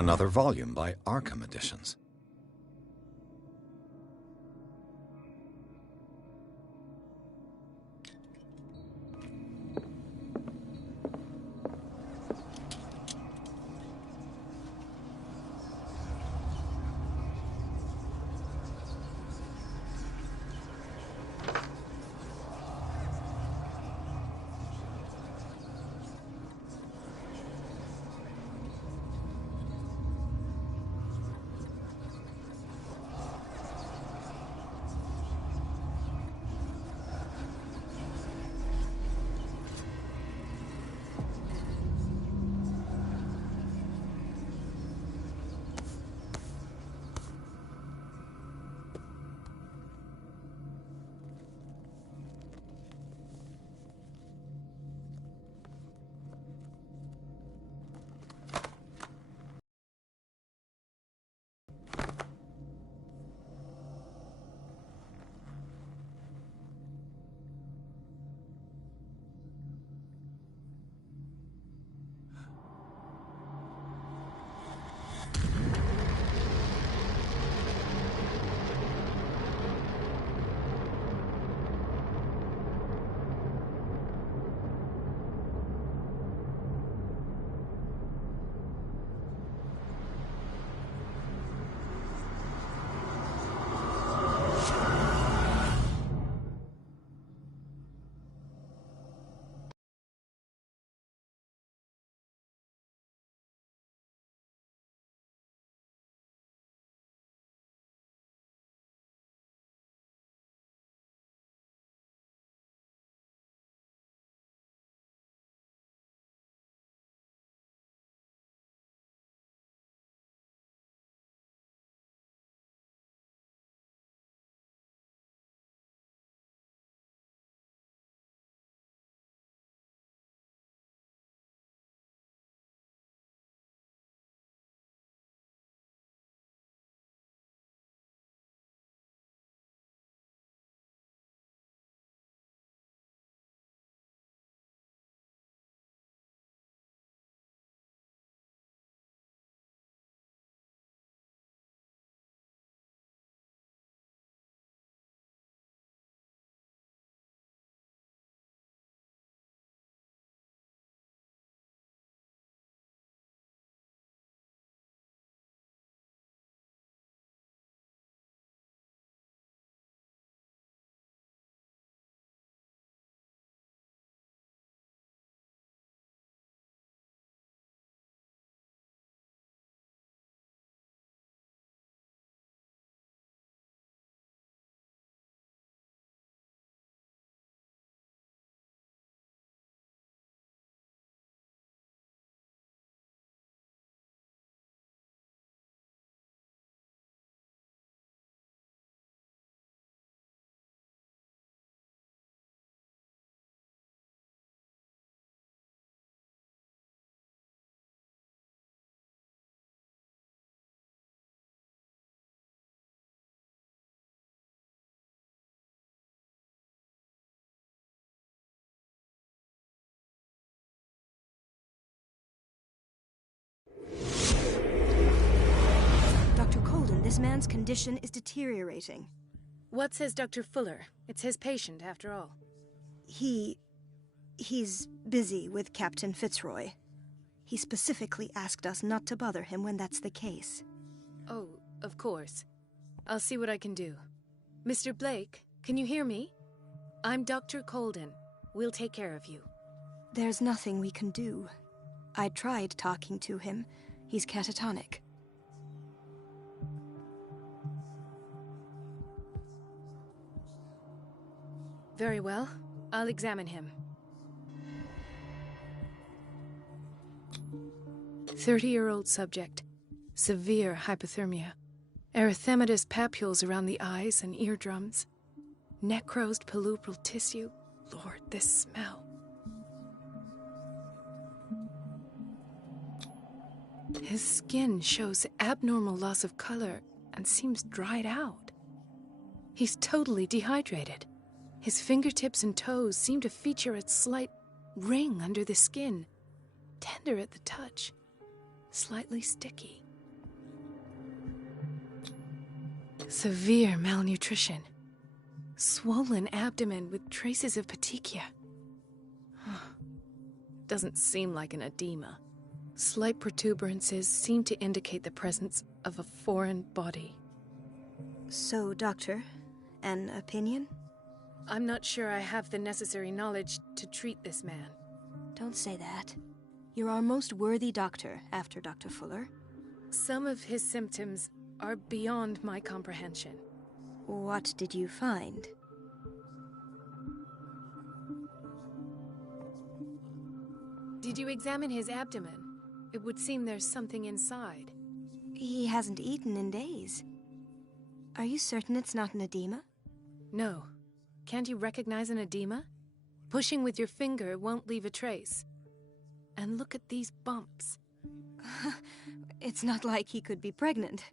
Another volume by Arkham Editions. This man's condition is deteriorating. What says Dr. Fuller? It's his patient, after all. He's busy with Captain Fitzroy. He specifically asked us not to bother him when that's the case. Oh, of course. I'll see what I can do. Mr. Blake, can you hear me? I'm Dr. Colden. We'll take care of you. There's nothing we can do. I tried talking to him. He's catatonic. Very well. I'll examine him. 30-year-old subject. Severe hypothermia. Erythematous papules around the eyes and eardrums. Necrosed palpebral tissue. Lord, this smell. His skin shows abnormal loss of color and seems dried out. He's totally dehydrated. His fingertips and toes seem to feature a slight ring under the skin, tender at the touch, slightly sticky. Severe malnutrition. Swollen abdomen with traces of petechia. Doesn't seem like an edema. Slight protuberances seem to indicate the presence of a foreign body. So, Doctor, an opinion? I'm not sure I have the necessary knowledge to treat this man. Don't say that. You're our most worthy doctor after Dr. Fuller. Some of his symptoms are beyond my comprehension. What did you find? Did you examine his abdomen? It would seem there's something inside. He hasn't eaten in days. Are you certain it's not an edema? No. Can't you recognize an edema? Pushing with your finger won't leave a trace. And look at these bumps. It's not like he could be pregnant.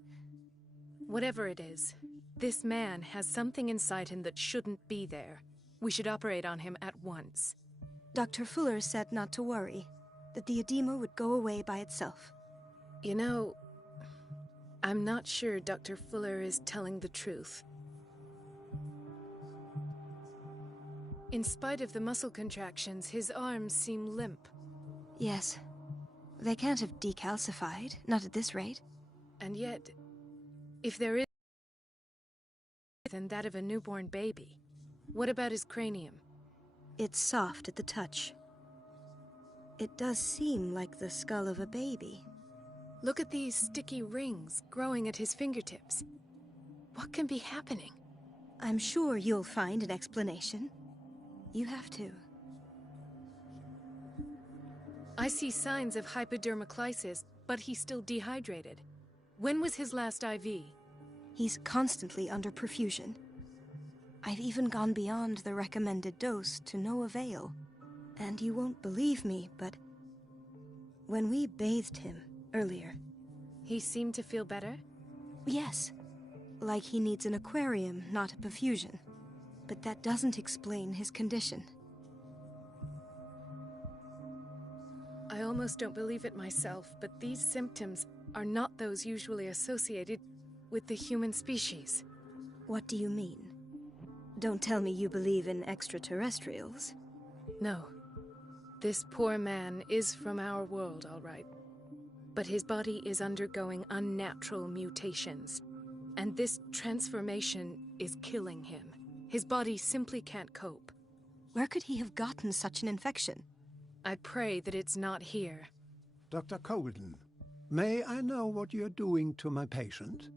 Whatever it is, this man has something inside him that shouldn't be there. We should operate on him at once. Dr. Fuller said not to worry, that the edema would go away by itself. You know, I'm not sure Dr. Fuller is telling the truth. In spite of the muscle contractions, his arms seem limp. Yes. They can't have decalcified, not at this rate. And yet, if there is than that of a newborn baby, what about his cranium? It's soft at the touch. It does seem like the skull of a baby. Look at these sticky rings growing at his fingertips. What can be happening? I'm sure you'll find an explanation. You have to. I see signs of hypodermoclysis, but he's still dehydrated. When was his last IV? He's constantly under perfusion. I've even gone beyond the recommended dose to no avail. And you won't believe me, but when we bathed him earlier... He seemed to feel better? Yes. Like he needs an aquarium, not a perfusion. But that doesn't explain his condition. I almost don't believe it myself, but these symptoms are not those usually associated with the human species. What do you mean? Don't tell me you believe in extraterrestrials. No. This poor man is from our world, all right. But his body is undergoing unnatural mutations. And this transformation is killing him. His body simply can't cope. Where could he have gotten such an infection? I pray that it's not here. Dr. Colden, may I know what you're doing to my patient?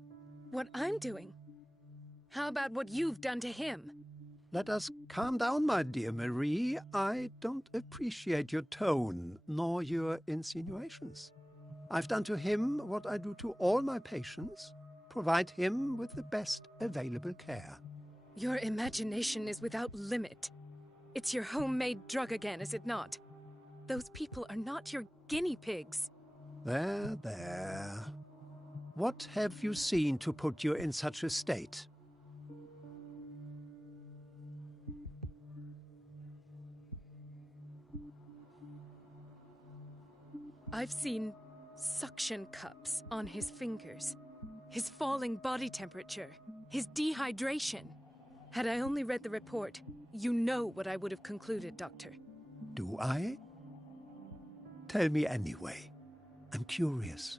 What I'm doing? How about what you've done to him? Let us calm down, my dear Marie. I don't appreciate your tone, nor your insinuations. I've done to him what I do to all my patients. Provide him with the best available care. Your imagination is without limit. It's your homemade drug again, is it not? Those people are not your guinea pigs. There, there. What have you seen to put you in such a state? I've seen suction cups on his fingers, his falling body temperature, his dehydration. Had I only read the report, you know what I would have concluded, Doctor. Do I? Tell me anyway. I'm curious.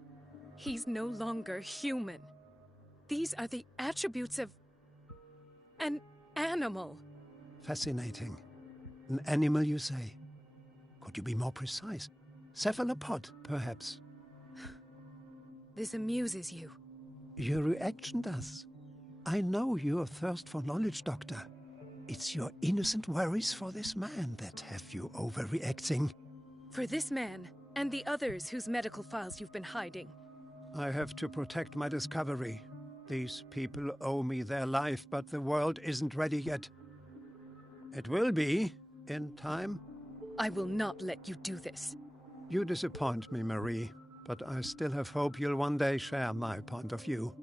He's no longer human. These are the attributes of an animal. Fascinating. An animal, you say? Could you be more precise? Cephalopod, perhaps? This amuses you. Your reaction does. I know your thirst for knowledge, Doctor. It's your innocent worries for this man that have you overreacting. For this man, and the others whose medical files you've been hiding. I have to protect my discovery. These people owe me their life, but the world isn't ready yet. It will be, in time. I will not let you do this. You disappoint me, Marie, but I still have hope you'll one day share my point of view.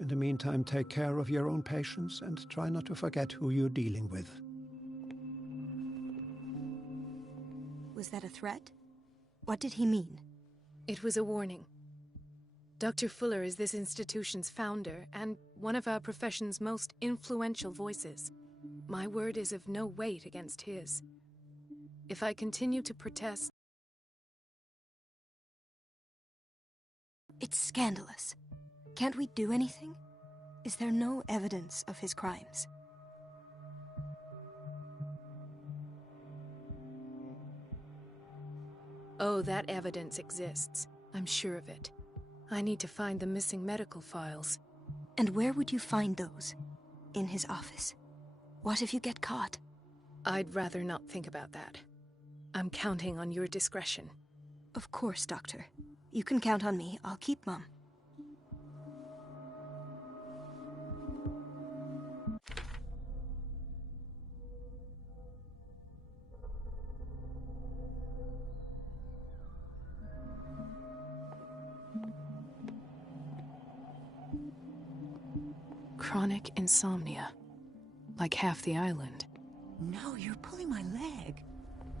In the meantime, take care of your own patients and try not to forget who you're dealing with. Was that a threat? What did he mean? It was a warning. Dr. Fuller is this institution's founder and one of our profession's most influential voices. My word is of no weight against his. If I continue to protest... It's scandalous. Can't we do anything? Is there no evidence of his crimes? Oh, that evidence exists. I'm sure of it. I need to find the missing medical files. And where would you find those? In his office? What if you get caught? I'd rather not think about that. I'm counting on your discretion. Of course, Doctor. You can count on me. I'll keep Mum. Chronic insomnia. Like half the island. No, you're pulling my leg.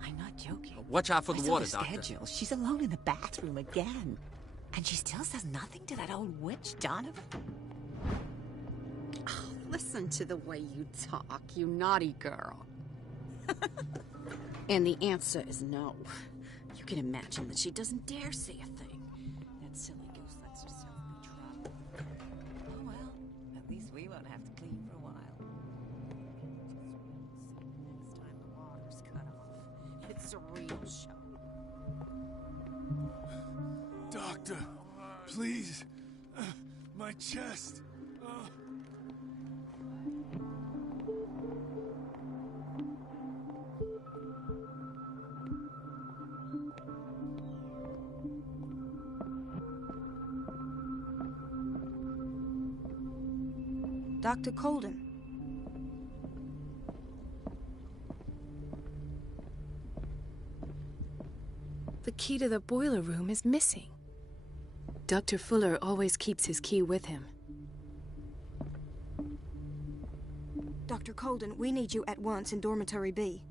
I'm not joking. Watch out for I the saw water, her Doctor. schedule. She's alone in the bathroom again. And she still says nothing to that old witch, Donovan. Oh, listen to the way you talk, you naughty girl. And the answer is no. You can imagine that she doesn't dare say a thing. That silly goose lets herself be trapped. Oh well, at least we won't have to clean for a while. Next time the water's cut off, it's a real show. Doctor, please. My chest. Dr. Colden. The key to the boiler room is missing. Dr. Fuller always keeps his key with him. Dr. Colden, we need you at once in Dormitory B.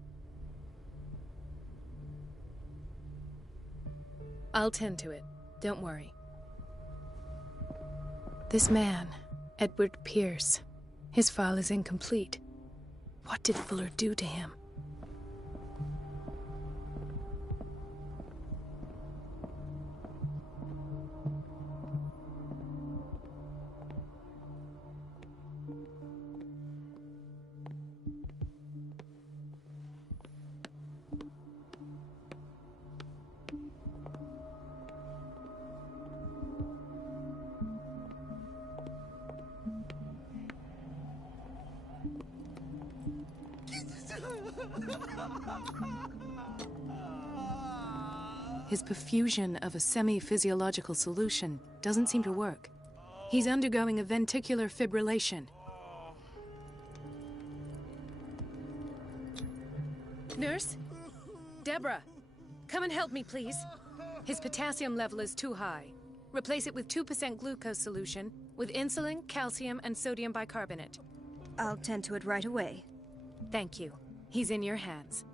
I'll tend to it. Don't worry. This man, Edward Pierce, his file is incomplete. What did Fuller do to him? His perfusion of a semi-physiological solution doesn't seem to work. He's undergoing a ventricular fibrillation. Nurse? Deborah, come and help me, please. His potassium level is too high. Replace it with 2% glucose solution with insulin, calcium, and sodium bicarbonate. I'll tend to it right away. Thank you. He's in your hands.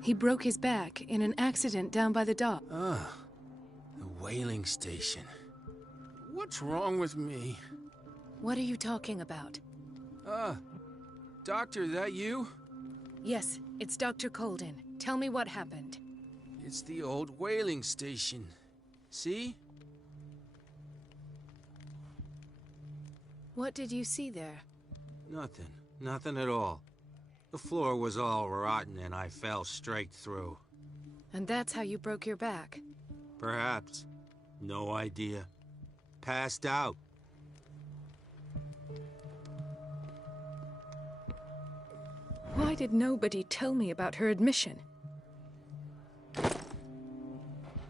He broke his back in an accident down by the dock. Ah, the whaling station. What's wrong with me? What are you talking about? Doctor, that you? Yes, it's Dr. Colden. Tell me what happened. It's the old whaling station. See? What did you see there? Nothing. Nothing at all. The floor was all rotten and I fell straight through. And that's how you broke your back? Perhaps. No idea. Passed out. Why did nobody tell me about her admission?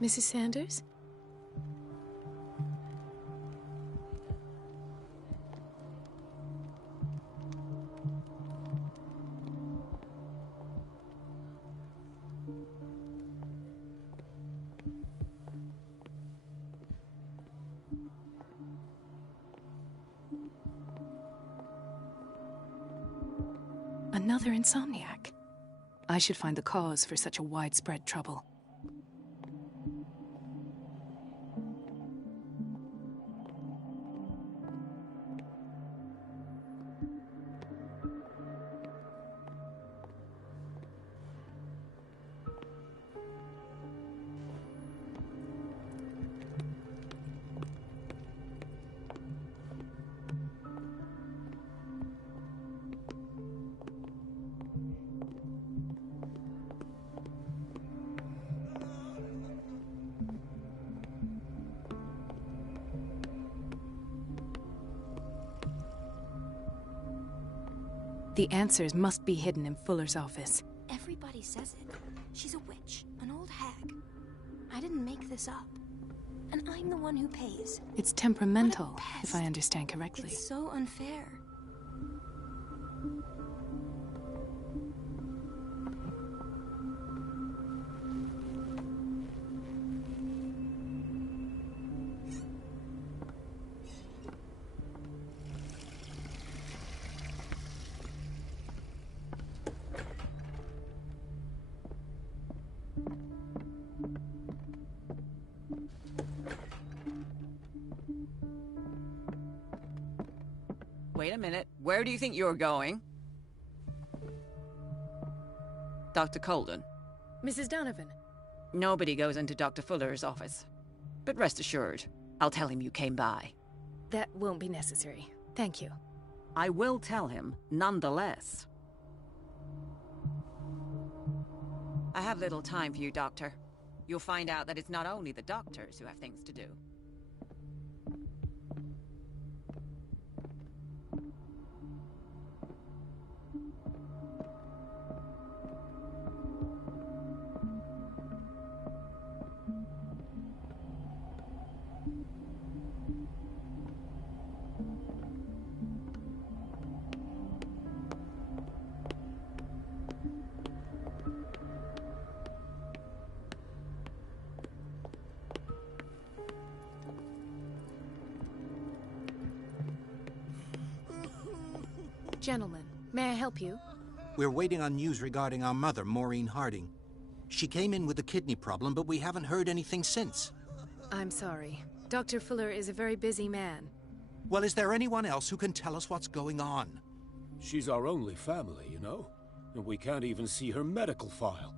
Mrs. Sanders? another insomniac. I should find the cause for such a widespread trouble. The answers must be hidden in Fuller's office. Everybody says it. She's a witch, an old hag. I didn't make this up. And I'm the one who pays. It's temperamental, if I understand correctly. It's so unfair. Wait a minute. Where do you think you're going? Dr. Colden. Mrs. Donovan. Nobody goes into Dr. Fuller's office. But rest assured, I'll tell him you came by. That won't be necessary. Thank you. I will tell him, nonetheless. I have little time for you, Doctor. You'll find out that it's not only the doctors who have things to do. Gentlemen, may I help you? We're waiting on news regarding our mother, Maureen Harding. She came in with a kidney problem, but we haven't heard anything since. I'm sorry. Dr. Fuller is a very busy man. Well, is there anyone else who can tell us what's going on? She's our only family, you know? And we can't even see her medical file.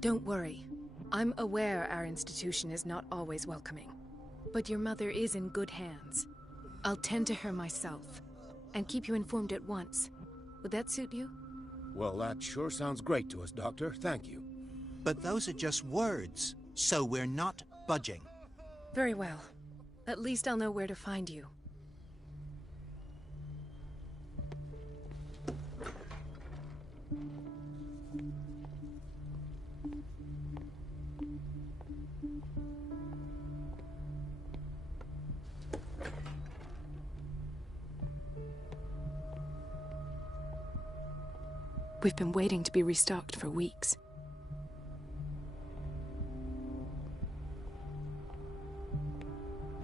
Don't worry. I'm aware our institution is not always welcoming. But your mother is in good hands. I'll tend to her myself, and keep you informed at once. Would that suit you? Well, that sure sounds great to us, Doctor. Thank you. But those are just words, so we're not budging. Very well. At least I'll know where to find you. We've been waiting to be restocked for weeks.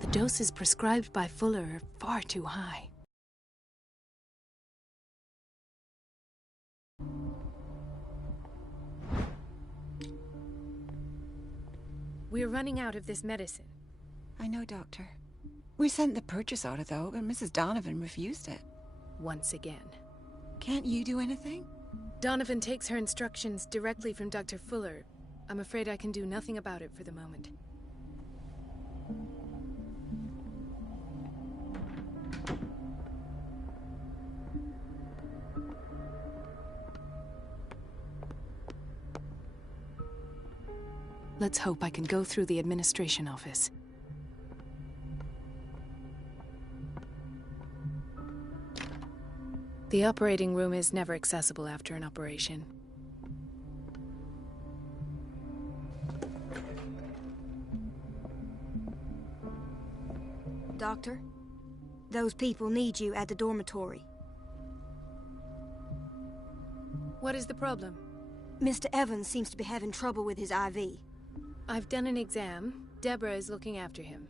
The doses prescribed by Fuller are far too high. We're running out of this medicine. I know, Doctor. We sent the purchase order, though, and Mrs. Donovan refused it. Once again. Can't you do anything? Donovan takes her instructions directly from Dr. Fuller. I'm afraid I can do nothing about it for the moment. Let's hope I can go through the administration office. The operating room is never accessible after an operation. Doctor, those people need you at the dormitory. What is the problem? Mr. Evans seems to be having trouble with his IV. I've done an exam. Deborah is looking after him.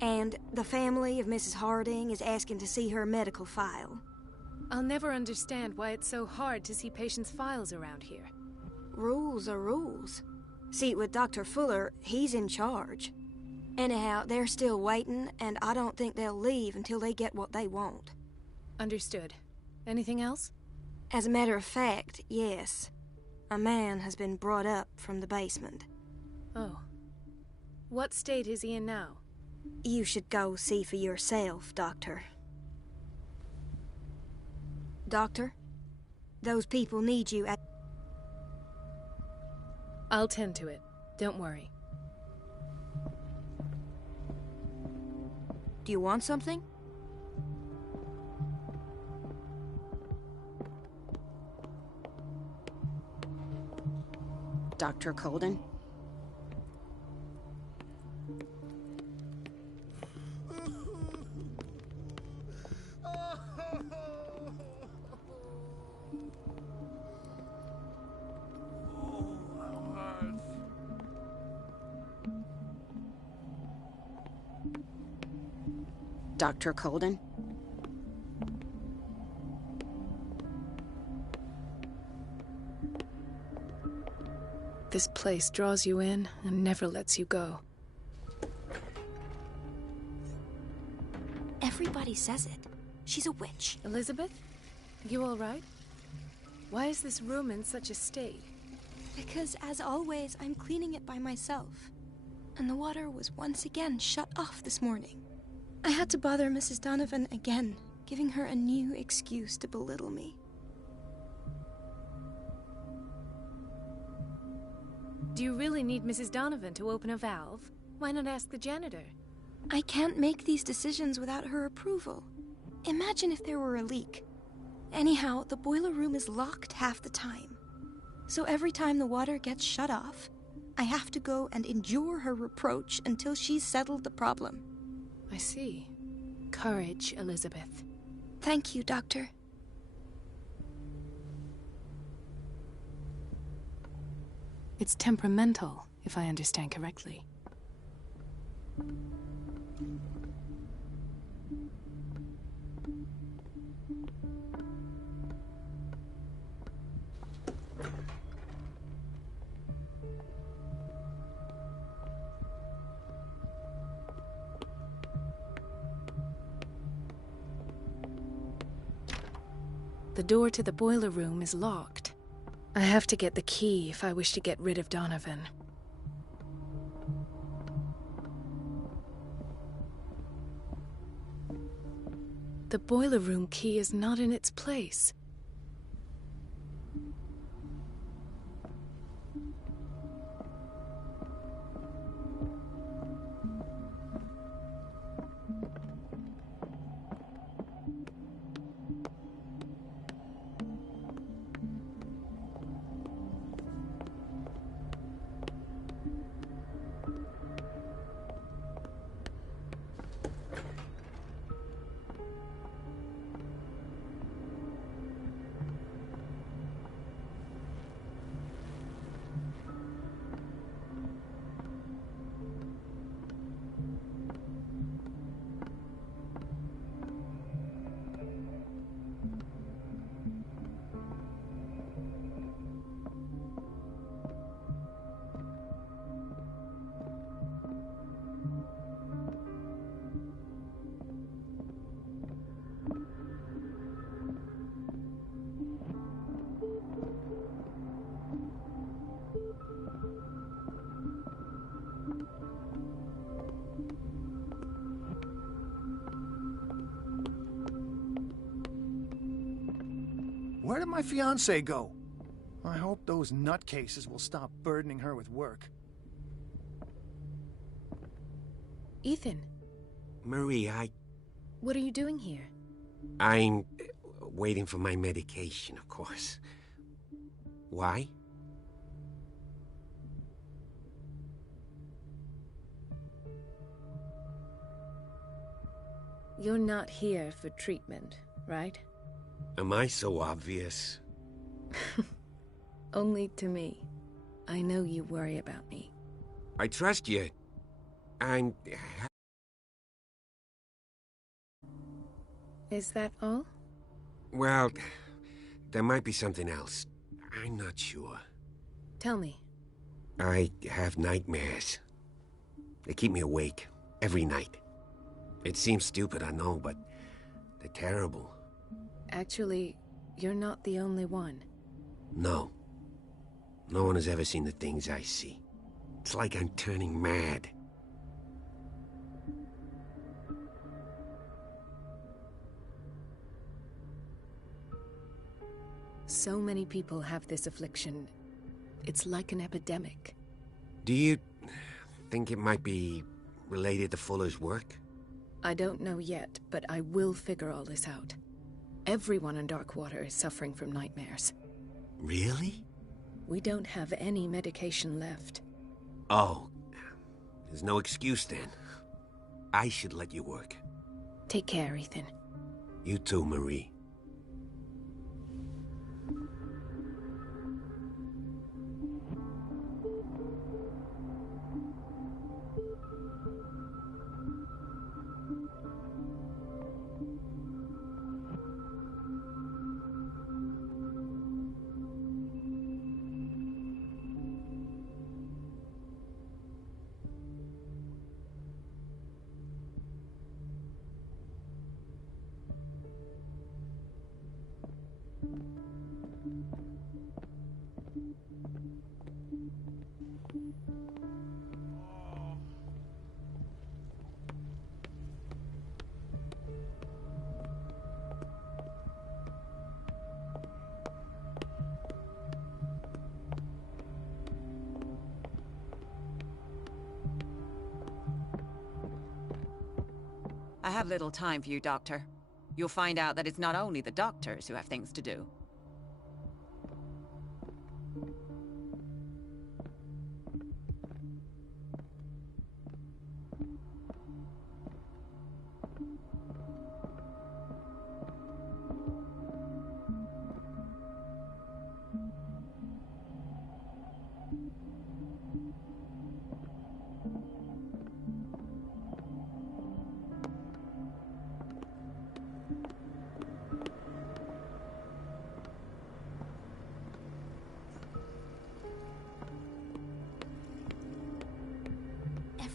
And the family of Mrs. Harding is asking to see her medical file. I'll never understand why it's so hard to see patients' files around here. Rules are rules. See, with Dr. Fuller, he's in charge. Anyhow, they're still waiting, and I don't think they'll leave until they get what they want. Understood. Anything else? As a matter of fact, yes. A man has been brought up from the basement. Oh. What state is he in now? You should go see for yourself, Doctor. Doctor, those people need you at... I'll tend to it. Don't worry. Do you want something? Dr. Colden? Dr. Colden? This place draws you in and never lets you go. Everybody says it. She's a witch. Elizabeth? You all right? Why is this room in such a state? Because, as always, I'm cleaning it by myself. And the water was once again shut off this morning. I had to bother Mrs. Donovan again, giving her a new excuse to belittle me. Do you really need Mrs. Donovan to open a valve? Why not ask the janitor? I can't make these decisions without her approval. Imagine if there were a leak. Anyhow, the boiler room is locked half the time. So every time the water gets shut off, I have to go and endure her reproach until she's settled the problem. I see. Courage, Elizabeth. Thank you, Doctor. It's temperamental, if I understand correctly. The door to the boiler room is locked. I have to get the key if I wish to get rid of Donovan. The boiler room key is not in its place. Where did my fiancée go? I hope those nutcases will stop burdening her with work. Ethan, Marie, what are you doing here? I'm waiting for my medication, of course. Why? You're not here for treatment, right? Am I so obvious? Only to me. I know you worry about me. I trust you. I'm Is that all? Well, there might be something else. I'm not sure. Tell me. I have nightmares. They keep me awake every night. It seems stupid, I know, but they're terrible. Actually, you're not the only one. No. No one has ever seen the things I see. It's like I'm turning mad. So many people have this affliction. It's like an epidemic. Do you think it might be related to Fuller's work? I don't know yet, but I will figure all this out. Everyone in Darkwater is suffering from nightmares. Really? We don't have any medication left. Oh. There's no excuse then. I should let you work. Take care, Ethan. You too, Marie. I have little time for you, Doctor. You'll find out that it's not only the doctors who have things to do.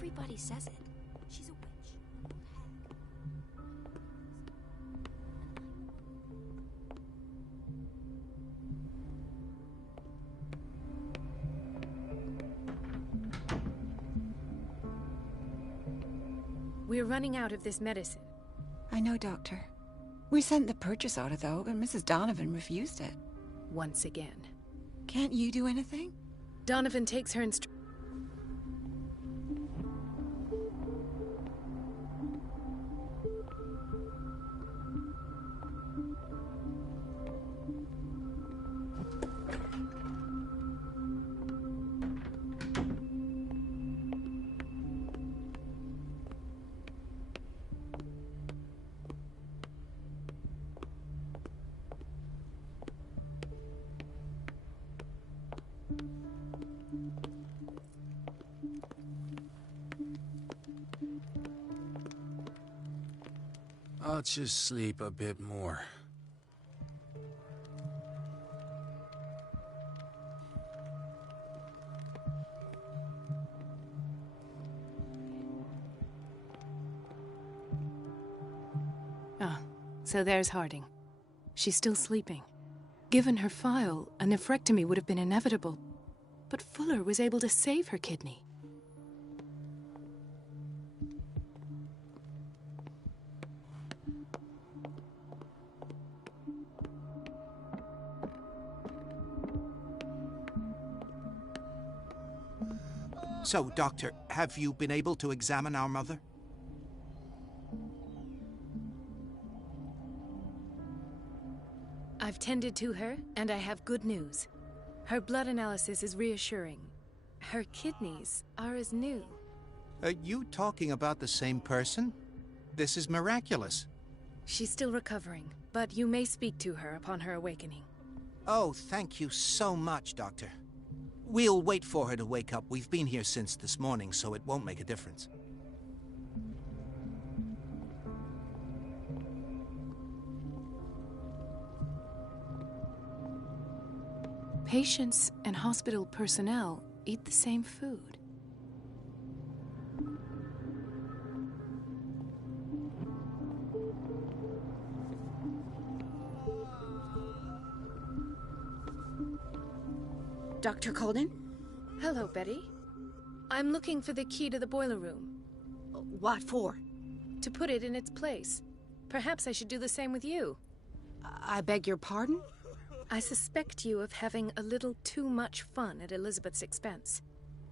Everybody says it. She's a witch. We're running out of this medicine. I know, Doctor. We sent the purchase order, though, and Mrs. Donovan refused it. Once again. Can't you do anything? Donovan takes her I'll just sleep a bit more. Ah, so there's Harding. She's still sleeping. Given her file, a nephrectomy would have been inevitable. But Fuller was able to save her kidney. So, Doctor, have you been able to examine our mother? I've tended to her, and I have good news. Her blood analysis is reassuring. Her kidneys are as new. Are you talking about the same person? This is miraculous. She's still recovering, but you may speak to her upon her awakening. Oh, thank you so much, Doctor. We'll wait for her to wake up. We've been here since this morning, so it won't make a difference. Patients and hospital personnel eat the same food. Dr. Colden? Hello, Betty. I'm looking for the key to the boiler room. What for? To put it in its place. Perhaps I should do the same with you. I beg your pardon? I suspect you of having a little too much fun at Elizabeth's expense.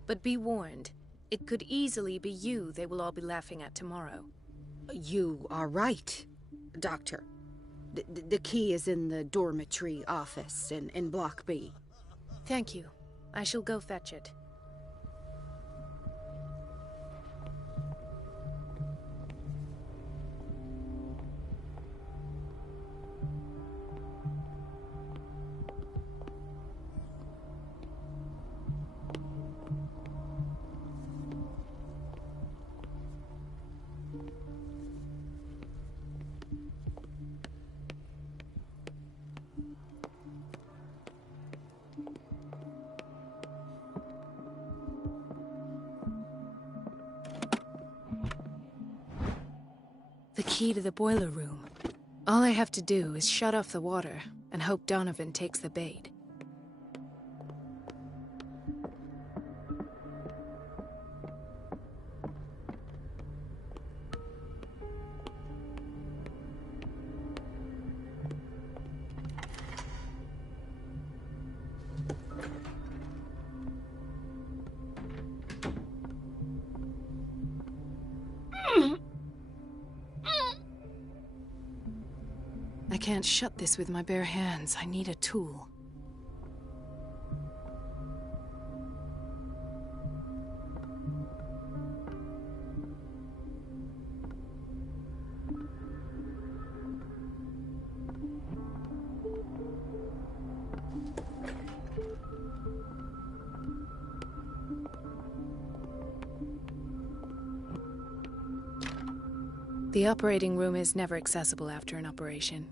But be warned, it could easily be you they will all be laughing at tomorrow. You are right, Doctor. The key is in the dormitory office in Block B. Thank you. I shall go fetch it. The key to the boiler room. All I have to do is shut off the water and hope Donovan takes the bait. I can't shut this with my bare hands. I need a tool. The operating room is never accessible after an operation.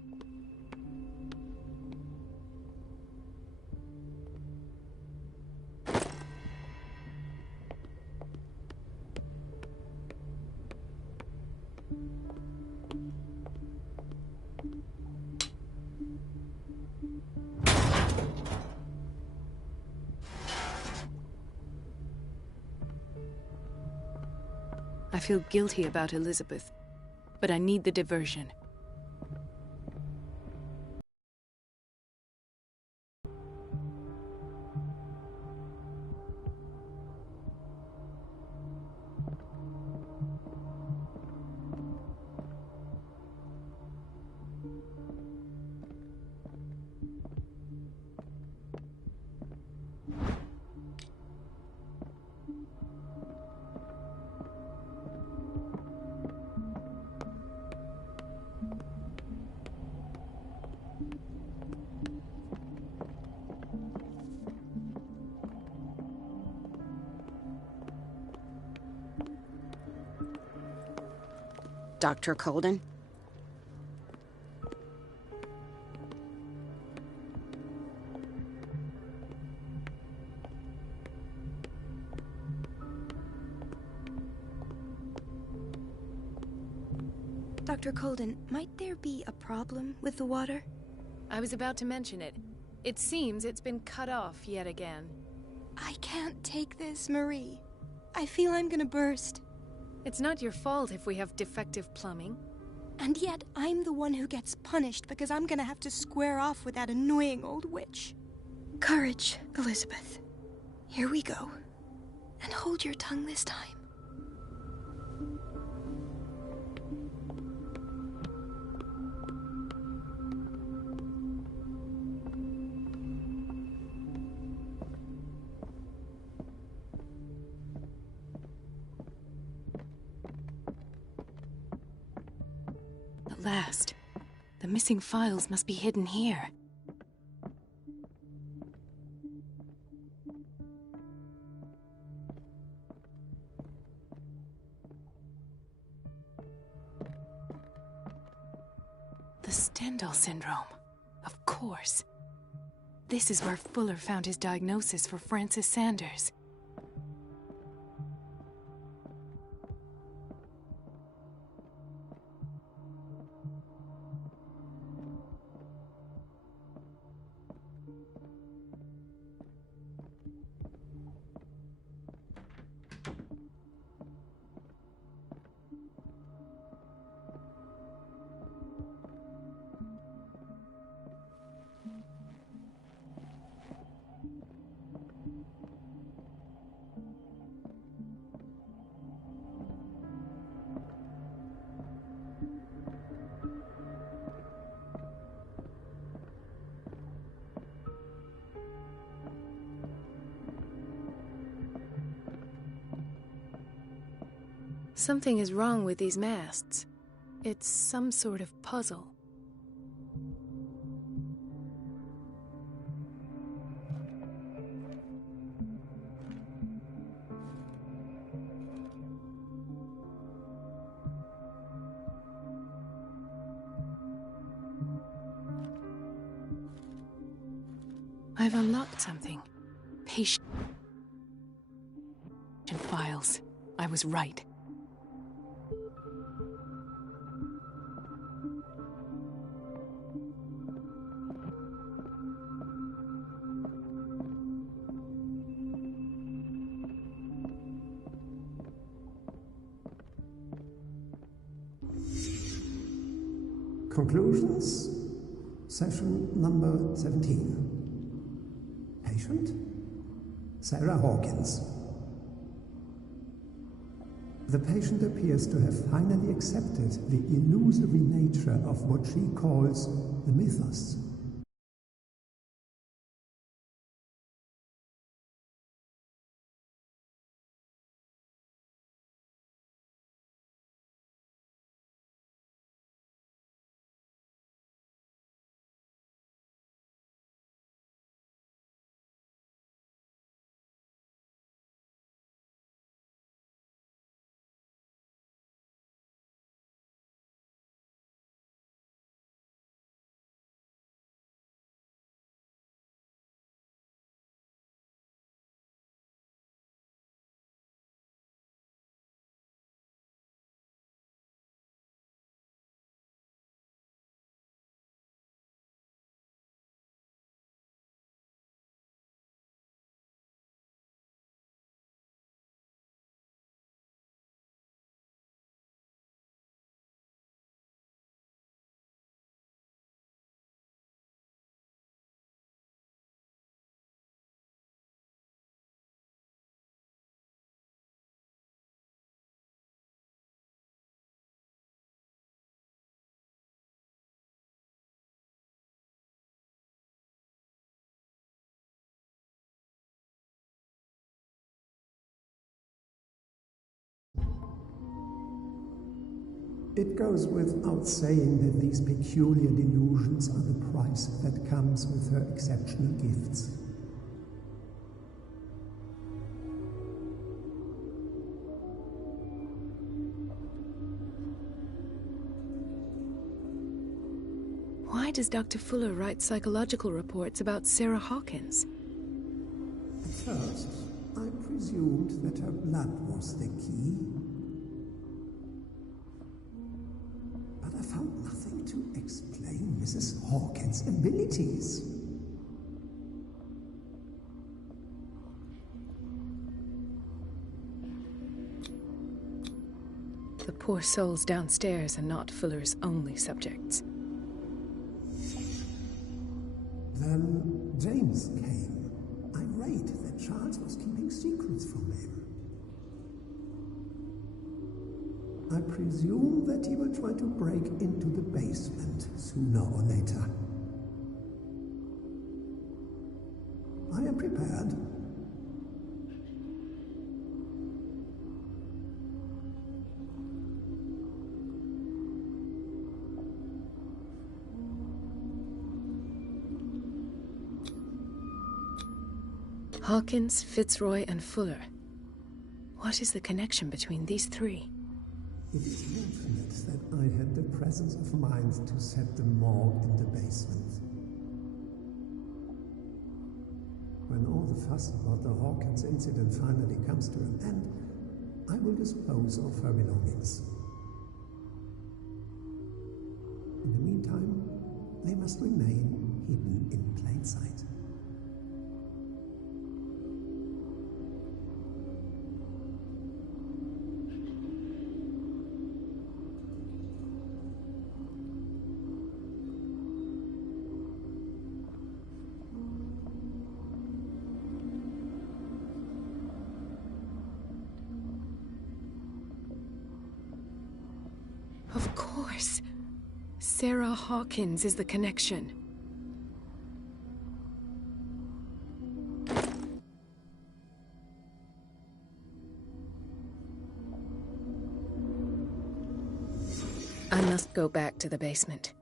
I feel guilty about Elizabeth, but I need the diversion. Dr. Colden? Dr. Colden, might there be a problem with the water? I was about to mention it. It seems it's been cut off yet again. I can't take this, Marie. I feel I'm gonna burst. It's not your fault if we have defective plumbing. And yet, I'm the one who gets punished because I'm gonna have to square off with that annoying old witch. Courage, Elizabeth. Here we go. And hold your tongue this time. At last. The missing files must be hidden here. The Stendhal syndrome. Of course. This is where Fuller found his diagnosis for Francis Sanders. Something is wrong with these masts. It's some sort of puzzle. I've unlocked something. Patient files. I was right. Conclusions, session number 17. Patient, Sarah Hawkins. The patient appears to have finally accepted the illusory nature of what she calls the mythos. It goes without saying that these peculiar delusions are the price that comes with her exceptional gifts. Why does Dr. Fuller write psychological reports about Sarah Hawkins? At first, I presumed that her blood was the key. But I found nothing to explain Mrs. Hawkins' abilities. The poor souls downstairs are not Fuller's only subjects. Then James came, irate that Charles was keeping secrets from him. I presume that he will try to break into the basement sooner or later. I am prepared. Hawkins, Fitzroy, and Fuller. What is the connection between these three? It is fortunate that I had the presence of mind to set the morgue in the basement. when all the fuss about the Hawkins incident finally comes to an end, I will dispose of her belongings. In the meantime, they must remain hidden in plain sight. Of course. Sarah Hawkins is the connection. I must go back to the basement.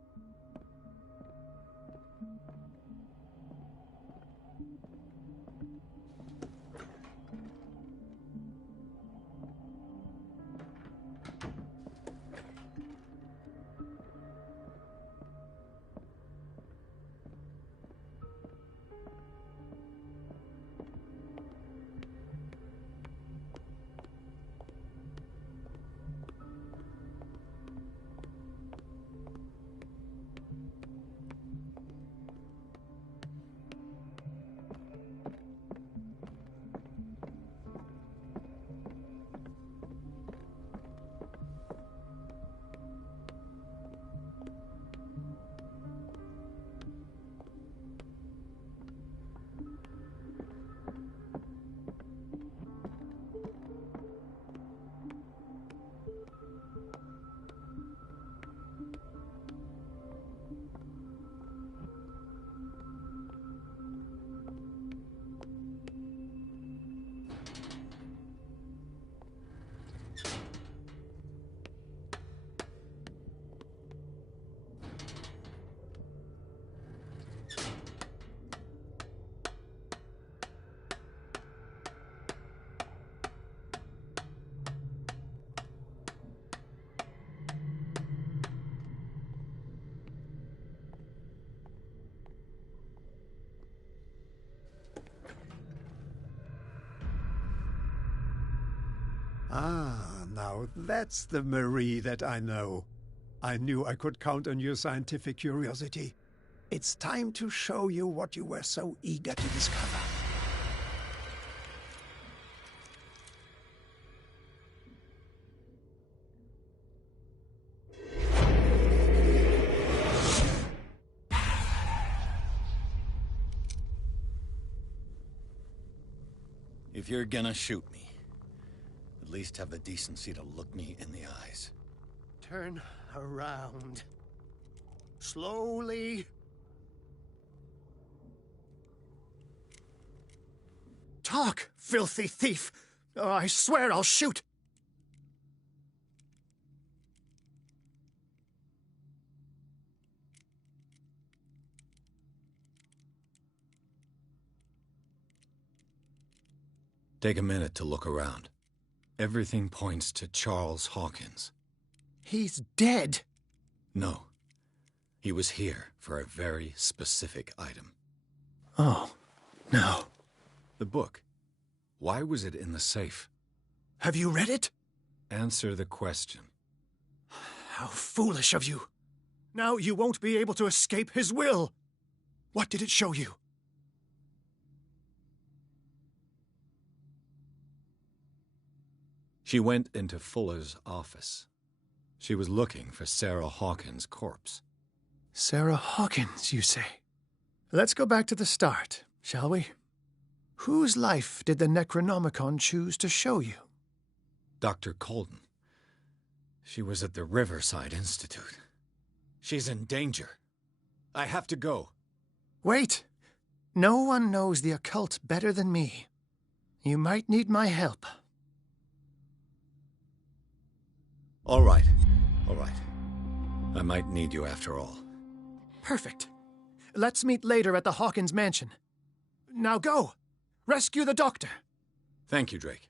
Ah, now that's the Marie that I know. I knew I could count on your scientific curiosity. It's time to show you what you were so eager to discover. If you're gonna shoot me, at least have the decency to look me in the eyes. Turn around. Slowly. Talk, filthy thief! Oh, I swear I'll shoot! Take a minute to look around. Everything points to Charles Hawkins. He's dead! No. He was here for a very specific item. Oh, no. The book. Why was it in the safe? Have you read it? Answer the question. How foolish of you. Now you won't be able to escape his will. What did it show you? She went into Fuller's office. She was looking for Sarah Hawkins' corpse. Sarah Hawkins, you say? Let's go back to the start, shall we? Whose life did the Necronomicon choose to show you? Dr. Colden. She was at the Riverside Institute. She's in danger. I have to go. Wait. No one knows the occult better than me. You might need my help. All right. All right. I might need you after all. Perfect. Let's meet later at the Hawkins mansion. Now go! Rescue the doctor! Thank you, Drake.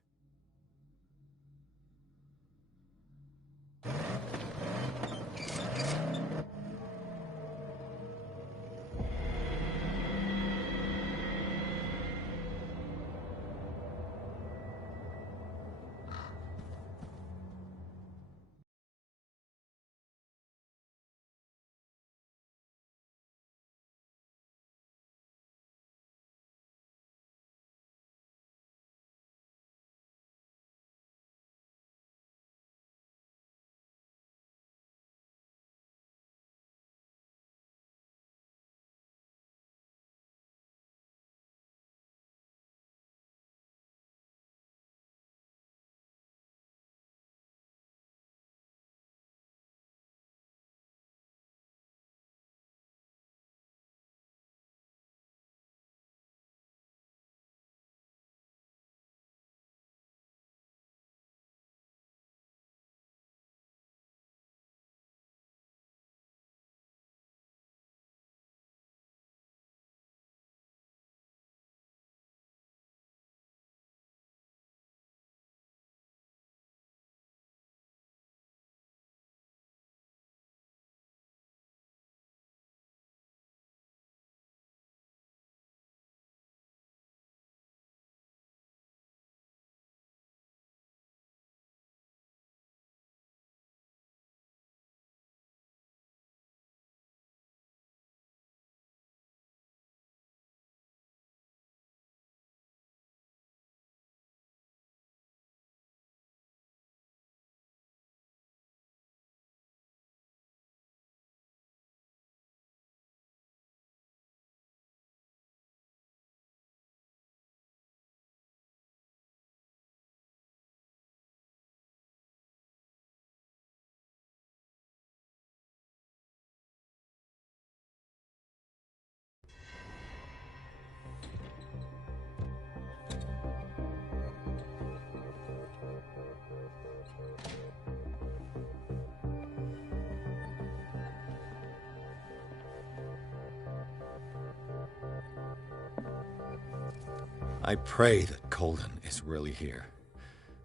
I pray that Colden is really here.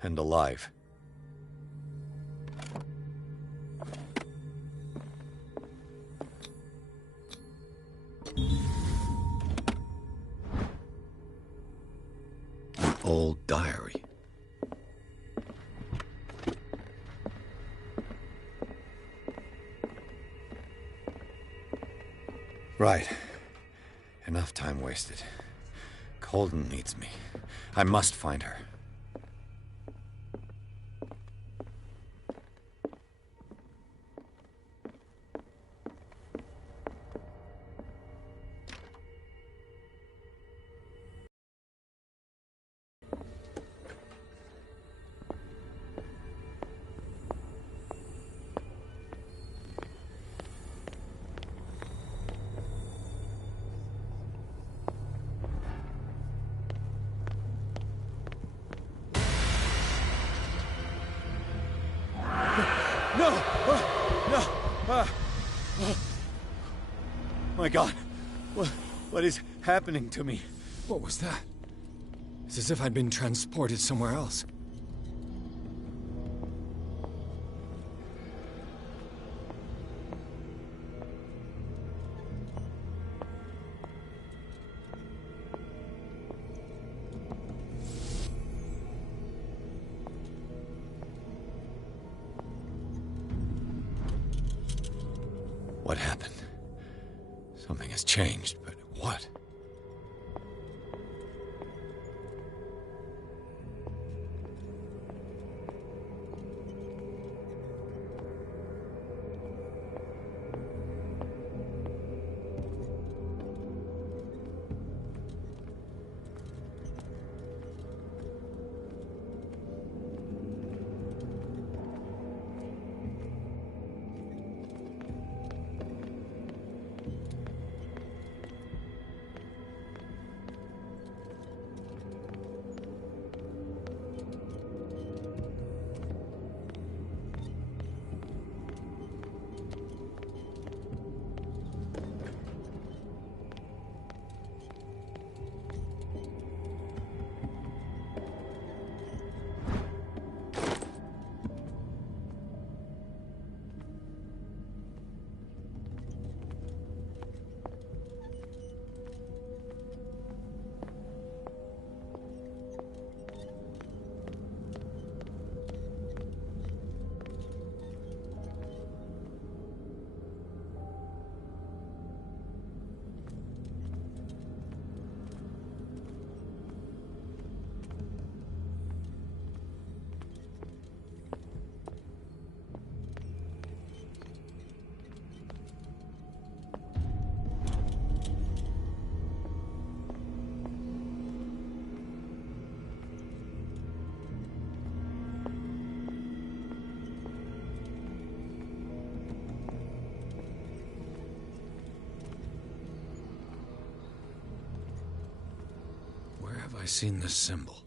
And alive. An old diary. Right. Enough time wasted. Colden needs me. I must find her. My God, what is happening to me? What was that? It's as if I'd been transported somewhere else. What happened? Something has changed, but what? I seen this symbol?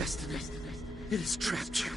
Destiny, it has trapped you.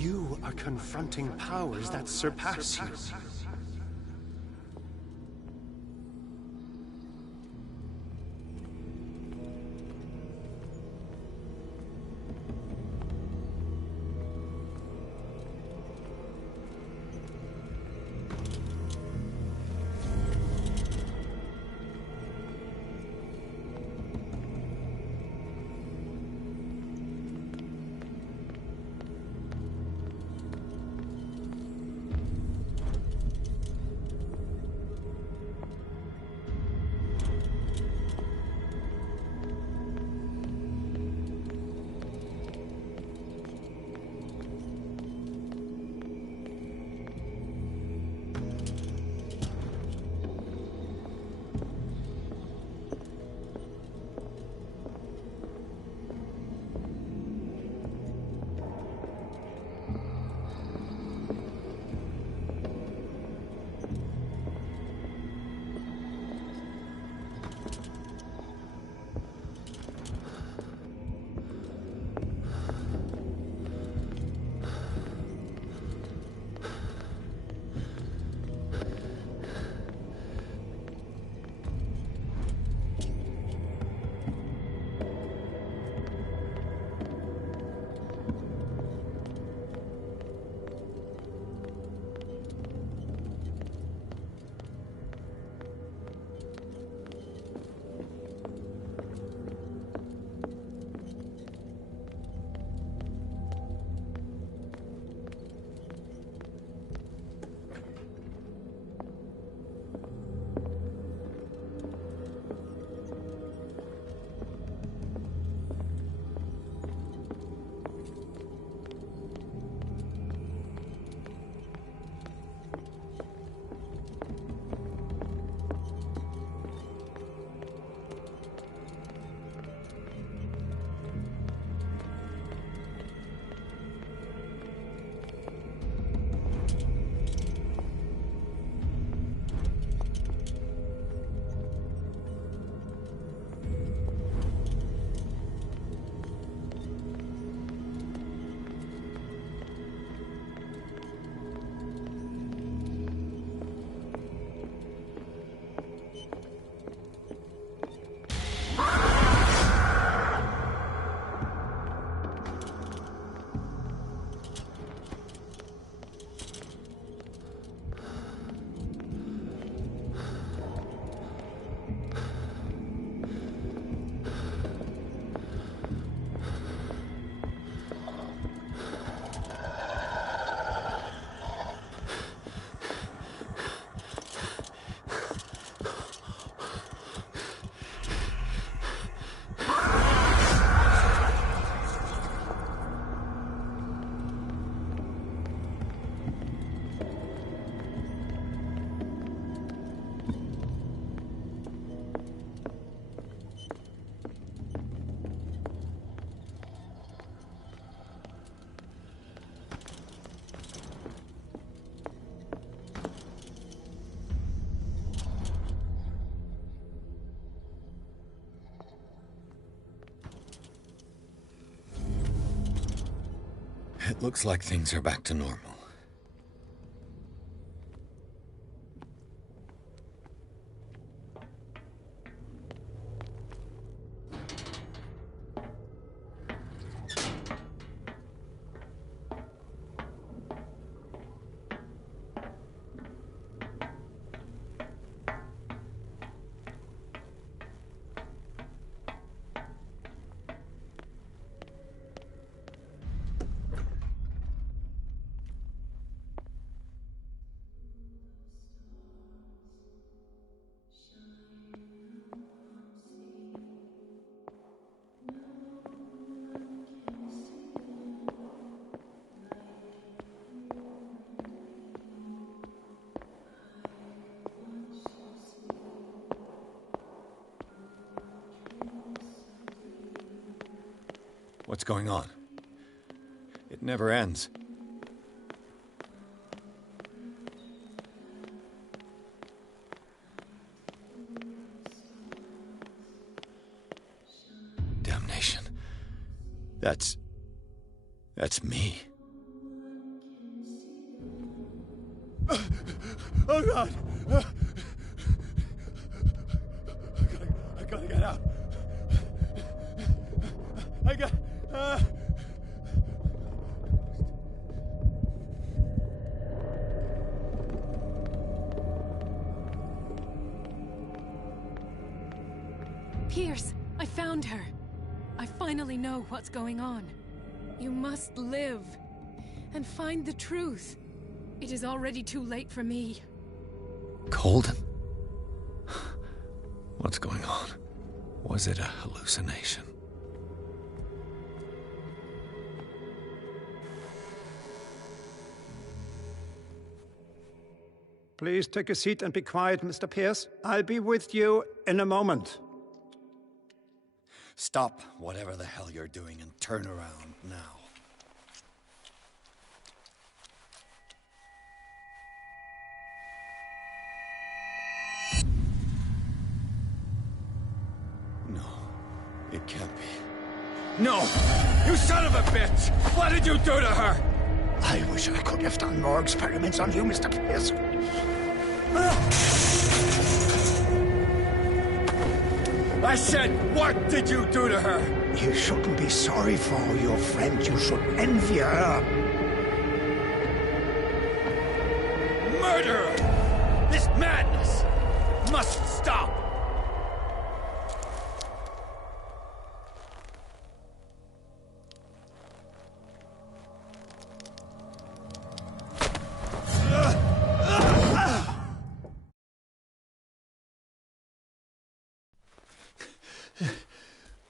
You are confronting powers that surpass you. It looks like things are back to normal. What's going on? It never ends. Damnation. That's me. Oh, God! I gotta get out. I got... Pierce, I found her. I finally know what's going on. You must live and find the truth. It is already too late for me. Colden? What's going on? Was it a hallucination? Please take a seat and be quiet, Mr. Pierce. I'll be with you in a moment. Stop whatever the hell you're doing and turn around now. No, it can't be. No! You son of a bitch! What did you do to her? I wish I could have done more experiments on you, Mr. Pierce. I said, what did you do to her? You shouldn't be sorry for your friend. You should envy her. Murderer! This madness must stop!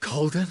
Colden?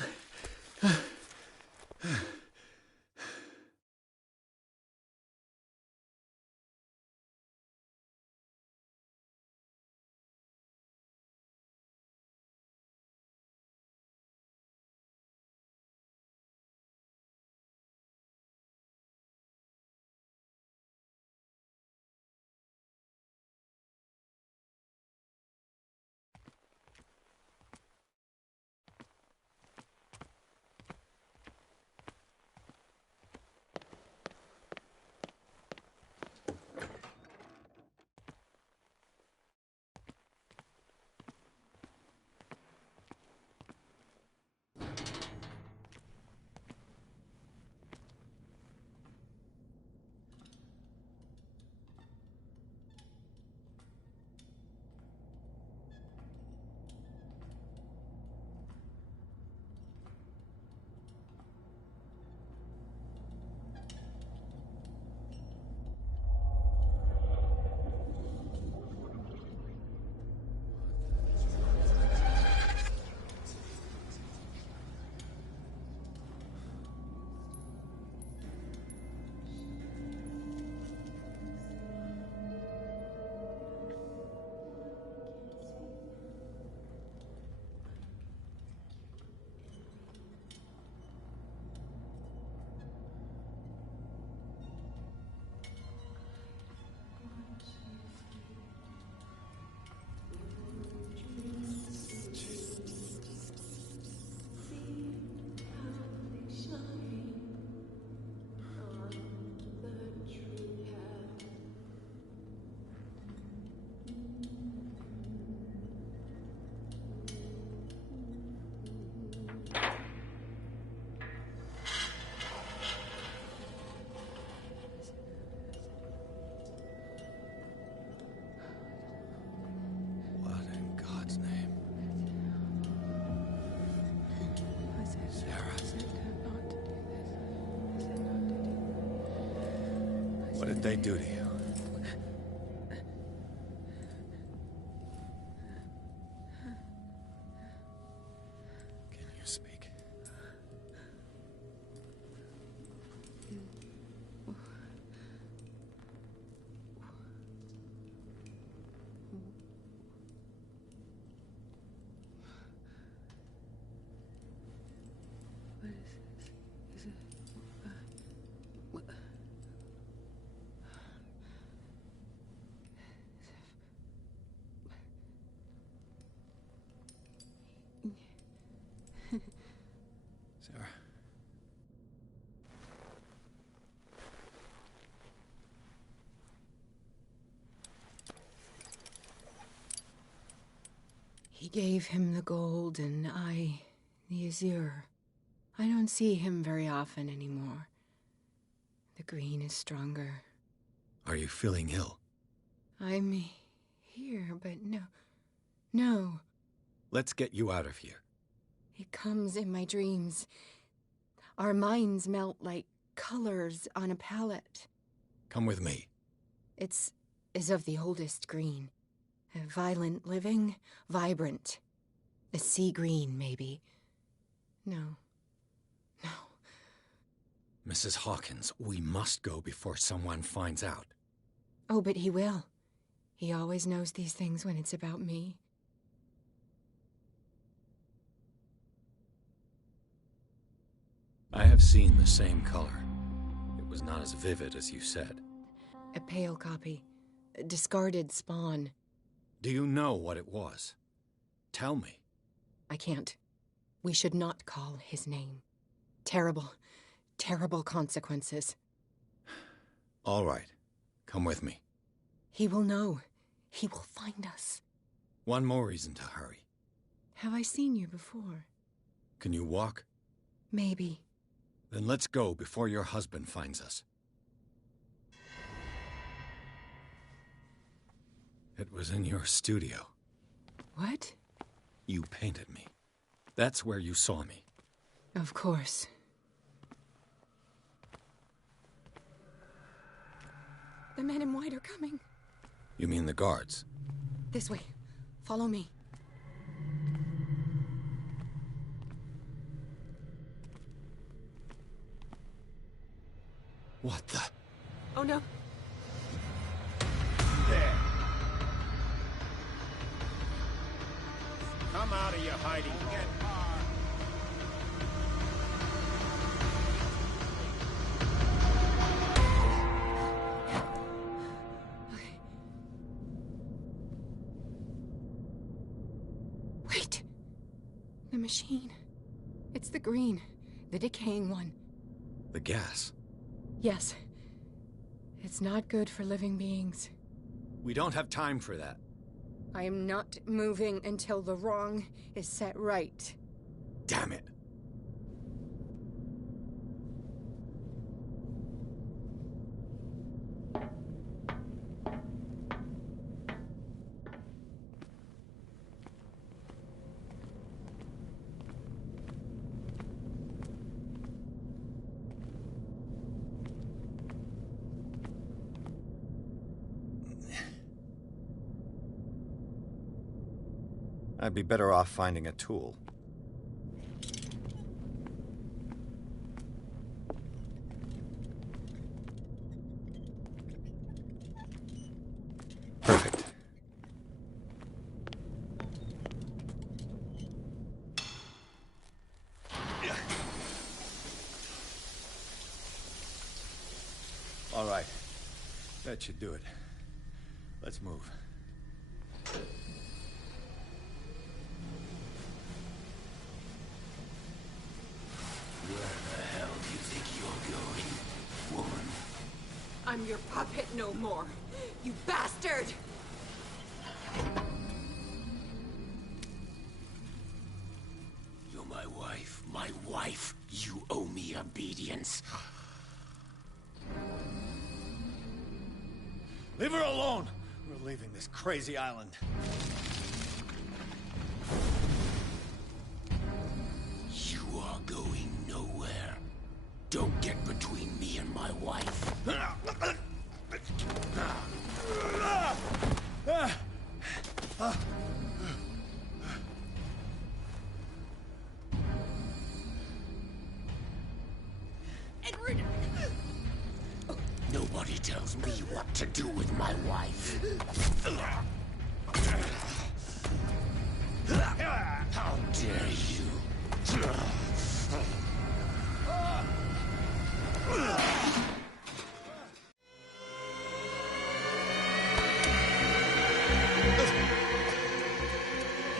did they do to you? Can you speak? Sarah. He gave him the gold and I the azure. I don't see him very often anymore. The green is stronger. Are you feeling ill? I'm here, but no. Let's get you out of here. It comes in my dreams. Our minds melt like colors on a palette. Come with me. It's of the oldest green. A violent living, vibrant. A sea green, maybe. No. Mrs. Hawkins, we must go before someone finds out. Oh, but he will. He always knows these things when it's about me. I have seen the same color. It was not as vivid as you said. A pale copy. A discarded spawn. Do you know what it was? Tell me. I can't. We should not call his name. Terrible consequences. All right. Come with me. He will know. He will find us. One more reason to hurry. Have I seen you before? Can you walk? Maybe. Then let's go before your husband finds us. It was in your studio. What? You painted me. That's where you saw me. Of course. The men in white are coming. You mean the guards? This way. Follow me. What the? Oh no. There. Come out of your hiding hole. Wait. The machine. It's the green. The decaying one. The gas. Yes. It's not good for living beings. We don't have time for that. I am not moving until the wrong is set right. Damn it. I'd be better off finding a tool. Perfect. All right. That should do it. Let's move. I'm your puppet no more, you bastard! You're my wife. My wife. You owe me obedience. Leave her alone! We're leaving this crazy island. You are going nowhere. Don't get between me and my wife. to do with my wife. How dare you?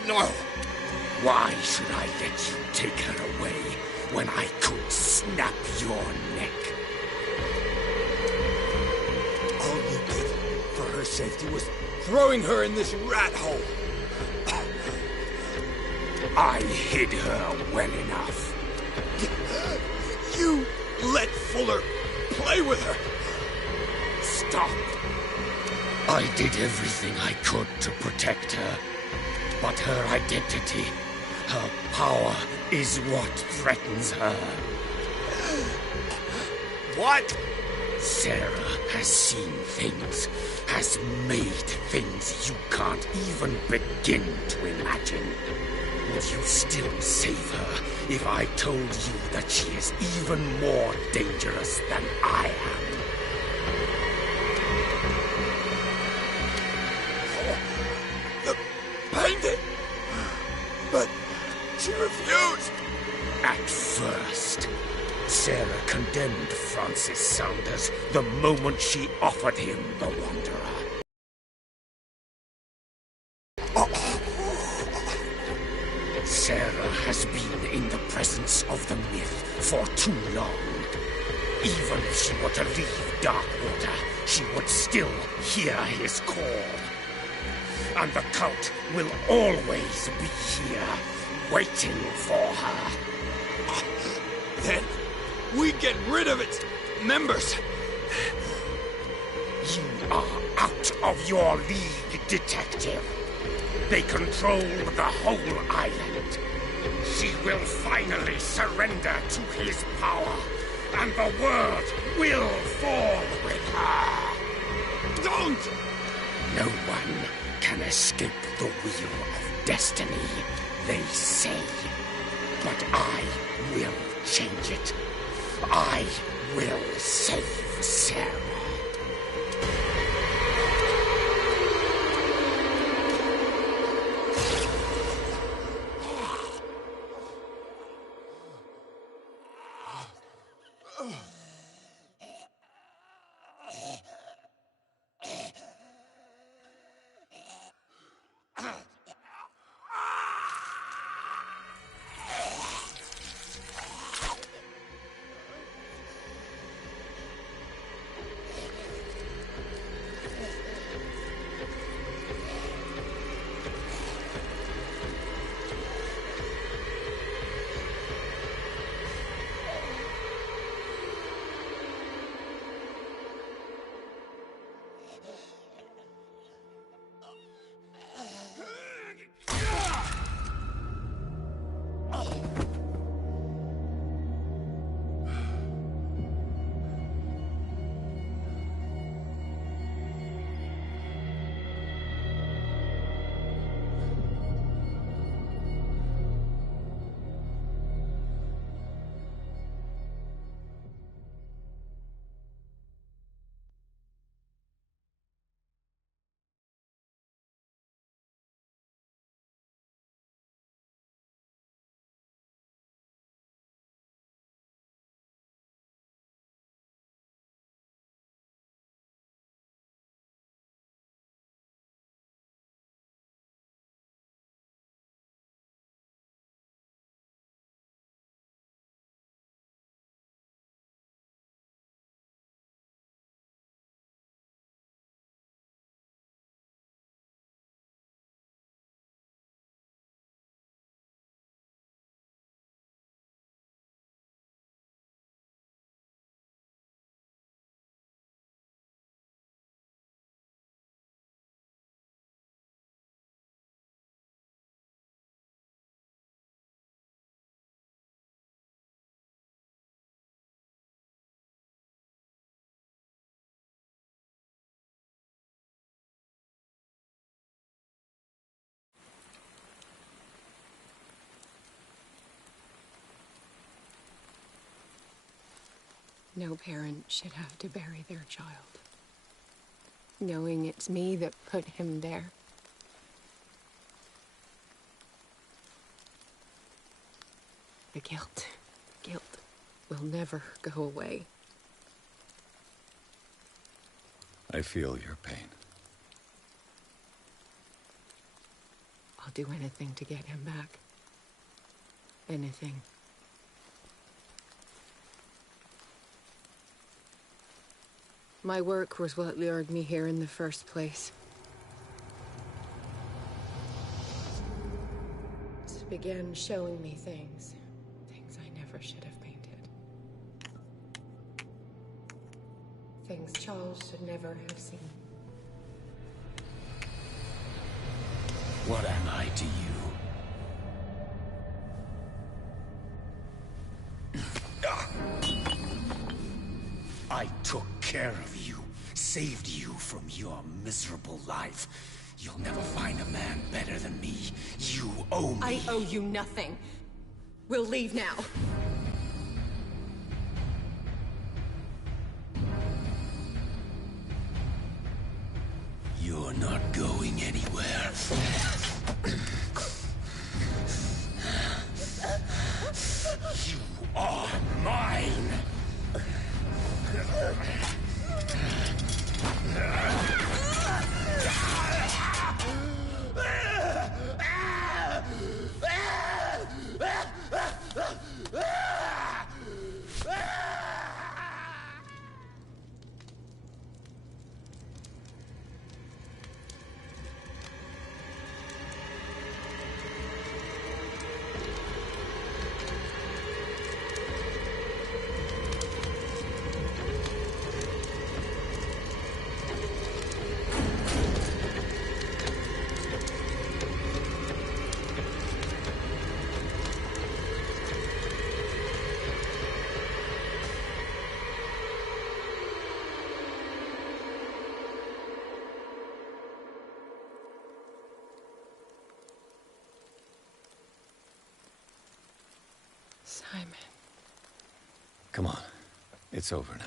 No! Why should I let you take her away when I could snap your neck? All you did for her safety was throwing her in this rat hole. I hid her well enough. You let Fuller play with her. Stop. I did everything I could to protect her. But her identity, her power, is what threatens her. What? Sarah has seen things, has made things you can't even begin to imagine. Would you still save her if I told you that she is even more dangerous than I am? The painting! But she refused! At first, Sarah condemned Francis Saunders the moment she offered him the Wanderer. Sarah has been in the presence of the myth for too long. Even if she were to leave Darkwater, she would still hear his call. And the cult will always be here, waiting for her. Then we get rid of its members. You are out of your league, detective. They control the whole island. She will finally surrender to his power, and the world will fall with her. Don't! No one can escape the wheel of destiny, they say. But I will change it. I will save Sarah. No parent should have to bury their child. knowing it's me that put him there. The guilt will never go away. I feel your pain. I'll do anything to get him back. Anything. My work was what lured me here in the first place. It began showing me things I never should have painted. Things Charles should never have seen. What am I to you? I took care of you, saved you from your miserable life. You'll never find a man better than me. You owe me. I owe you nothing. We'll leave now. You're not going anywhere. You are mine! Simon. Come on. It's over now.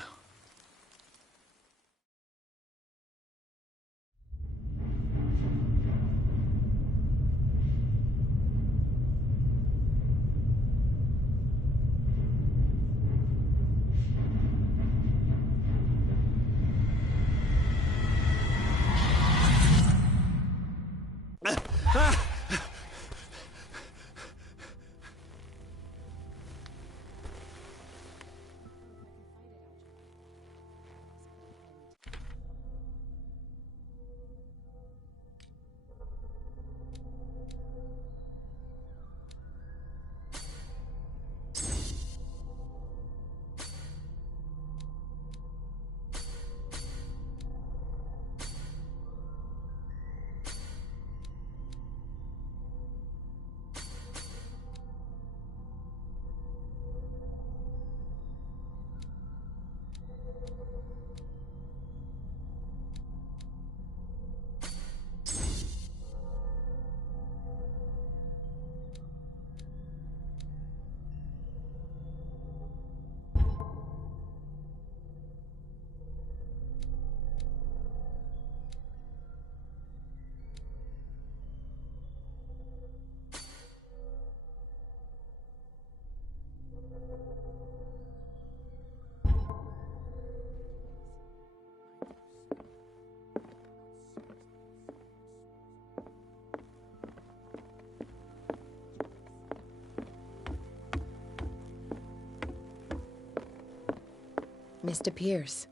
Mr. Pierce,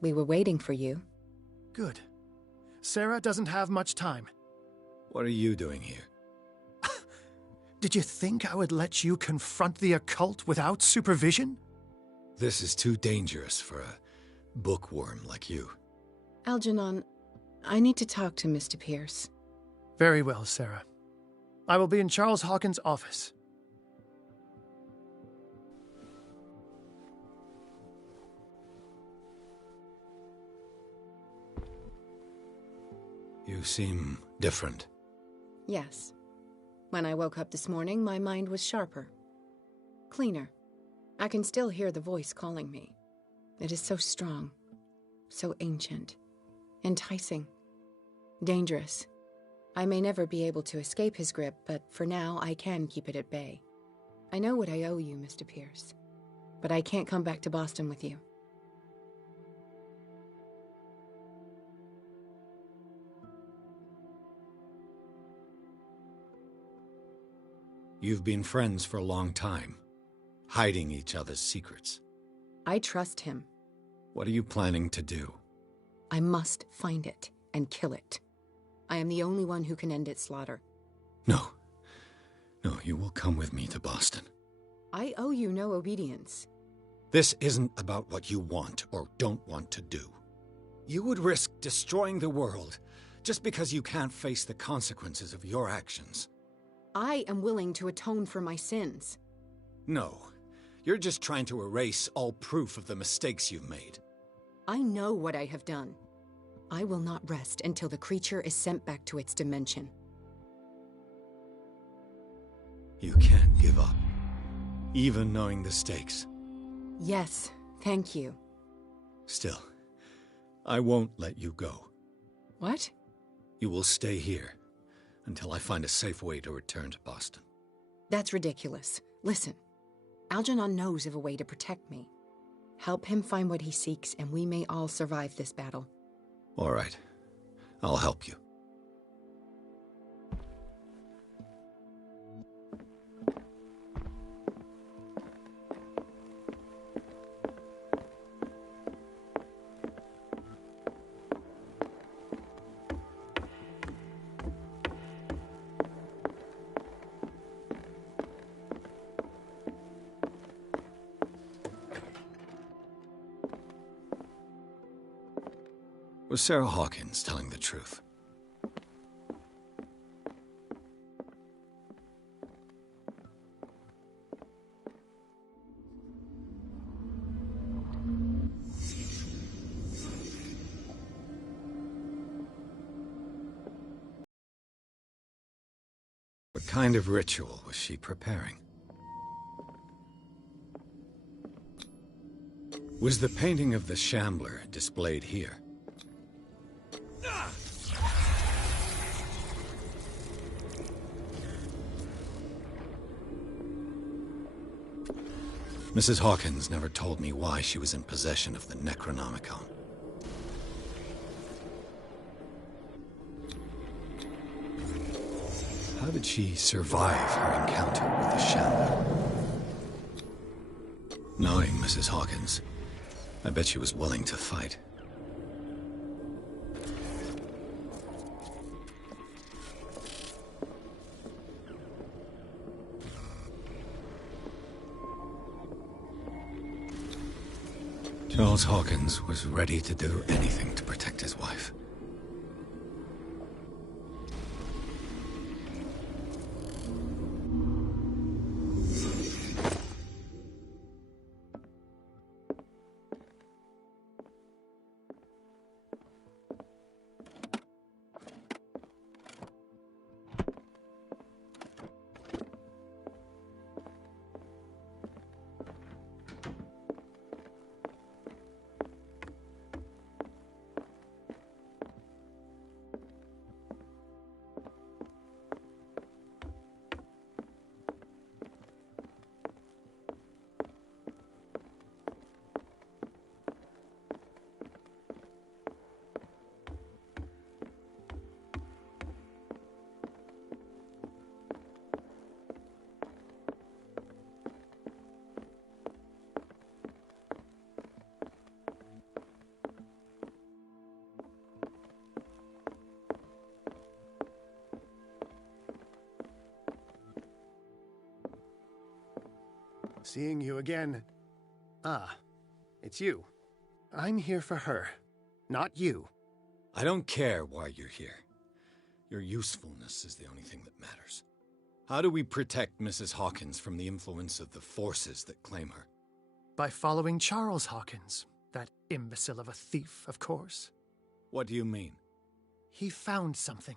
we were waiting for you. Good. Sarah doesn't have much time. What are you doing here? Did you think I would let you confront the occult without supervision? This is too dangerous for a bookworm like you. Algernon, I need to talk to Mr. Pierce. Very well, Sarah. I will be in Charles Hawkins' office. You seem different. Yes. When I woke up this morning, my mind was sharper. Cleaner. I can still hear the voice calling me. It is so strong, so ancient. Enticing. Dangerous. I may never be able to escape his grip, but for now I can keep it at bay. I know what I owe you, Mr. Pierce, but I can't come back to Boston with you. You've been friends for a long time, hiding each other's secrets. I trust him. What are you planning to do? I must find it and kill it. I am the only one who can end its slaughter. No. No, you will come with me to Boston. I owe you no obedience. This isn't about what you want or don't want to do. You would risk destroying the world just because you can't face the consequences of your actions. I am willing to atone for my sins. No. You're just trying to erase all proof of the mistakes you've made. I know what I have done. I will not rest until the creature is sent back to its dimension. You can't give up, even knowing the stakes. Yes, thank you. Still, I won't let you go. What? You will stay here until I find a safe way to return to Boston. That's ridiculous. Listen, Algernon knows of a way to protect me. Help him find what he seeks, and we may all survive this battle. All right. I'll help you. Was Sarah Hawkins telling the truth? What kind of ritual was she preparing? Was the painting of the Shambler displayed here? Mrs. Hawkins never told me why she was in possession of the Necronomicon. How did she survive her encounter with the Shambler? Knowing Mrs. Hawkins, I bet she was willing to fight. Charles Hawkins was ready to do anything to protect his wife. Seeing you again. Ah, it's you. I'm here for her, not you. I don't care why you're here. Your usefulness is the only thing that matters. How do we protect Mrs. Hawkins from the influence of the forces that claim her? By following Charles Hawkins, that imbecile of a thief, of course. What do you mean? He found something.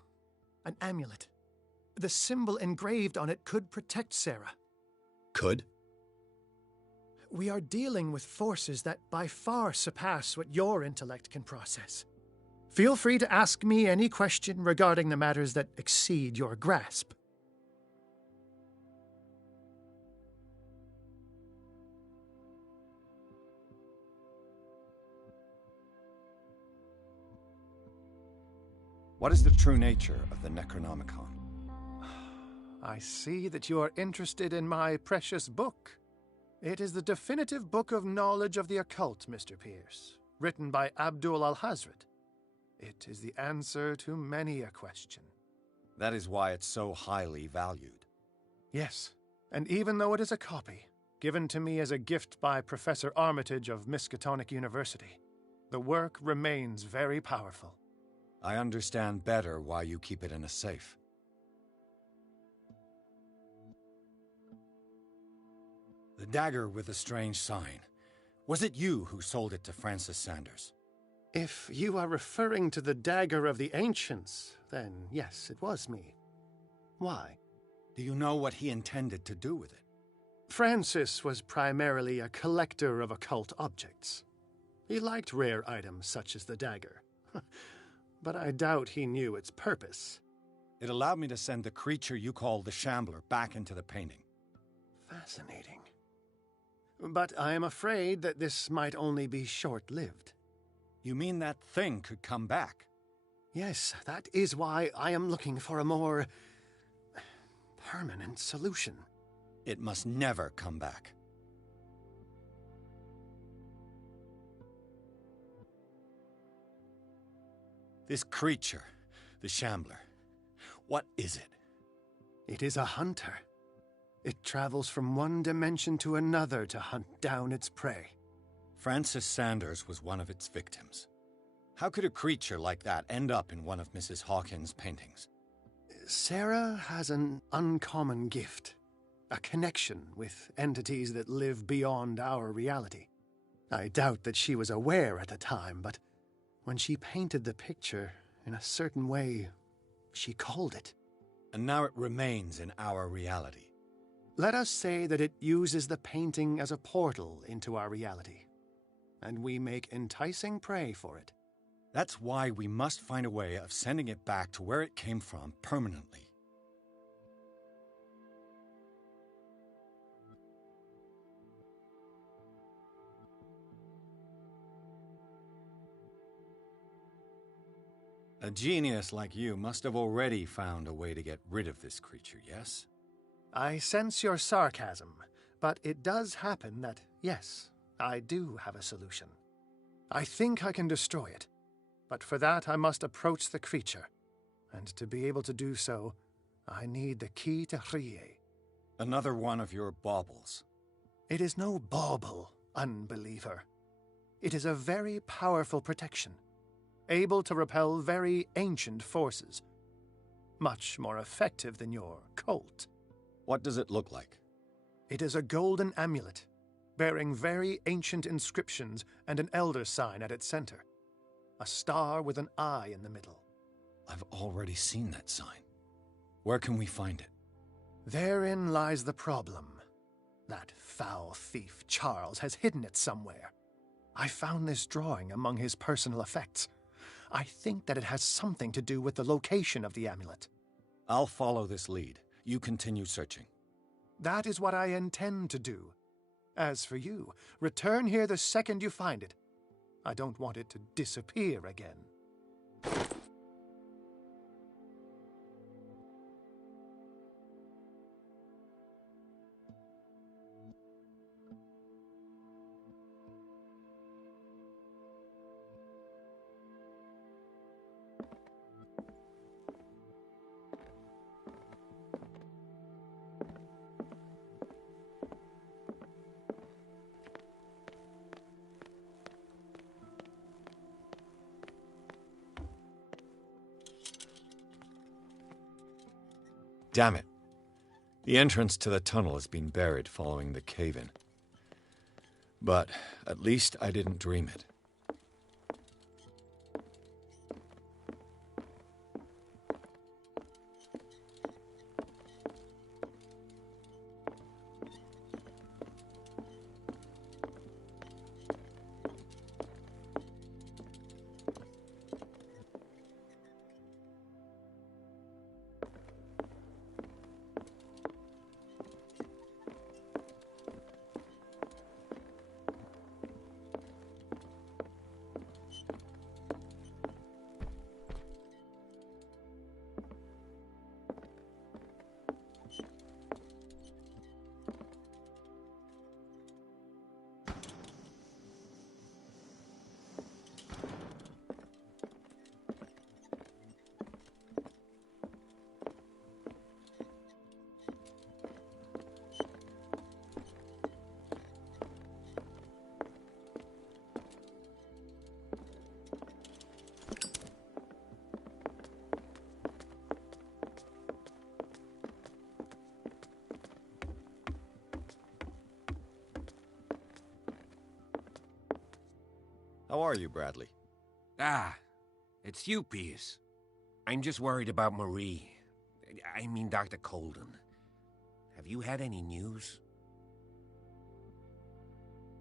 An amulet. The symbol engraved on it could protect Sarah. Could? We are dealing with forces that by far surpass what your intellect can process. Feel free to ask me any question regarding the matters that exceed your grasp. What is the true nature of the Necronomicon? I see that you are interested in my precious book. It is the definitive book of knowledge of the occult, Mr. Pierce, written by Abdul al-Hazred. It is the answer to many a question. That is why it's so highly valued. Yes, and even though it is a copy, given to me as a gift by Professor Armitage of Miskatonic University, the work remains very powerful. I understand better why you keep it in a safe. The dagger with the strange sign. Was it you who sold it to Francis Sanders? If you are referring to the dagger of the ancients, then yes, it was me. Why? Do you know what he intended to do with it? Francis was primarily a collector of occult objects. He liked rare items such as the dagger. But I doubt he knew its purpose. It allowed me to send the creature you call the Shambler back into the painting. Fascinating. But I am afraid that this might only be short-lived. You mean that thing could come back? Yes, that is why I am looking for a more permanent solution. It must never come back. This creature, the Shambler, what is it? It is a hunter. It travels from one dimension to another to hunt down its prey. Francis Sanders was one of its victims. How could a creature like that end up in one of Mrs. Hawkins' paintings? Sarah has an uncommon gift. A connection with entities that live beyond our reality. I doubt that she was aware at the time, but when she painted the picture in a certain way, she called it. And now it remains in our reality. Let us say that it uses the painting as a portal into our reality, and we make enticing prey for it. That's why we must find a way of sending it back to where it came from permanently. A genius like you must have already found a way to get rid of this creature, yes? I sense your sarcasm, but it does happen that, yes, I do have a solution. I think I can destroy it, but for that I must approach the creature, and to be able to do so, I need the key to Rie. Another one of your baubles. It is no bauble, unbeliever. It is a very powerful protection, able to repel very ancient forces. Much more effective than your Colt. What does it look like? It is a golden amulet, bearing very ancient inscriptions and an elder sign at its center. A star with an eye in the middle. I've already seen that sign. Where can we find it? Therein lies the problem. That foul thief Charles has hidden it somewhere. I found this drawing among his personal effects. I think that it has something to do with the location of the amulet. I'll follow this lead. You continue searching. That is what I intend to do. As for you, return here the second you find it. I don't want it to disappear again. Damn it. The entrance to the tunnel has been buried following the cave-in. But at least I didn't dream it. How are you, Bradley? Ah, it's you, Pierce. I'm just worried about Marie. I mean, Dr. Colden. Have you had any news?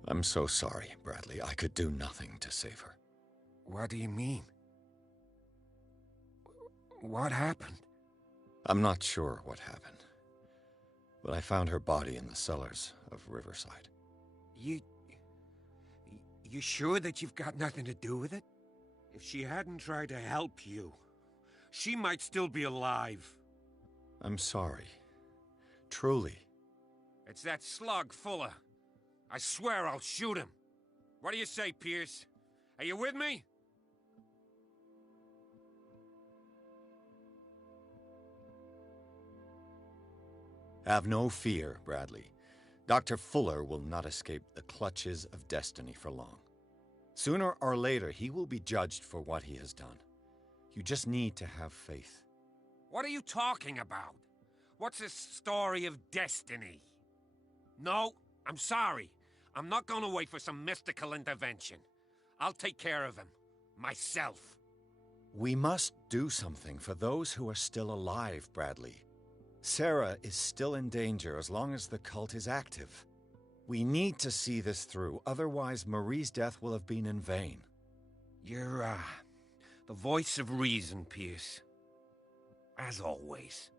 I'm so sorry, Bradley. I could do nothing to save her. What do you mean? What happened? I'm not sure what happened, but I found her body in the cellars of Riverside. You sure that you've got nothing to do with it? If she hadn't tried to help you, she might still be alive. I'm sorry. Truly. It's that slug, Fuller. I swear I'll shoot him. What do you say, Pierce? Are you with me? Have no fear, Bradley. Dr. Fuller will not escape the clutches of destiny for long. Sooner or later, he will be judged for what he has done. You just need to have faith. What are you talking about? What's this story of destiny? No, I'm sorry. I'm not going to wait for some mystical intervention. I'll take care of him. Myself. We must do something for those who are still alive, Bradley. Sarah is still in danger as long as the cult is active. We need to see this through, otherwise Marie's death will have been in vain. You're, the voice of reason, Pierce. As always.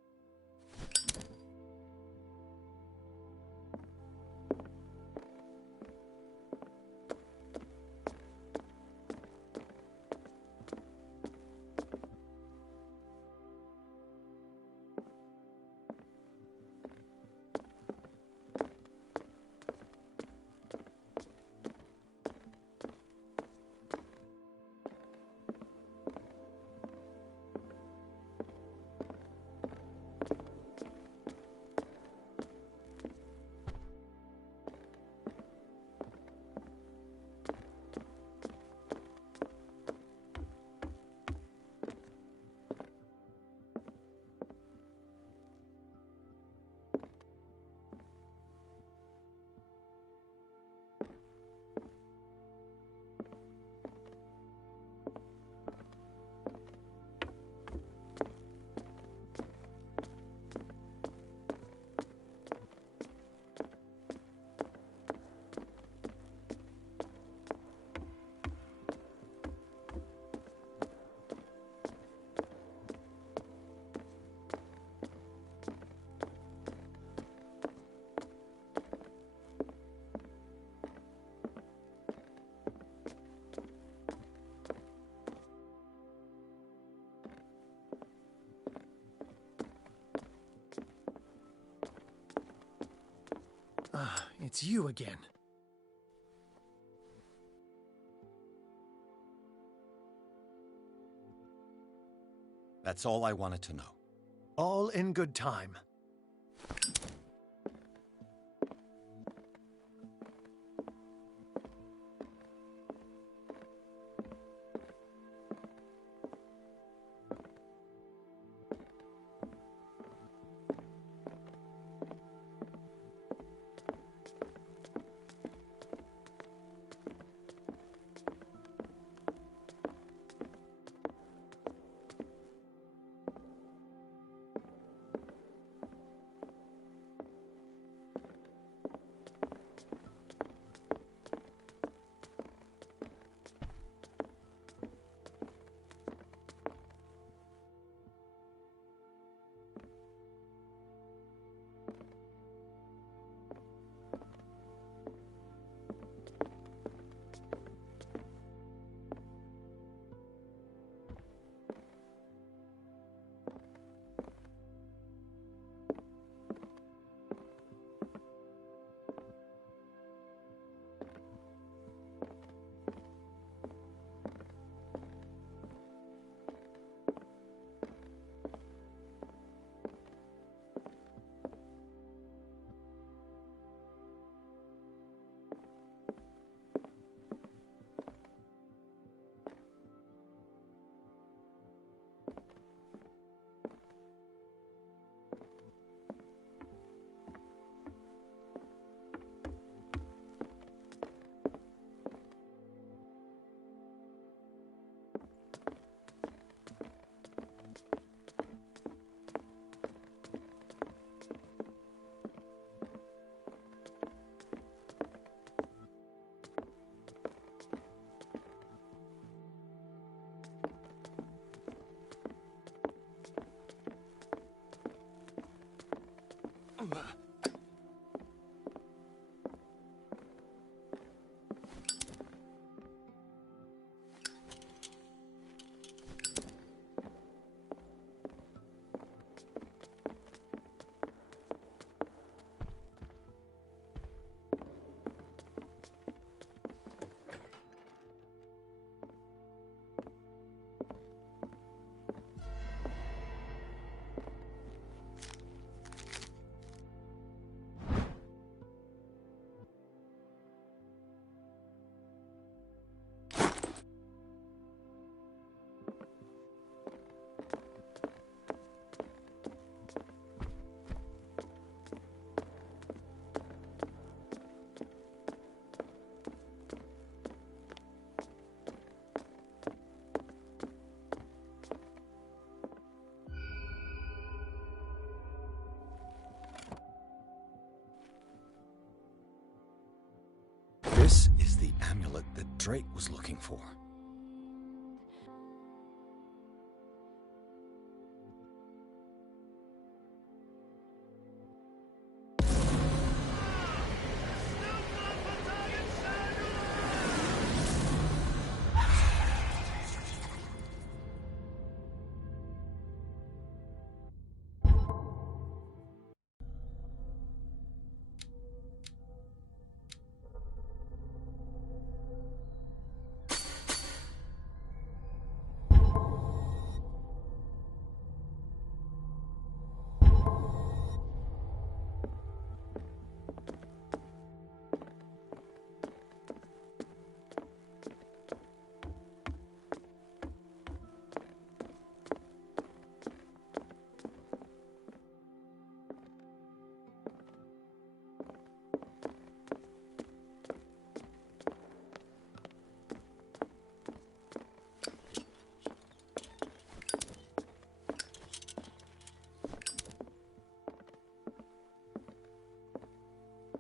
It's you again. That's all I wanted to know. All in good time. This is the amulet that Drake was looking for.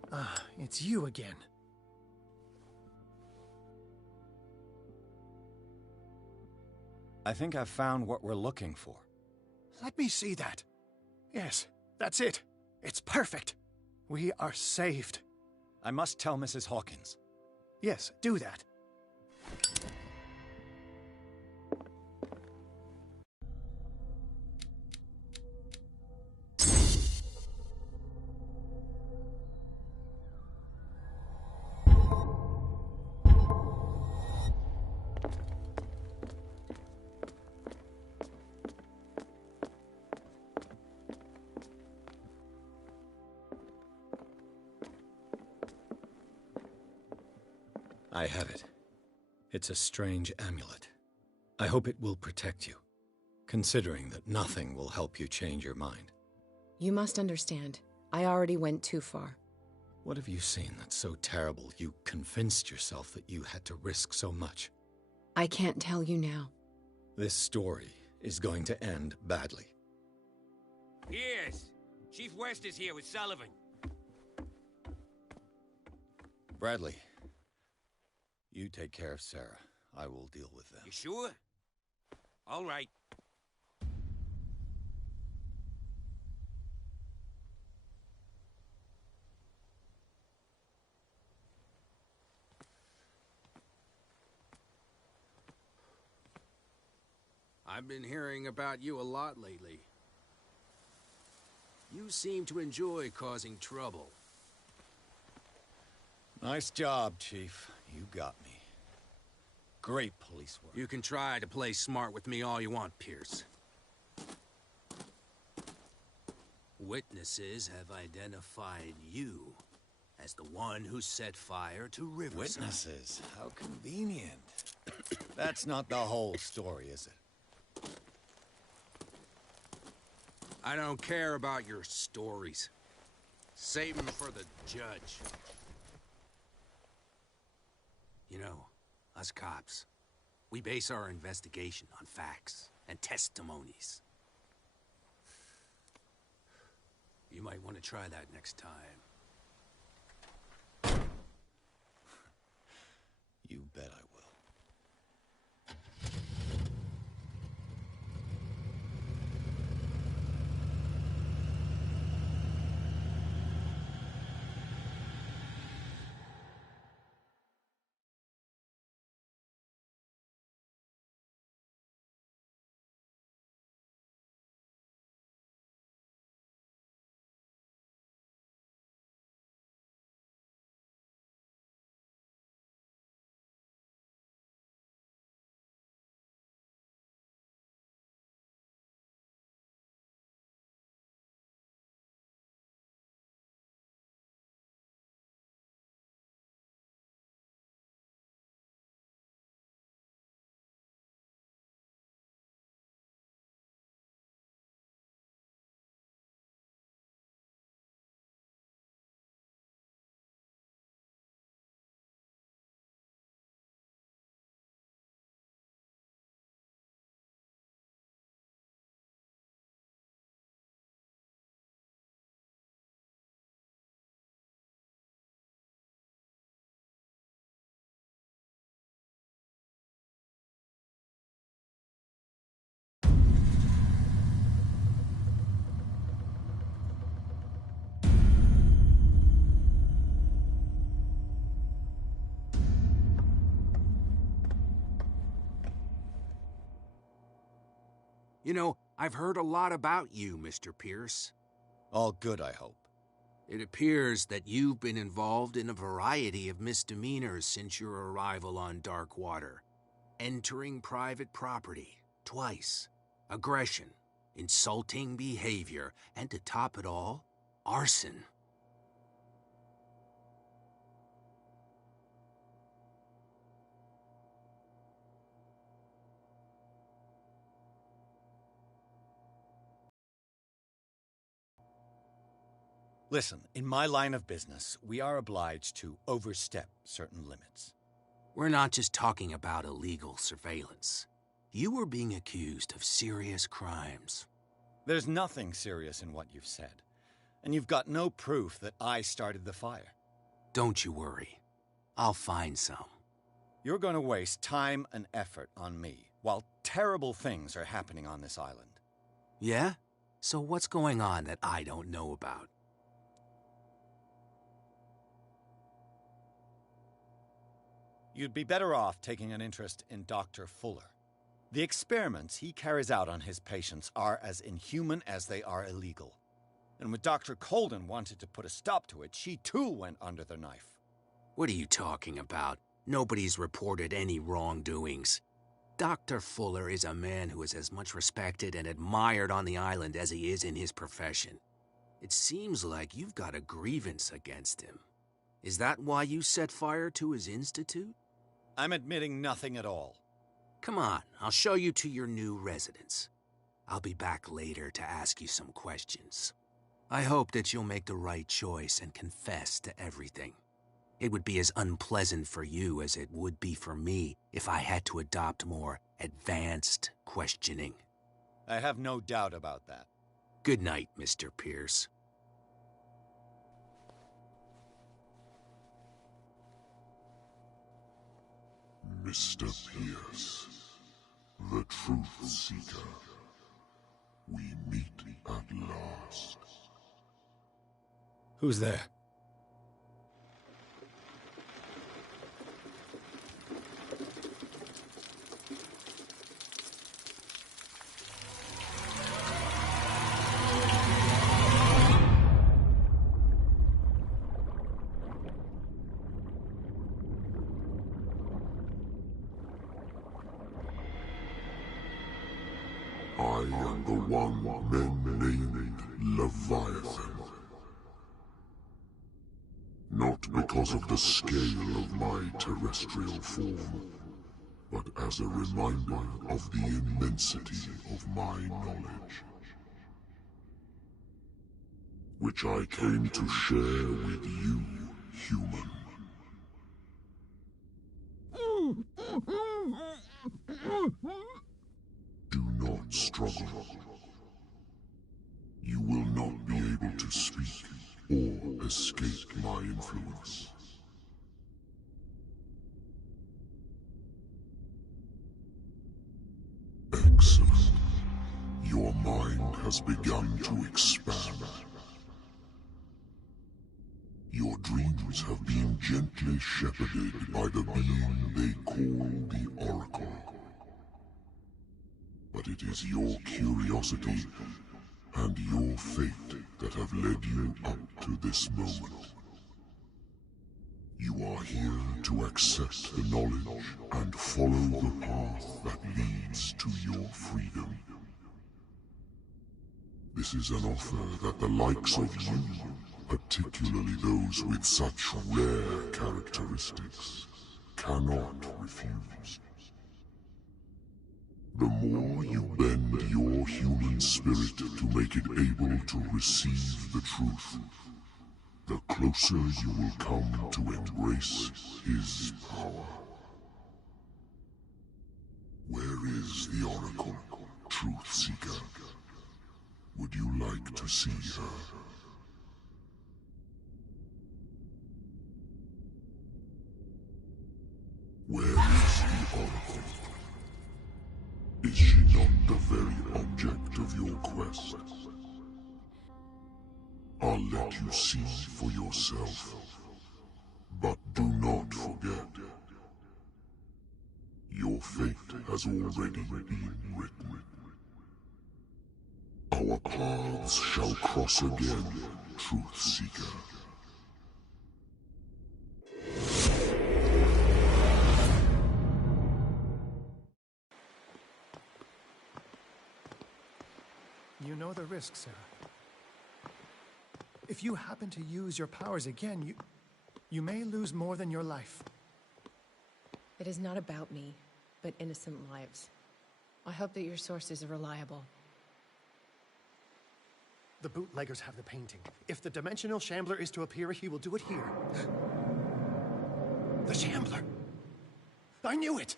Ah, it's you again. I think I've found what we're looking for. Let me see that. Yes, that's it. It's perfect. We are saved. I must tell Mrs. Hawkins. Yes, do that. I have it. It's a strange amulet. I hope it will protect you, considering that nothing will help you change your mind. You must understand. I already went too far. What have you seen that's so terrible you convinced yourself that you had to risk so much? I can't tell you now. This story is going to end badly. Yes. Chief West is here with Sullivan. Bradley, you take care of Sarah. I will deal with them. You sure? All right. I've been hearing about you a lot lately. You seem to enjoy causing trouble. Nice job, Chief. You got me. Great police work. You can try to play smart with me all you want, Pierce. Witnesses have identified you as the one who set fire to Riverside. Witnesses? How convenient. That's not the whole story, is it? I don't care about your stories. Save them for the judge. You know, us cops, we base our investigation on facts and testimonies. You might want to try that next time. You bet I will. You know, I've heard a lot about you, Mr. Pierce. All good, I hope. It appears that you've been involved in a variety of misdemeanors since your arrival on Darkwater. Entering private property, twice. Aggression, insulting behavior, and to top it all, arson. Listen, in my line of business, we are obliged to overstep certain limits. We're not just talking about illegal surveillance. You were being accused of serious crimes. There's nothing serious in what you've said, and you've got no proof that I started the fire. Don't you worry. I'll find some. You're going to waste time and effort on me, while terrible things are happening on this island. Yeah? So what's going on that I don't know about? You'd be better off taking an interest in Dr. Fuller. The experiments he carries out on his patients are as inhuman as they are illegal. And when Dr. Colden wanted to put a stop to it, she too went under the knife. What are you talking about? Nobody's reported any wrongdoings. Dr. Fuller is a man who is as much respected and admired on the island as he is in his profession. It seems like you've got a grievance against him. Is that why you set fire to his institute? I'm admitting nothing at all. Come on, I'll show you to your new residence. I'll be back later to ask you some questions. I hope that you'll make the right choice and confess to everything. It would be as unpleasant for you as it would be for me if I had to adopt more advanced questioning. I have no doubt about that. Good night, Mr. Pierce. Mr. Pierce, the Truth Seeker, we meet at last. Who's there? I am the one men named Leviathan. Not because of the scale of my terrestrial form, but as a reminder of the immensity of my knowledge, which I came to share with you, human. Do not struggle. You will not be able to speak or escape my influence. Excellent. Your mind has begun to expand. Your dreams have been gently shepherded by the being they call the Oracle. But it is your curiosity and your fate that have led you up to this moment. You are here to accept the knowledge and follow the path that leads to your freedom. This is an offer that the likes of you, particularly those with such rare characteristics, cannot refuse. The more you bend your human spirit to make it able to receive the truth, the closer you will come to embrace his power. Where is the Oracle, Truth Seeker? Would you like to see her? Where is the Oracle? Is she not the very object of your quest? I'll let you see for yourself. But do not forget, your fate has already been written. Our paths shall cross again, Truth Seeker. You know the risk, Sarah. If you happen to use your powers again, you may lose more than your life. It is not about me, but innocent lives. I hope that your sources are reliable. The bootleggers have the painting. If the Dimensional Shambler is to appear, he will do it here. The Shambler! I knew it!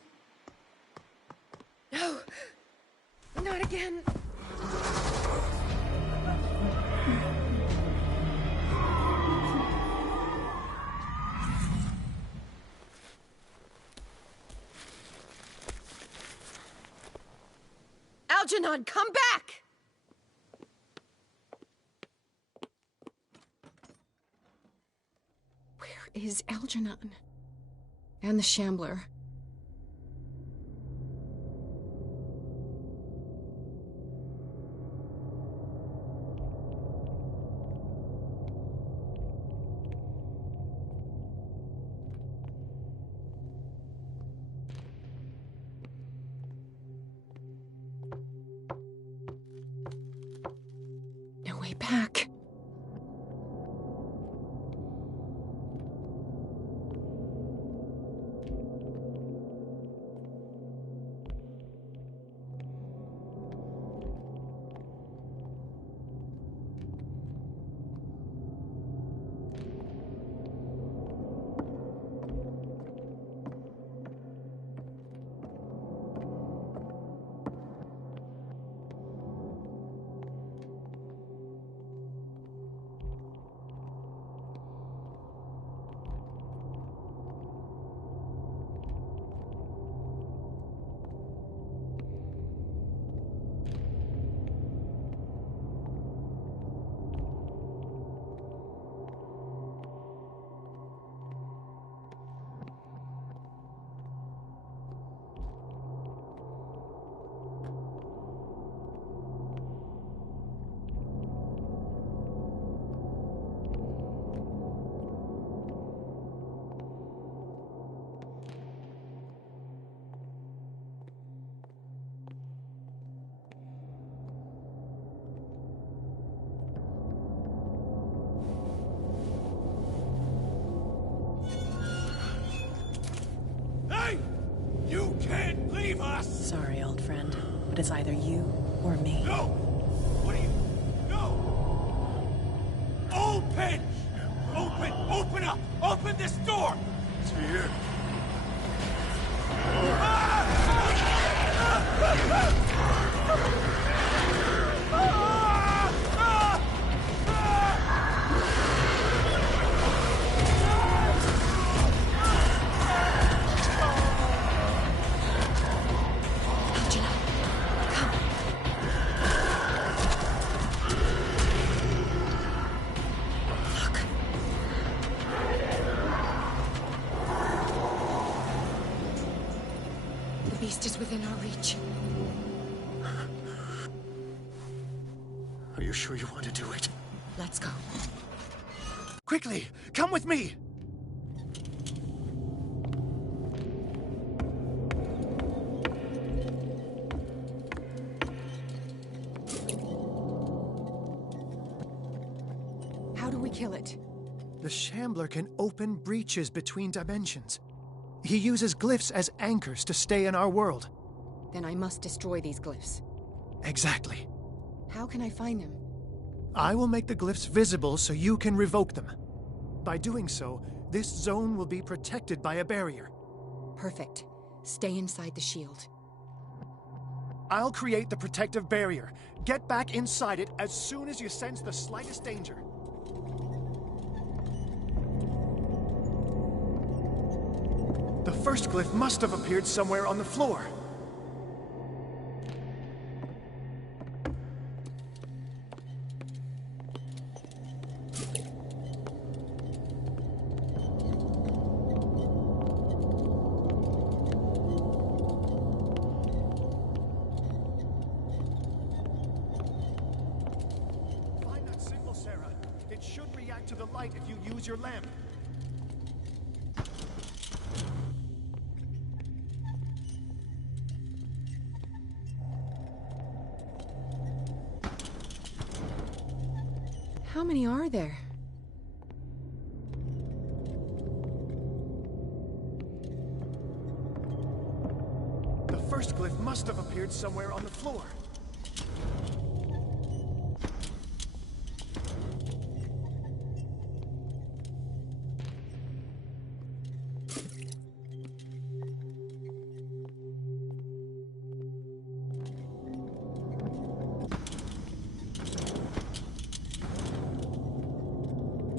No! Not again! Algernon, come back! Where is Algernon? And the Shambler? No way back. You can't leave us! Sorry, old friend, but it's either you or me. No! What are you... No! Open! Open up! Open this door! It's here. The beast is within our reach. Are you sure you want to do it? Let's go. Quickly, come with me! How do we kill it? The Shambler can open breaches between dimensions. He uses glyphs as anchors to stay in our world. Then I must destroy these glyphs. Exactly. How can I find them? I will make the glyphs visible so you can revoke them. By doing so, this zone will be protected by a barrier. Perfect. Stay inside the shield. I'll create the protective barrier. Get back inside it as soon as you sense the slightest danger. The first glyph must have appeared somewhere on the floor. react to the light if you use your lamp. How many are there? The first glyph must have appeared somewhere on the floor.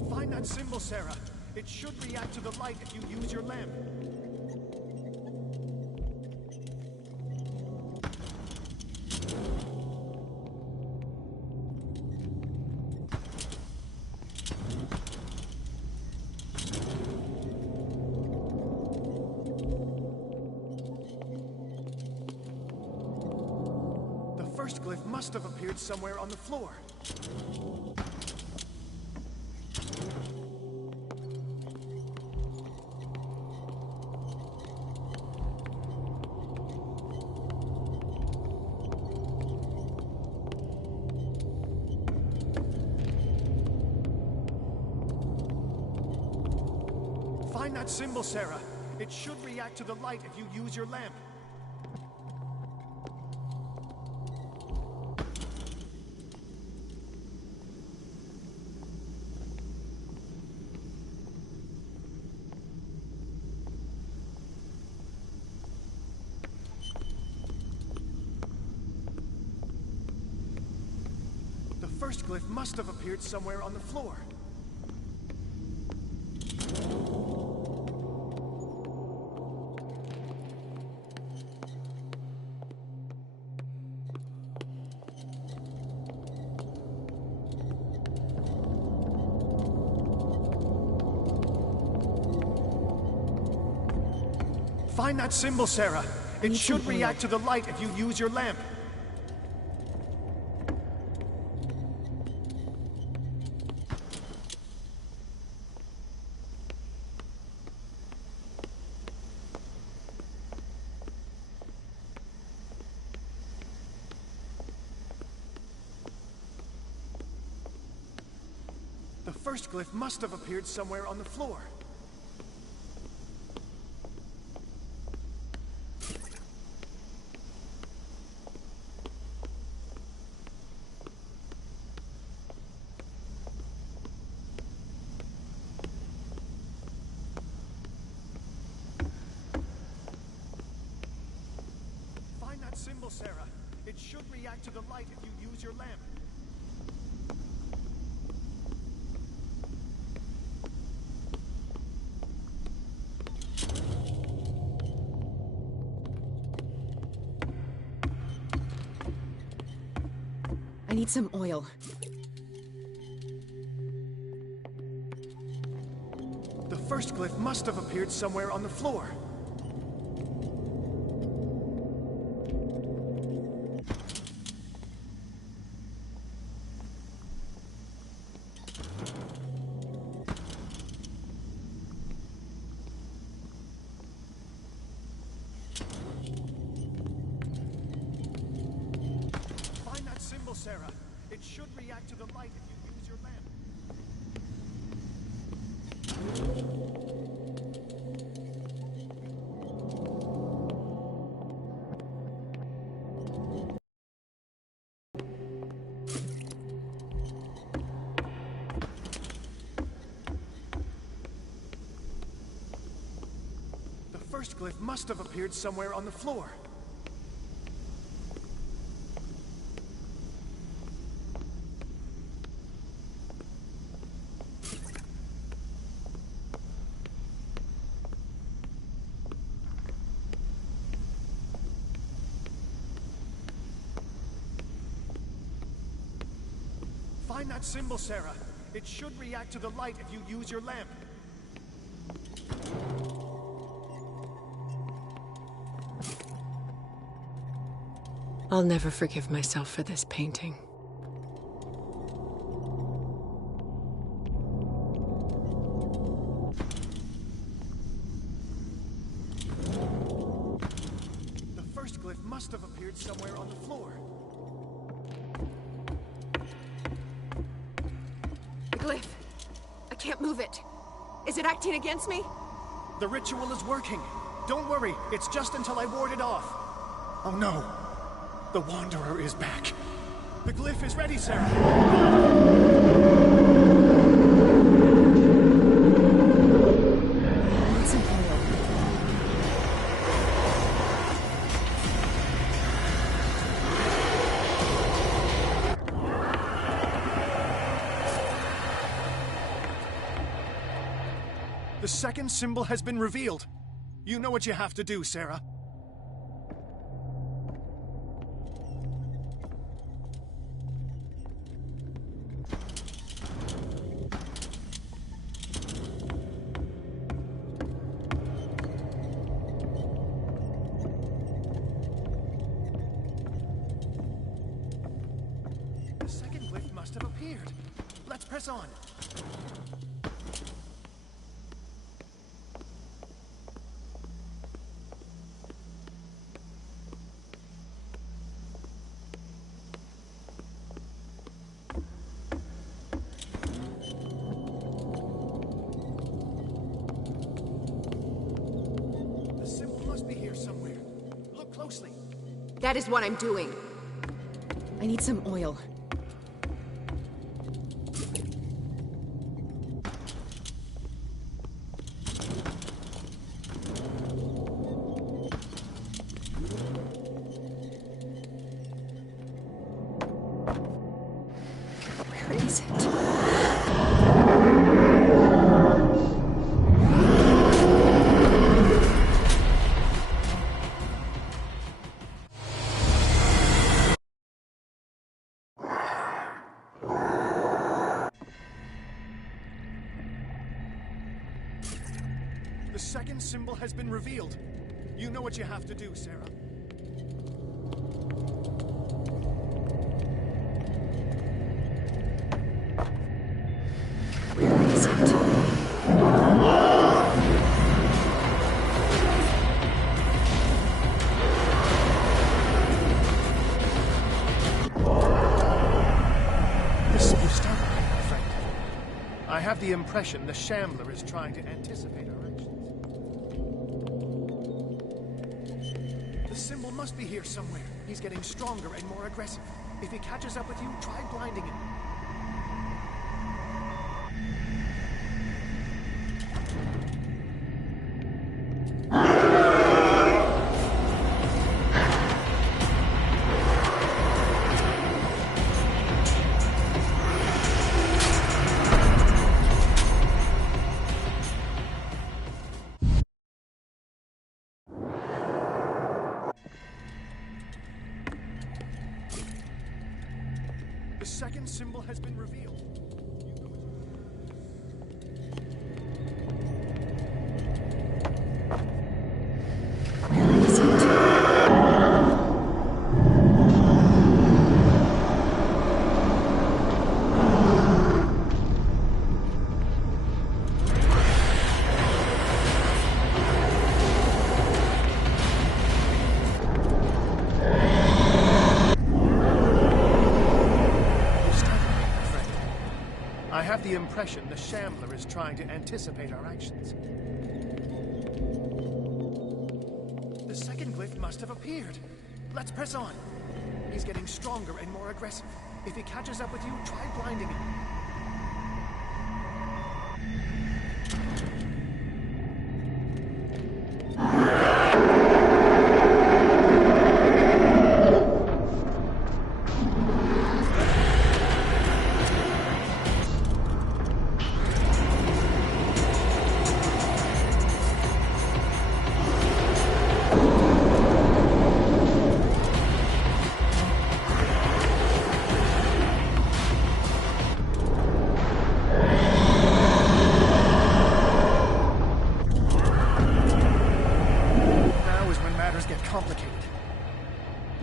Find that symbol, Sarah. It should react to the light if you use your lamp. The first glyph must have appeared somewhere on the floor. Find that symbol, Sarah. It should react to the light if you use your lamp. The first glyph must have appeared somewhere on the floor. Find that symbol, Sarah. It should react to the light if you use your lamp. The first glyph must have appeared somewhere on the floor. Find that symbol, Sarah. It should react to the light if you use your lamp. I need some oil. The first glyph must have appeared somewhere on the floor. Find that symbol, Sarah. It should react to the light if you use your lamp. The first glyph must have appeared somewhere on the floor. Find that symbol, Sarah. It should react to the light if you use your lamp. I'll never forgive myself for this painting. appeared somewhere on the floor. The glyph. I can't move it. Is it acting against me? The ritual is working. Don't worry, it's just until I ward it off. Oh no. The Wanderer is back. The glyph is ready, Sarah. The second symbol has been revealed. You know what you have to do, Sarah. The second glyph must have appeared. Let's press on. That is what I'm doing. I need some oil. Where is it? The second symbol has been revealed. You know what you have to do, Sarah. Where is it? This is stubborn, my friend. I have the impression the Shambler is trying to anticipate our actions. The symbol must be here somewhere. He's getting stronger and more aggressive. If he catches up with you, try blinding him. The second symbol has been revealed. Where is it? I have the impression the Shambler is trying to anticipate our actions. The second glyph must have appeared. Let's press on. He's getting stronger and more aggressive. If he catches up with you, try blinding him.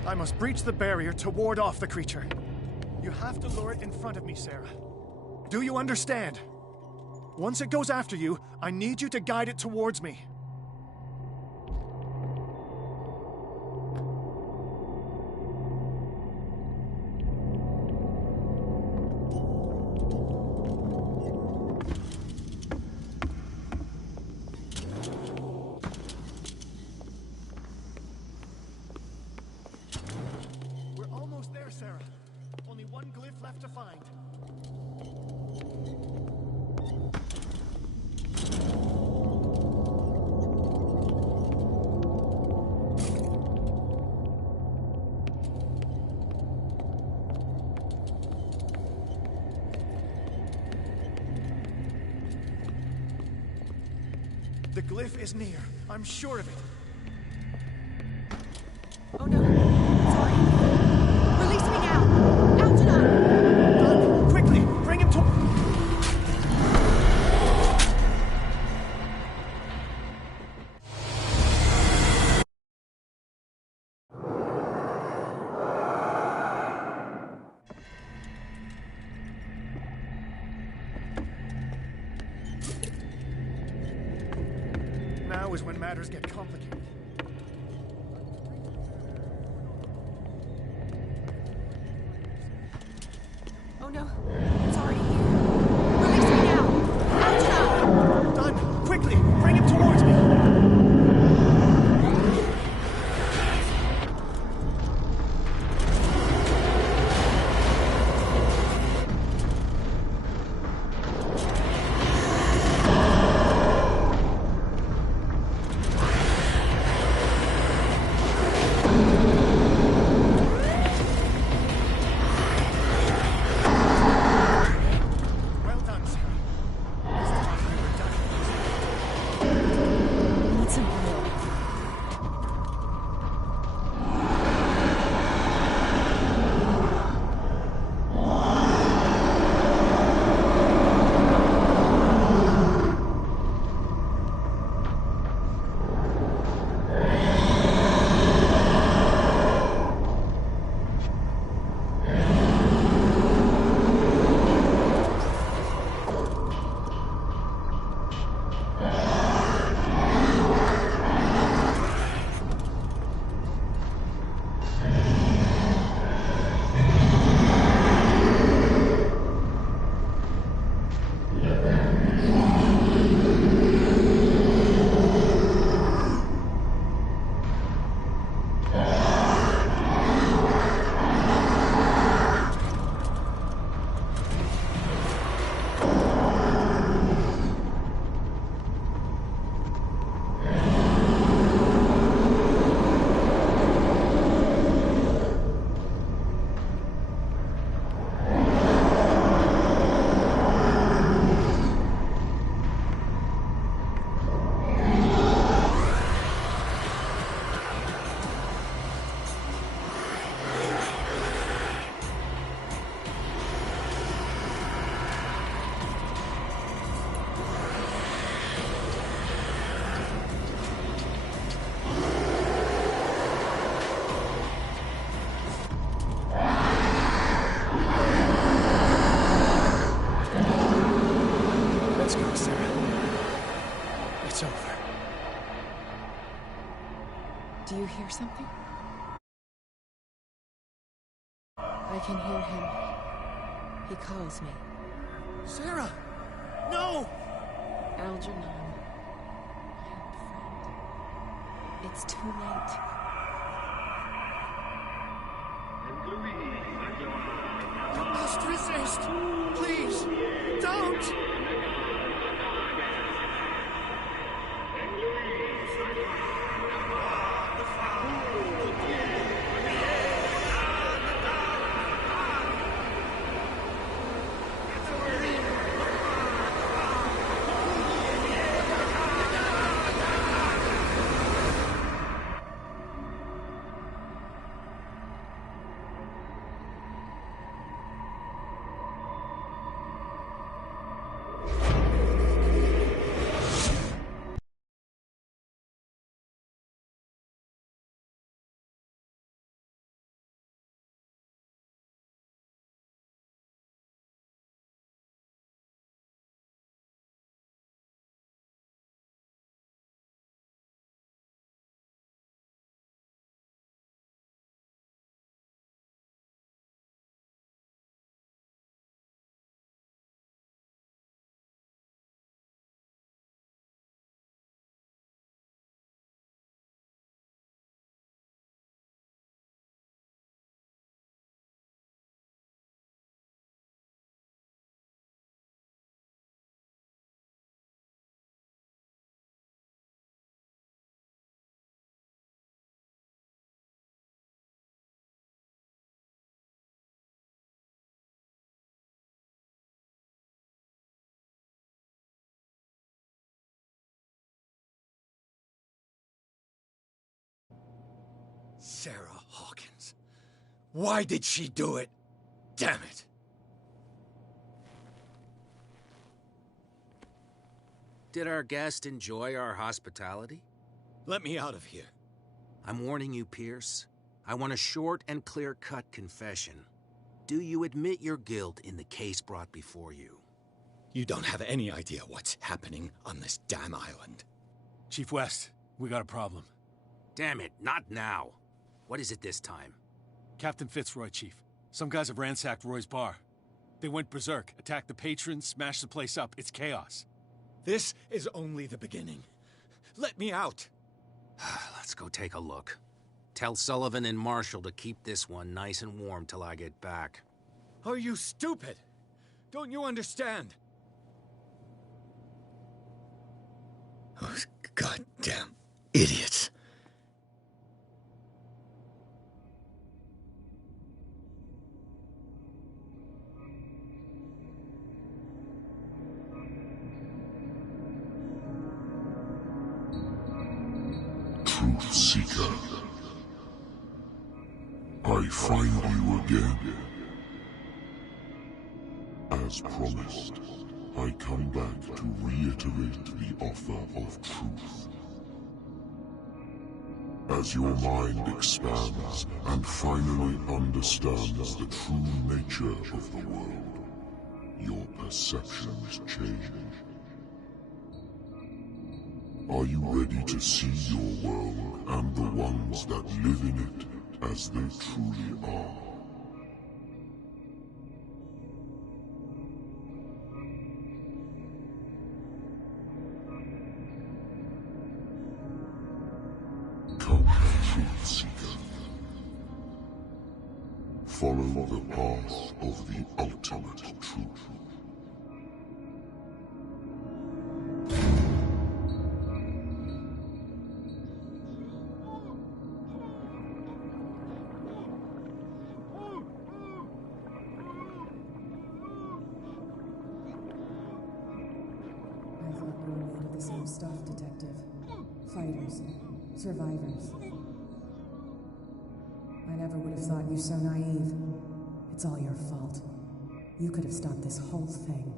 I must breach the barrier to ward off the creature. You have to lure it in front of me, Sarah. Do you understand? Once it goes after you, I need you to guide it towards me. glyph left to find. The glyph is near. I'm sure of it. Oh no. Sorry. Release me now! Algernon! Done! Quickly! Bring him to... Now is when matters get complicated. Oh no. Sorry. Release me now! Algernon! Done! Quickly! Bring him towards me! Well done, Sarah. This time we were done. What's in more? Let's go, Sarah. It's over. Do you hear something? I can hear him. He calls me. Sarah! No! Algernon, my old friend. It's too late. You must resist! Please! Don't! Sarah Hawkins. Why did she do it? Damn it! Did our guest enjoy our hospitality? Let me out of here. I'm warning you, Pierce. I want a short and clear-cut confession. Do you admit your guilt in the case brought before you? You don't have any idea what's happening on this damn island. Chief West, we got a problem. Damn it, not now. What is it this time? Captain Fitzroy, Chief. Some guys have ransacked Roy's bar. They went berserk, attacked the patrons, smashed the place up. It's chaos. This is only the beginning. Let me out. Let's go take a look. Tell Sullivan and Marshall to keep this one nice and warm till I get back. Are you stupid? Don't you understand? Those goddamn idiots. Truth Seeker, I find you again. As promised, I come back to reiterate the offer of truth. As your mind expands and finally understands the true nature of the world, your perceptions change. Are you ready to see your world and the ones that live in it as they truly are? Come, Truth Seeker. Follow the path of the ultimate truth. Stuff, Detective. Fighters. Survivors. I never would have thought you so naive. It's all your fault. You could have stopped this whole thing.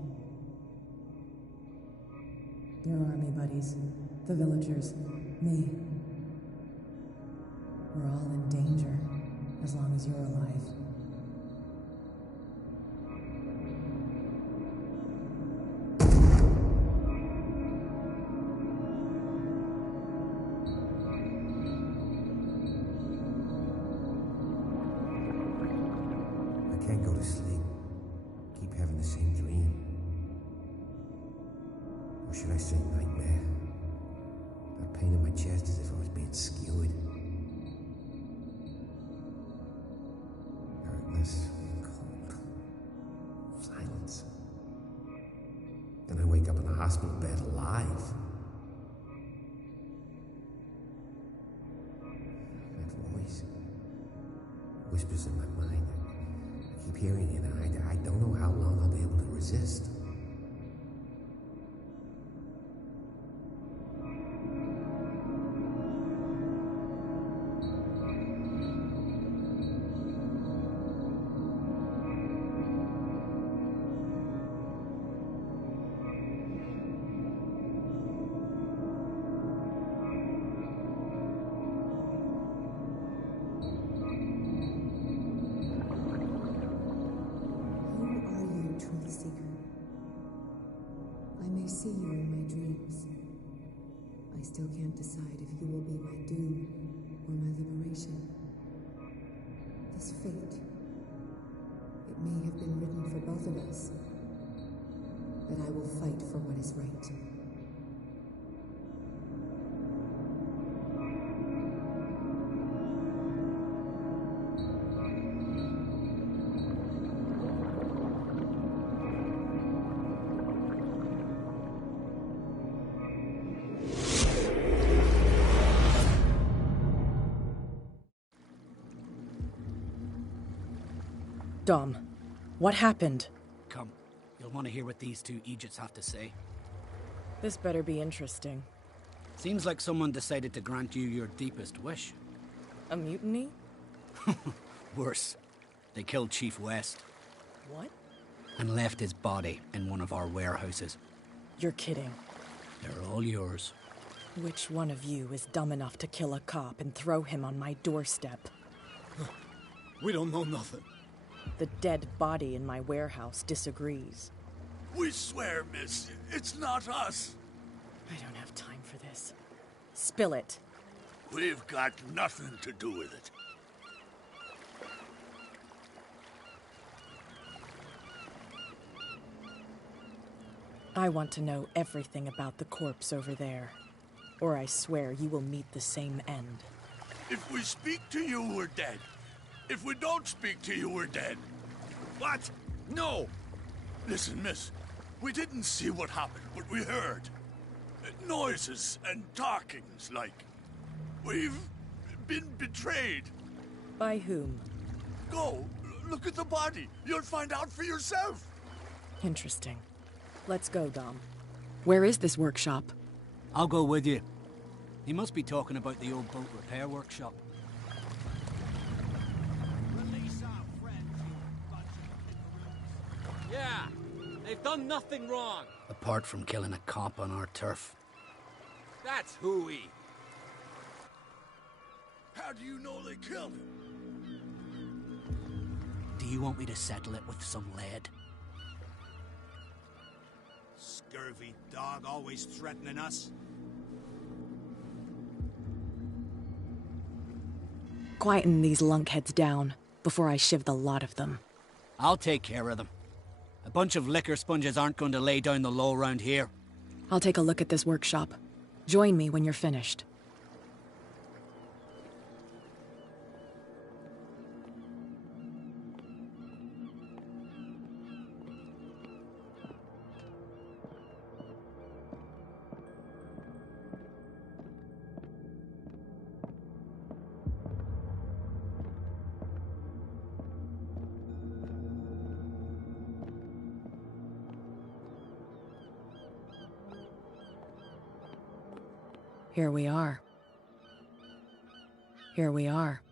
Your army buddies, the villagers, me. We're all in danger, as long as you're alive. Hospital bed alive. That voice whispers in my mind. I keep hearing it, and I don't know how long I'll be able to resist. I still can't decide if you will be my doom or my liberation. This fate, it may have been written for both of us, but I will fight for what is right. Dom, what happened? Come, you'll want to hear what these two Egypts have to say. This better be interesting. Seems like someone decided to grant you your deepest wish. A mutiny? Worse. They killed Chief West. What? And left his body in one of our warehouses. You're kidding. They're all yours. Which one of you is dumb enough to kill a cop and throw him on my doorstep? We don't know nothing. The dead body in my warehouse disagrees. We swear, miss, it's not us. I don't have time for this. Spill it. We've got nothing to do with it. I want to know everything about the corpse over there, or I swear you will meet the same end. If we speak to you, we're dead. If we don't speak to you, we're dead. What? No! Listen, miss, we didn't see what happened, but we heard. Noises and talkings, like. We've been betrayed. By whom? Go, look at the body. You'll find out for yourself. Interesting. Let's go, Dom. Where is this workshop? I'll go with you. He must be talking about the old boat repair workshop. Release our friends, you bunch of pickaroos. Yeah, they've done nothing wrong. Apart from killing a cop on our turf. That's hooey. How do you know they killed him? Do you want me to settle it with some lead? Scurvy dog, always threatening us. Quieten these lunkheads down before I shiv the lot of them. I'll take care of them. A bunch of liquor sponges aren't going to lay down the law round here. I'll take a look at this workshop. Join me when you're finished. Here we are. Here we are.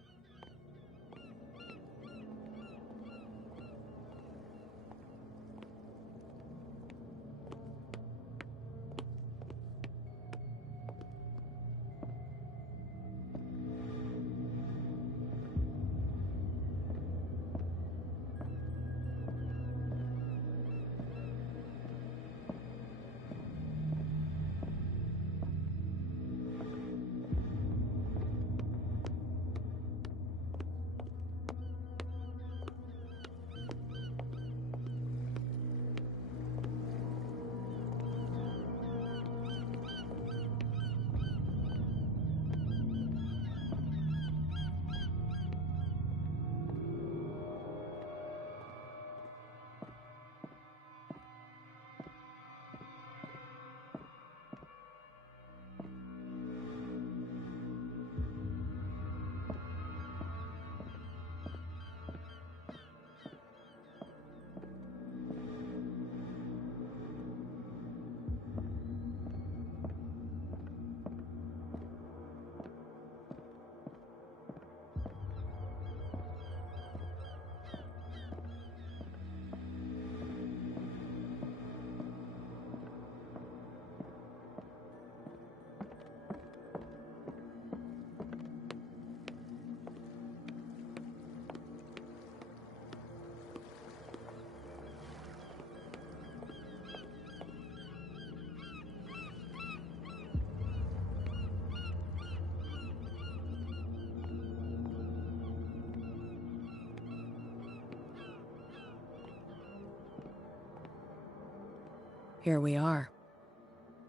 Here we are.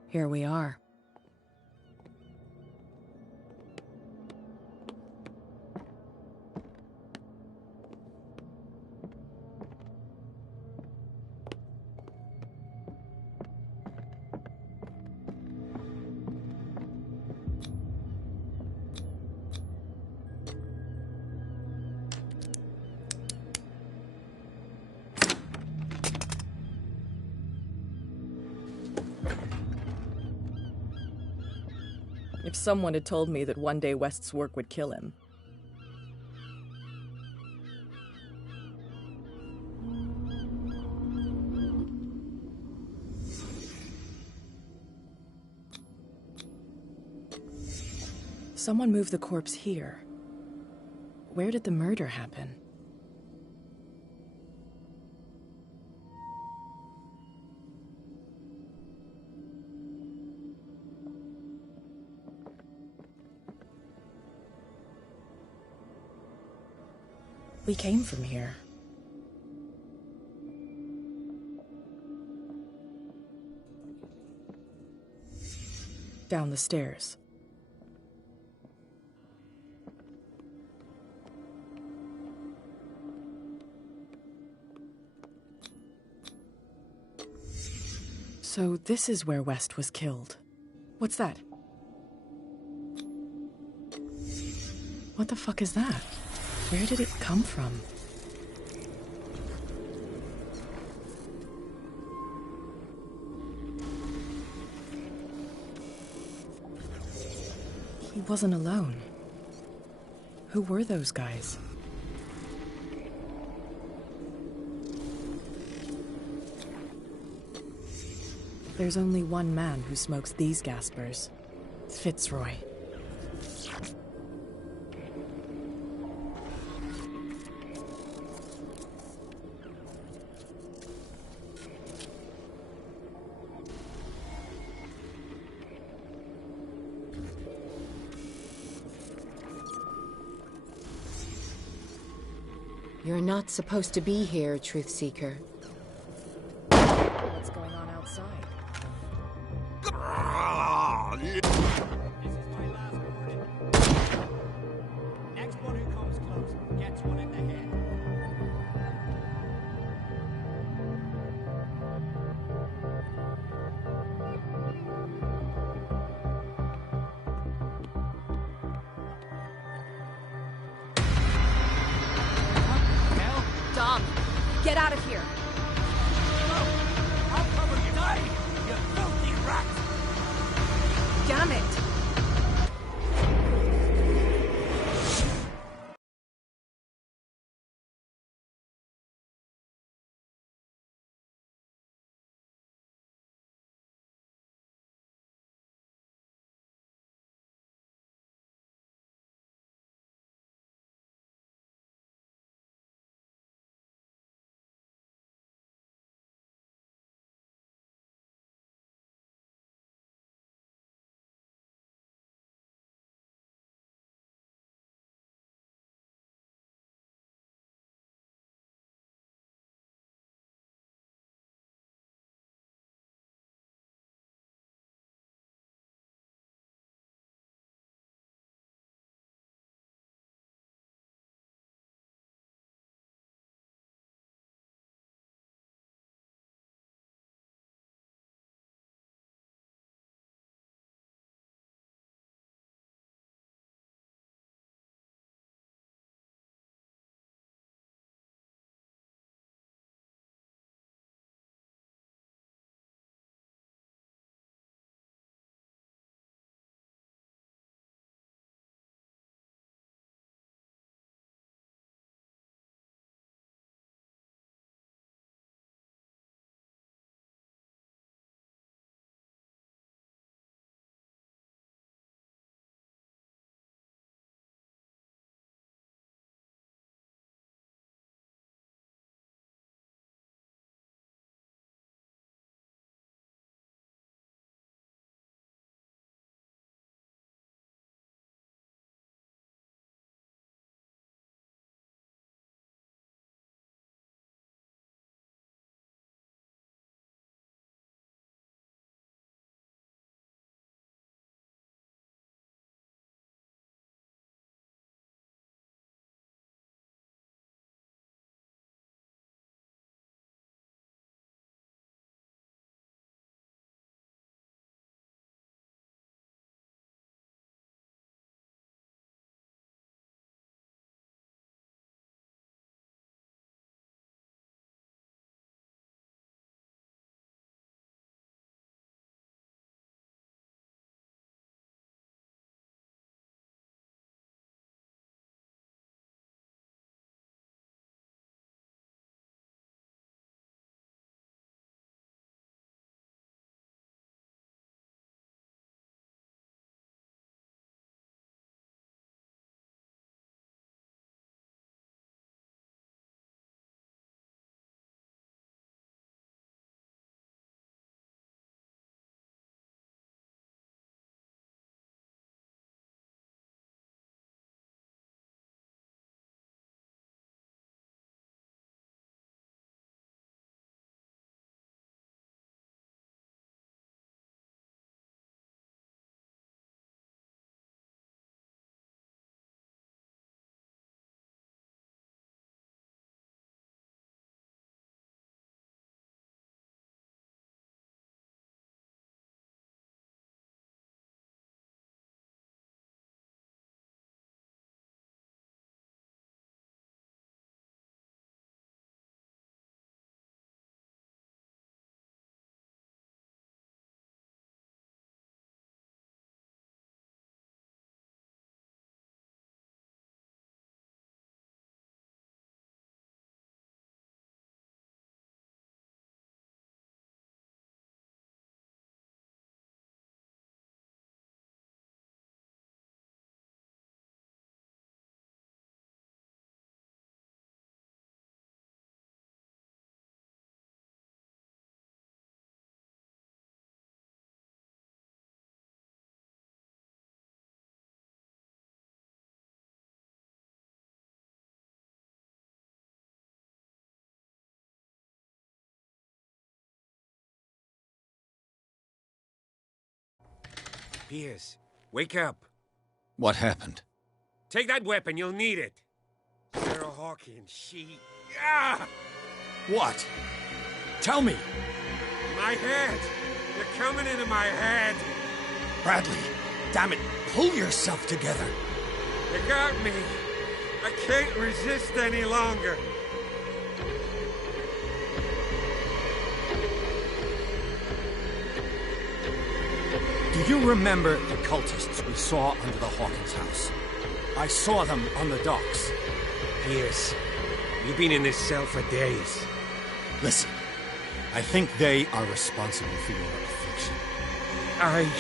Here we are. If someone had told me that one day West's work would kill him, Someone moved the corpse here. Where did the murder happen? We came from here. Down the stairs. So this is where West was killed. What's that? What the fuck is that? Where did it come from? He wasn't alone. Who were those guys? There's only one man who smokes these gaspers. Fitzroy. You're not supposed to be here, Truth Seeker. What's going on outside? This is my last warning. Next one who comes close gets one in the head. Dom, get out of here! I'll cover you! Die, you filthy rat! Damn it! Piers, wake up. What happened? Take that weapon, you'll need it. Sarah Hawkins, she... Ah! What? Tell me! My head! You're coming into my head! Bradley, damn it, pull yourself together! You got me! I can't resist any longer! Do you remember the cultists we saw under the Hawkins house? I saw them on the docks. Piers, you've been in this cell for days. Listen, I think they are responsible for your affliction. I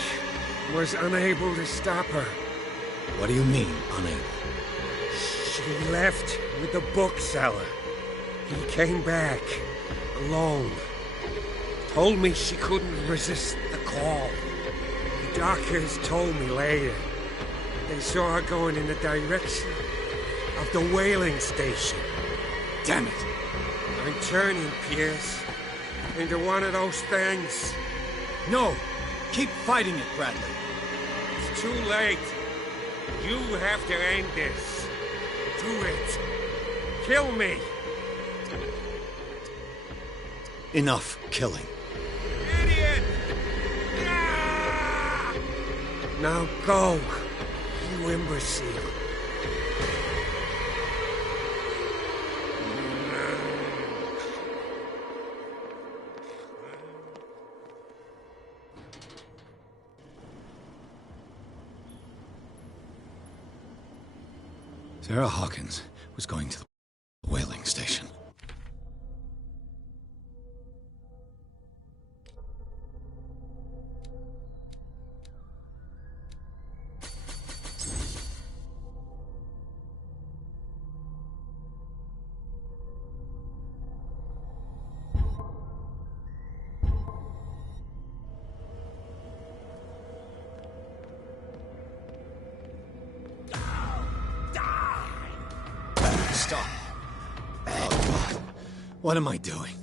was unable to stop her. What do you mean, unable? She left with the bookseller. He came back, alone. Told me she couldn't resist the call. The doctors told me later they saw her going in the direction of the whaling station. Damn it! I'm turning, Piers, into one of those things. No! Keep fighting it, Bradley. It's too late. You have to end this. Do it. Kill me. Enough killing. Idiot! Ah! Now go, you imbecile. Sarah Hawkins was going to the whaling station. Stop. Oh, God. What am I doing?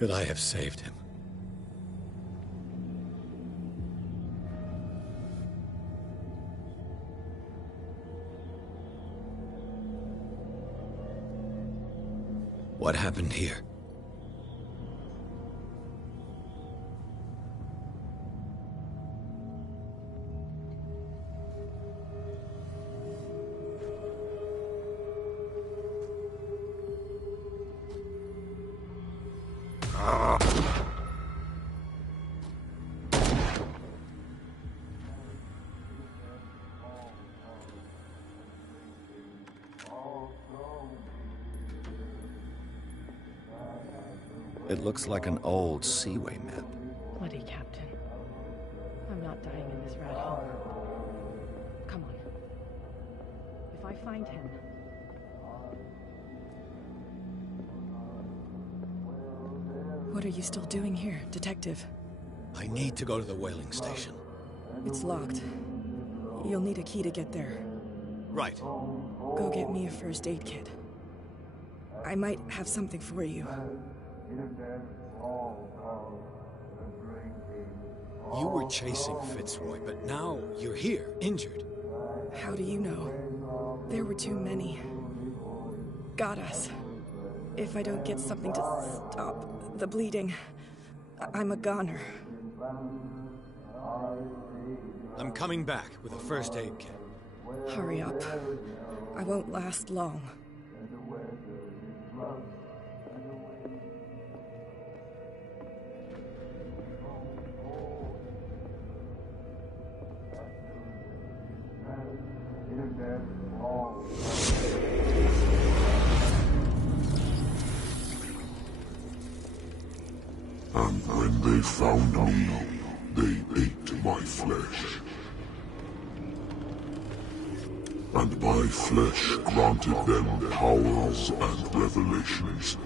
Could I have saved him? What happened here? It looks like an old Seaway map. Bloody Captain. I'm not dying in this rat hole. Come on. If I find him... What are you still doing here, Detective? I need to go to the whaling station. It's locked. You'll need a key to get there. Right. Go get me a first aid kit. I might have something for you. You were chasing Fitzroy, but now you're here, injured. How do you know? There were too many. Got us. If I don't get something to stop the bleeding, I'm a goner. I'm coming back with a first aid kit. Hurry up. I won't last long. And when they found me, they ate my flesh. And my flesh granted them powers and revelations.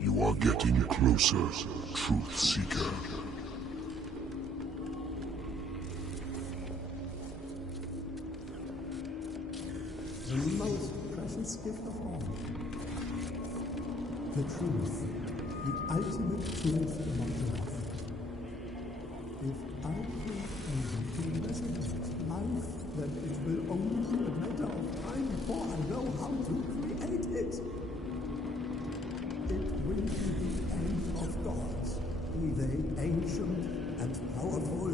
You are getting closer, Truth Seeker. The most precious gift of all. The truth. The ultimate truth about life. If I prove able to resurrect life, then it will only be a matter of time before I know how to create it. It will be the end of gods, be they ancient and powerful.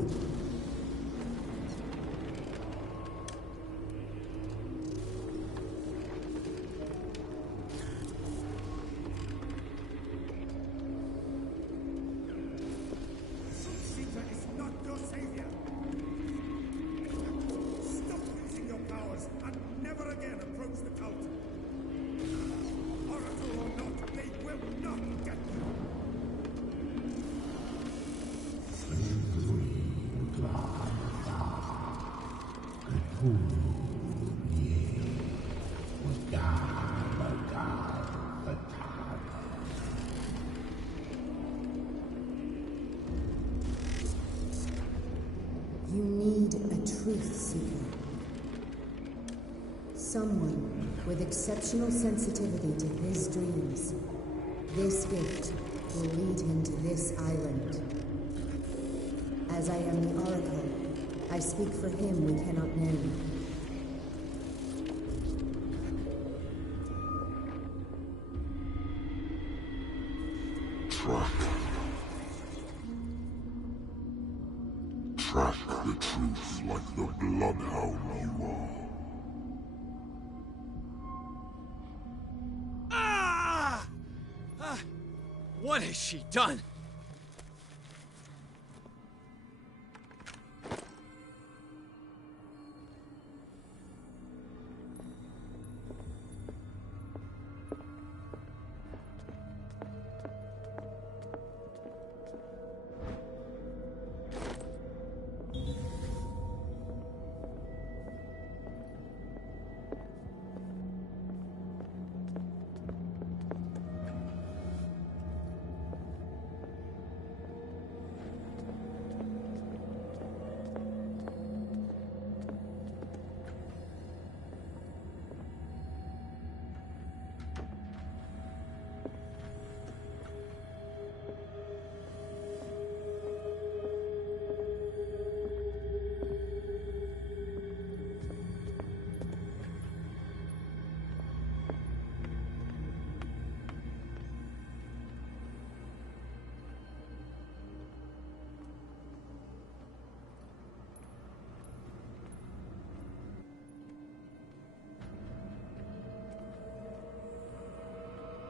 You need a truth seeker. Someone with exceptional sensitivity to his dreams. This gift will lead him to this island. As I am the Oracle, I speak for him we cannot name. Track the truth like the bloodhound you are. What has she done?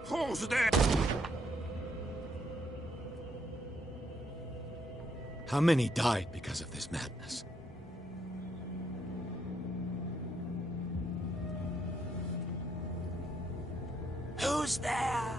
Who's there? How many died because of this madness? Who's there?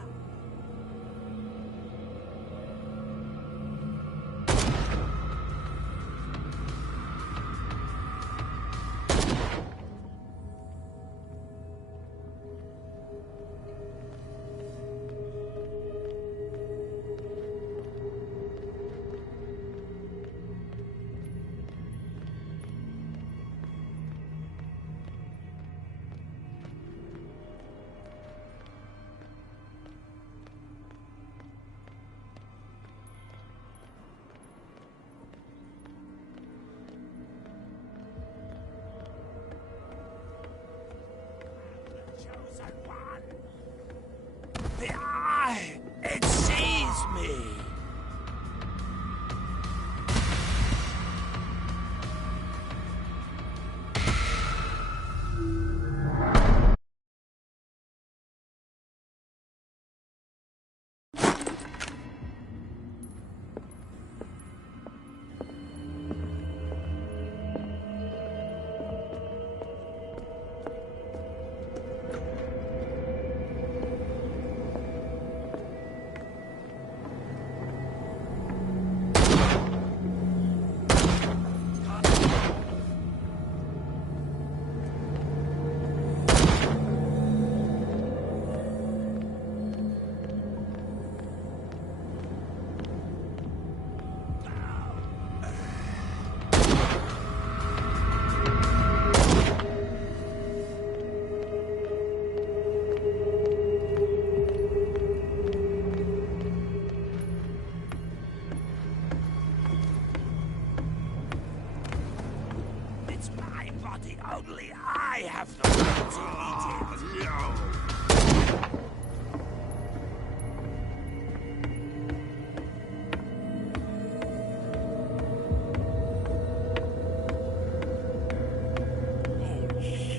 body. Only I have the right to eat it. No.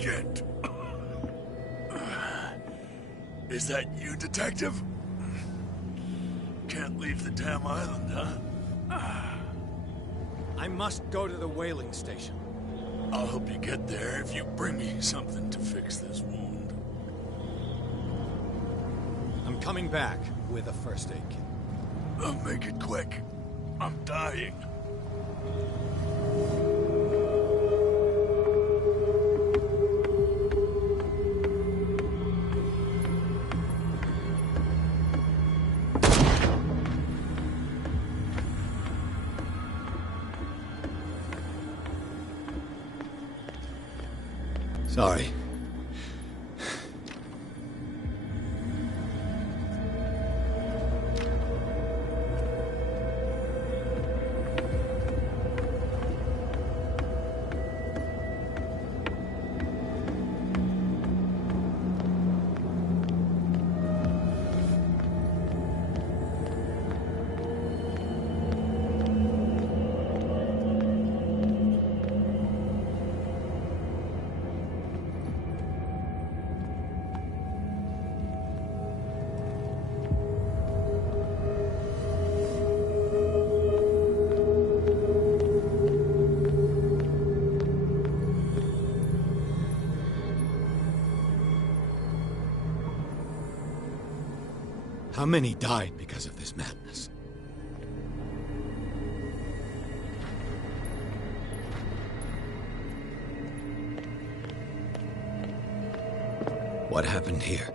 Shit. Is that you, Detective? Can't leave the damn island, huh? I must go to the whaling station. I'll help you get there if you bring me something to fix this wound. I'm coming back with a first aid kit. Make it quick. I'm dying. Sorry. How many died because of this madness? What happened here?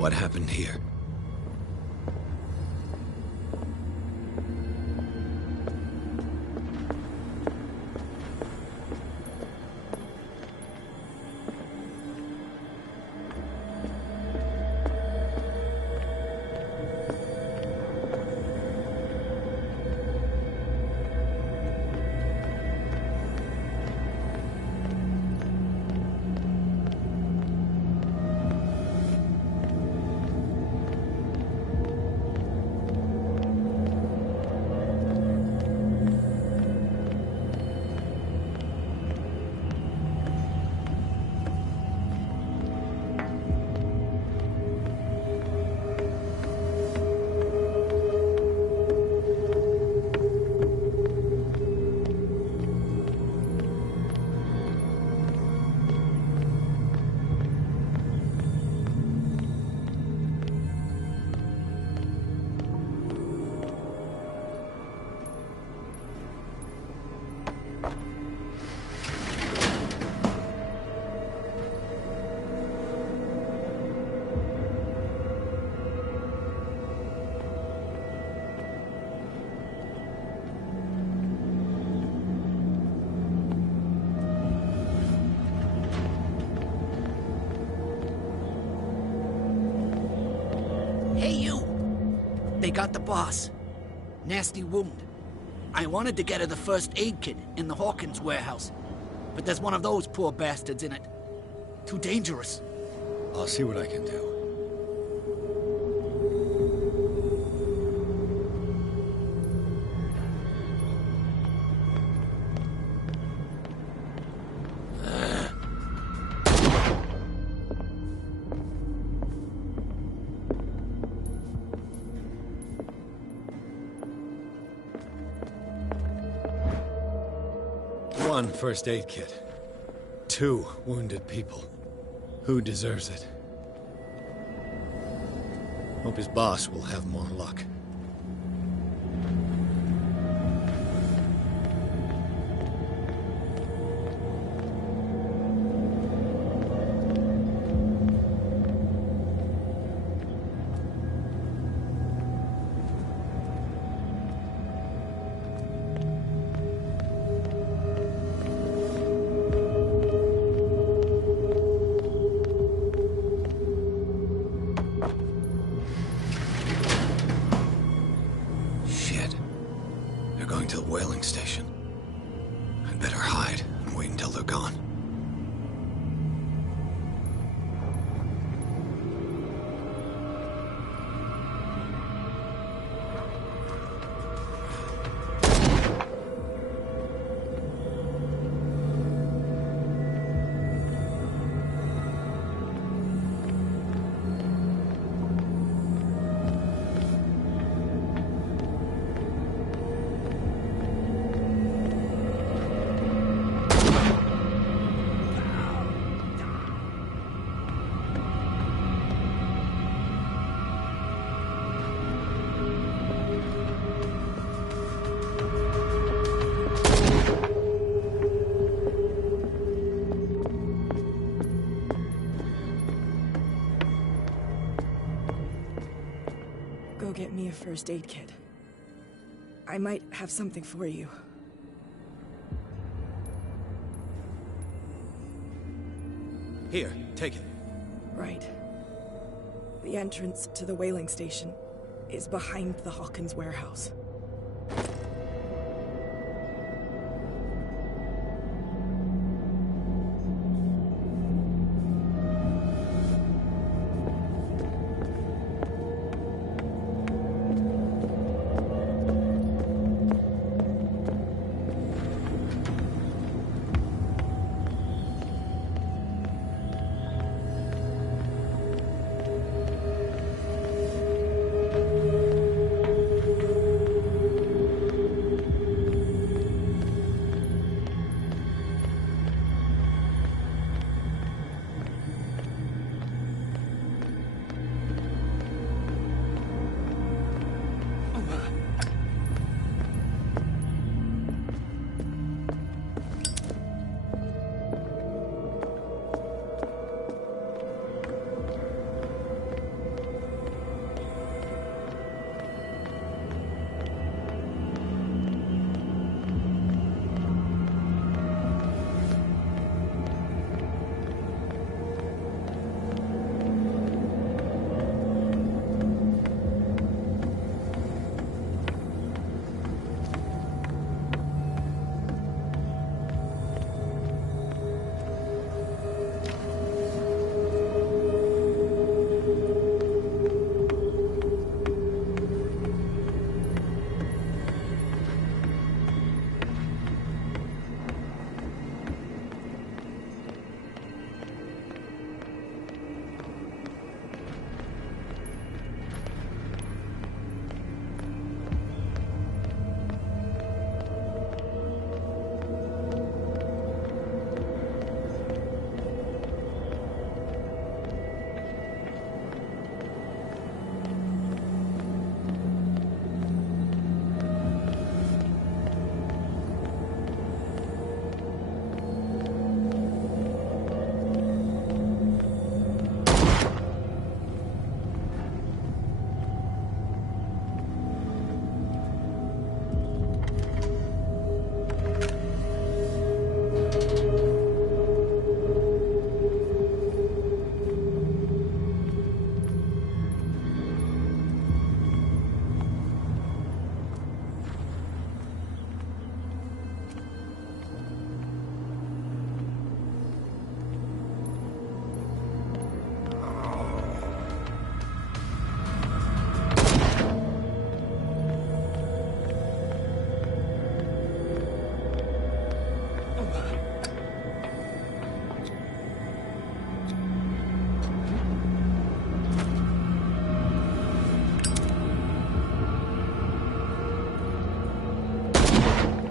What happened here? Hey, you! They got the boss. Nasty wound. I wanted to get her the first aid kit in the Hawkins warehouse, but there's one of those poor bastards in it. Too dangerous. I'll see what I can do. One first aid kit. 2 wounded people. Who deserves it? Hope his boss will have more luck. To the whaling station. I'd better hide and wait until they're gone. Go get me a first aid kit. I might have something for you. Here, take it. Right. The entrance to the whaling station is behind the Hawkins warehouse.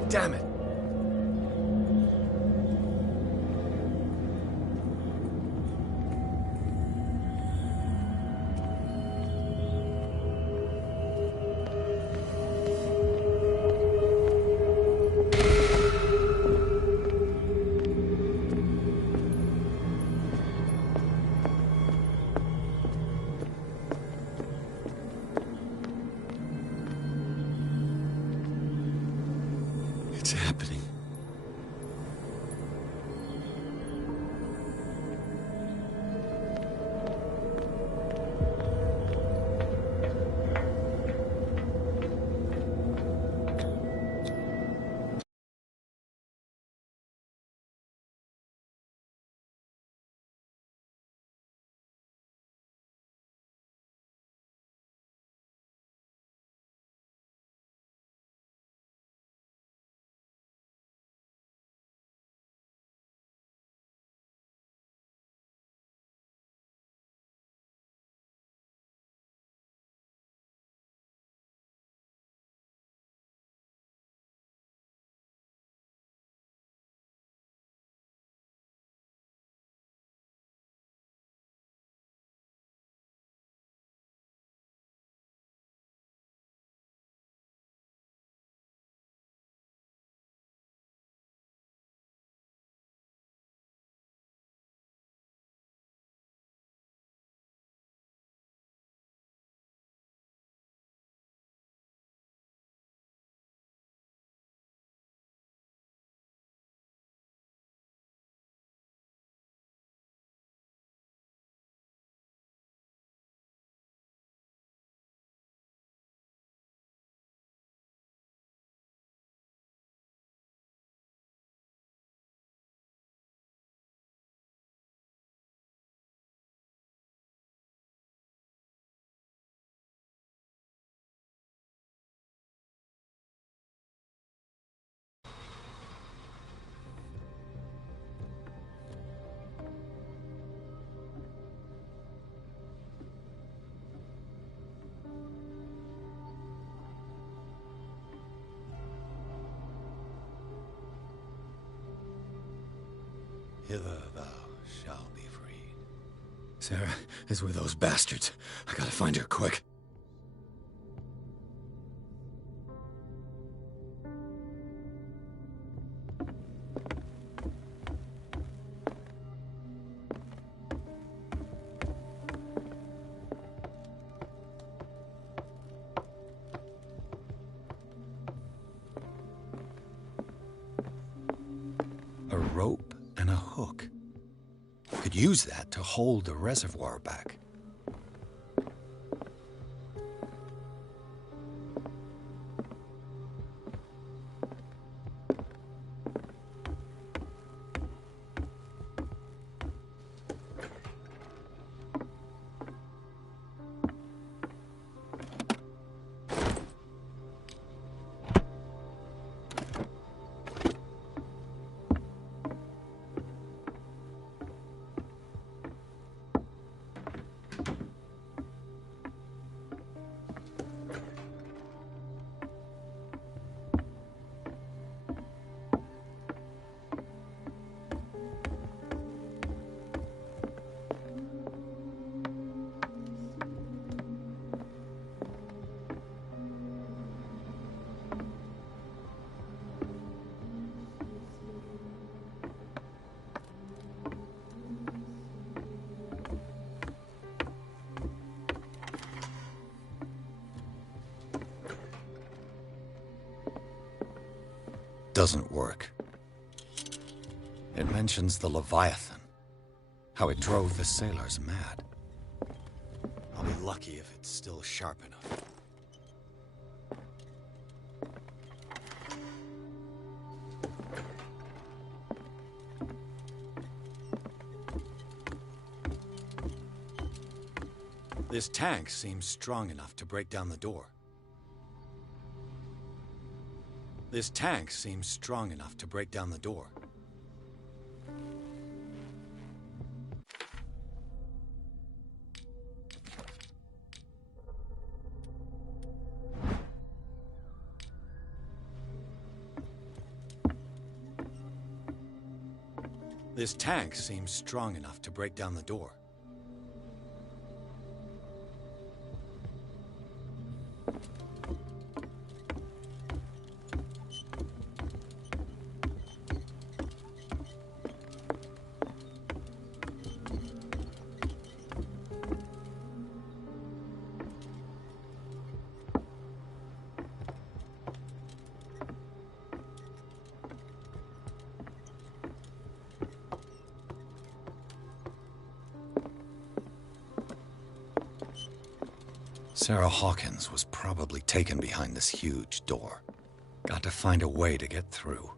Damn it! It's happening. Hither thou shalt be freed. Sarah is with those bastards. I gotta find her quick. A rope and a hook. Could use that to hold the reservoir back. Doesn't work. It mentions the Leviathan, how it drove the sailors mad. I'll be lucky if it's still sharp enough. This tank seems strong enough to break down the door. This tank seems strong enough to break down the door. This tank seems strong enough to break down the door. Sarah Hawkins was probably taken behind this huge door. Got to find a way to get through.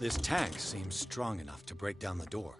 This tank seems strong enough to break down the door.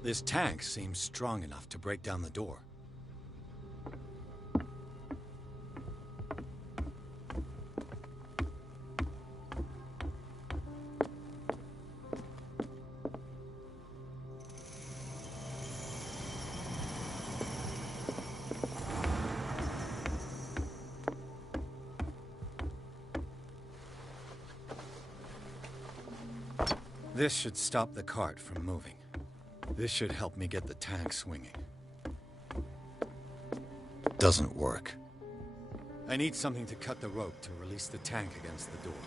This tank seems strong enough to break down the door. This should stop the cart from moving. This should help me get the tank swinging. Doesn't work. I need something to cut the rope to release the tank against the door.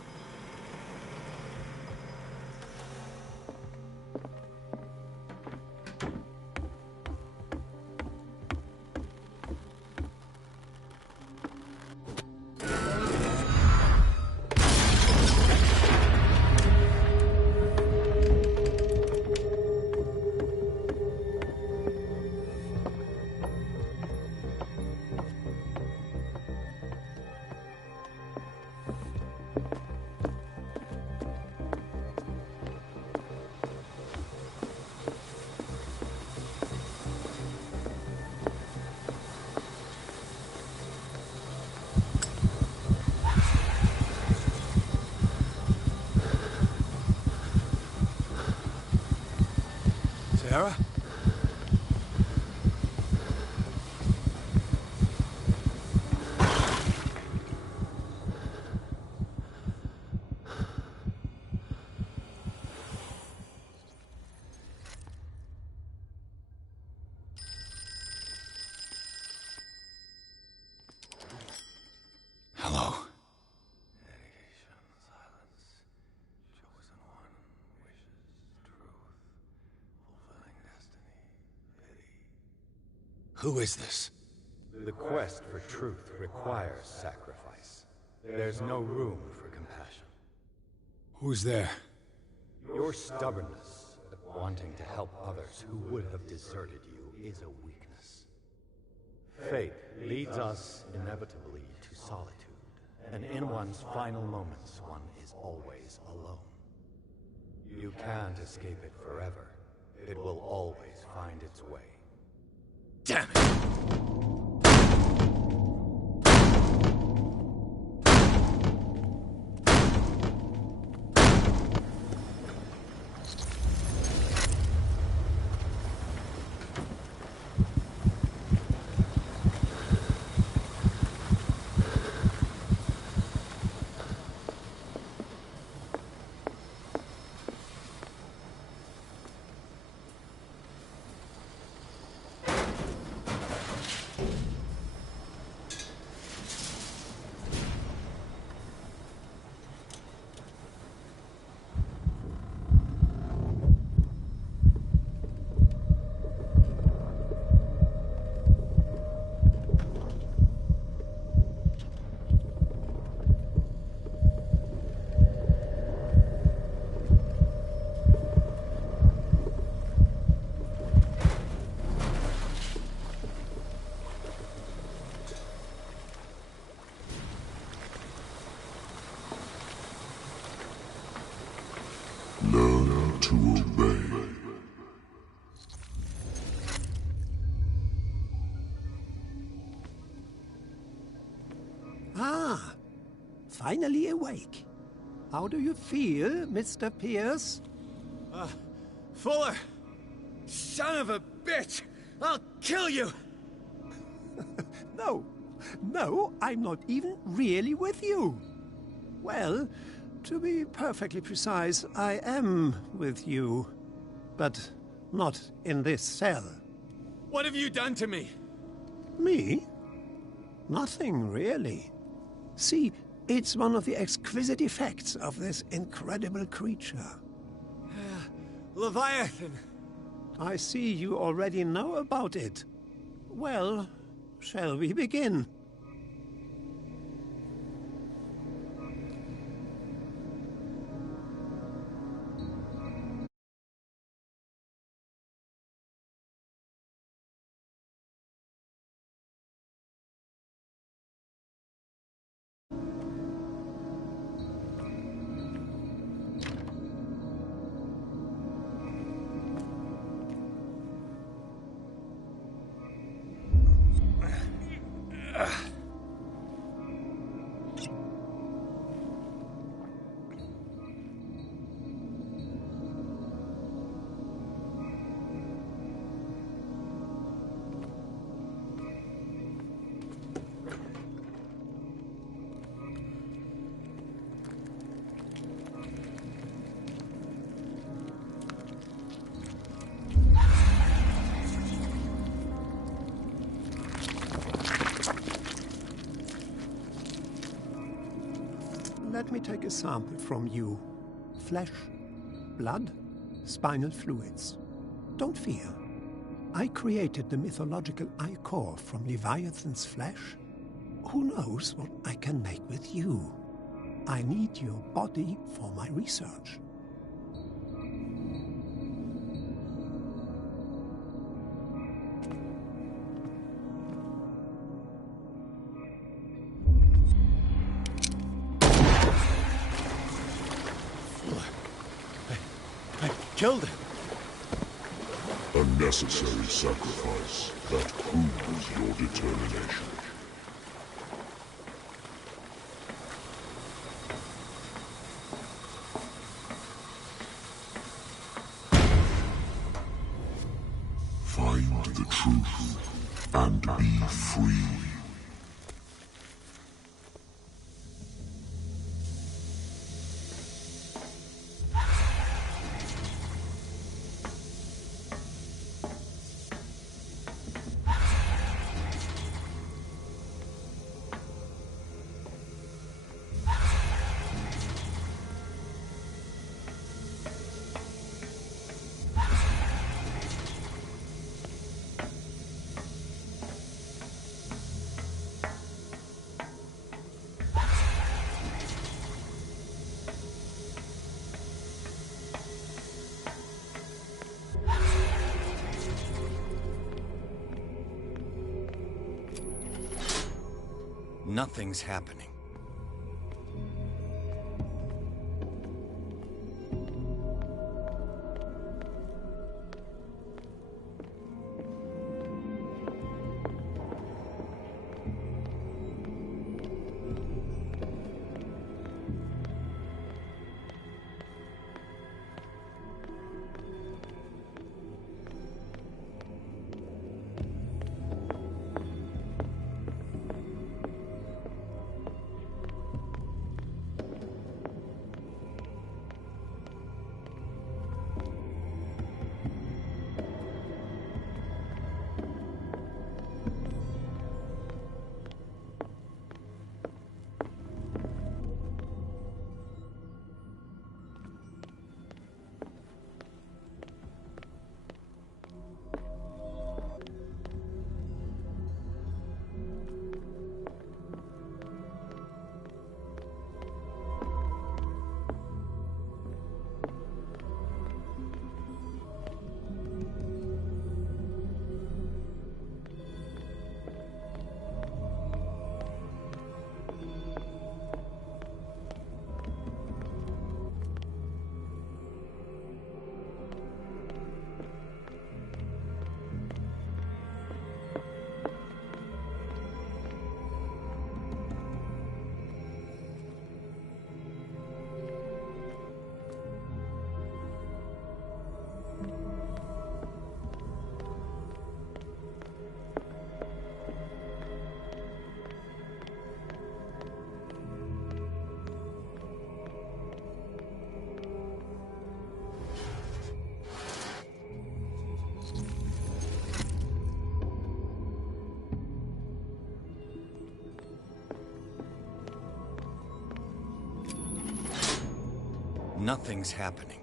Sarah? Hello. Who is this? The quest for truth requires sacrifice. There's no room for compassion. Who's there? Your stubbornness at wanting to help others who would have deserted you is a weakness. Fate leads us inevitably to solitude, and in one's final moments, one is always alone. You can't escape it forever. It will always find its way. Damn it! Learn to obey. Ah, finally awake. How do you feel, Mr. Pierce? Fuller! Son of a bitch! I'll kill you! No, I'm not even really with you. Well, to be perfectly precise, I am with you. But not in this cell. What have you done to me? Me? Nothing, really. See, it's one of the exquisite effects of this incredible creature. Leviathan! I see you already know about it. Well, shall we begin? Let me take a sample from you. Flesh, blood, spinal fluids. Don't fear. I created the mythological ichor from Leviathan's flesh. Who knows what I can make with you? I need your body for my research. Killed him. A necessary sacrifice that proves your determination. Find the truth and be free. Nothing's happening. Nothing's happening.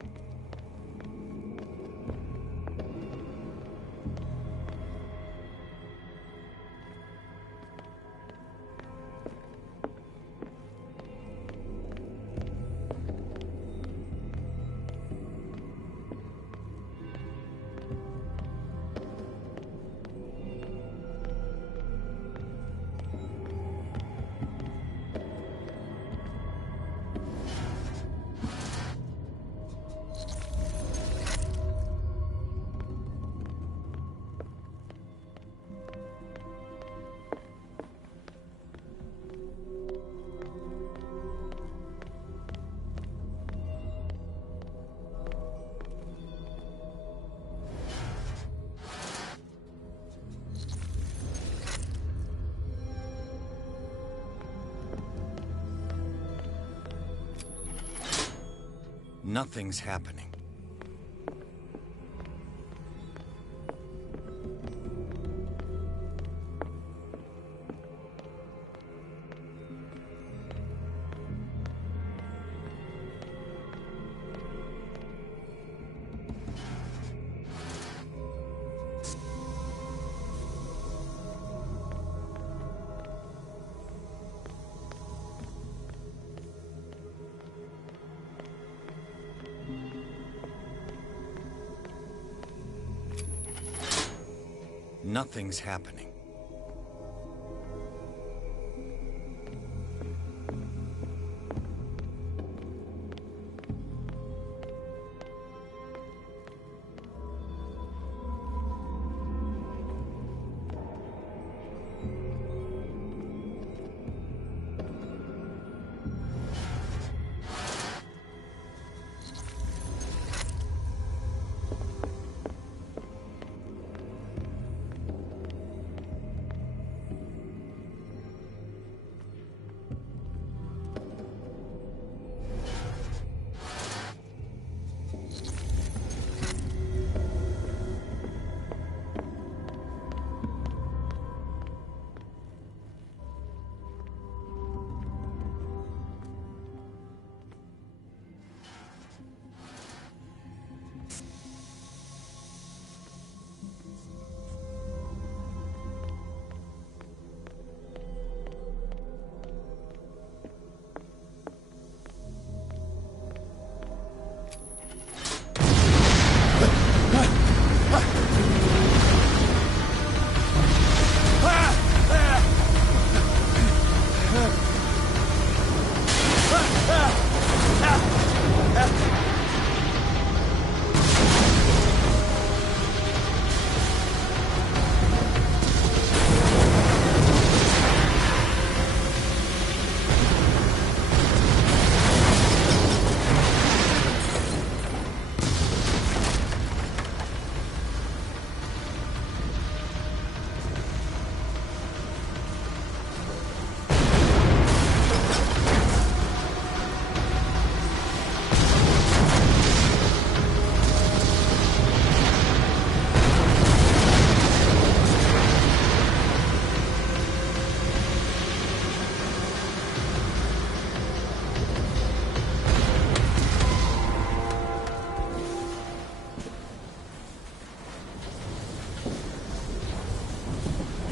Nothing's happening. Nothing's happening.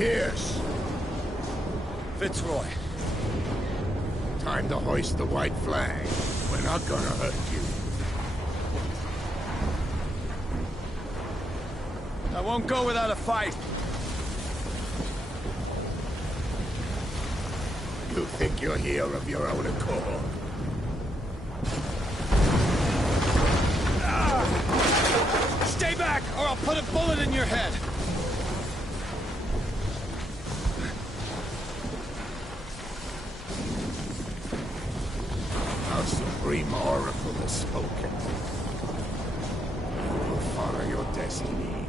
Pierce! Fitzroy. Time to hoist the white flag. We're not gonna hurt you. I won't go without a fight. You think you're here of your own accord? Stay back, or I'll put a bullet in your head! Our supreme oracle has spoken. You will follow your destiny.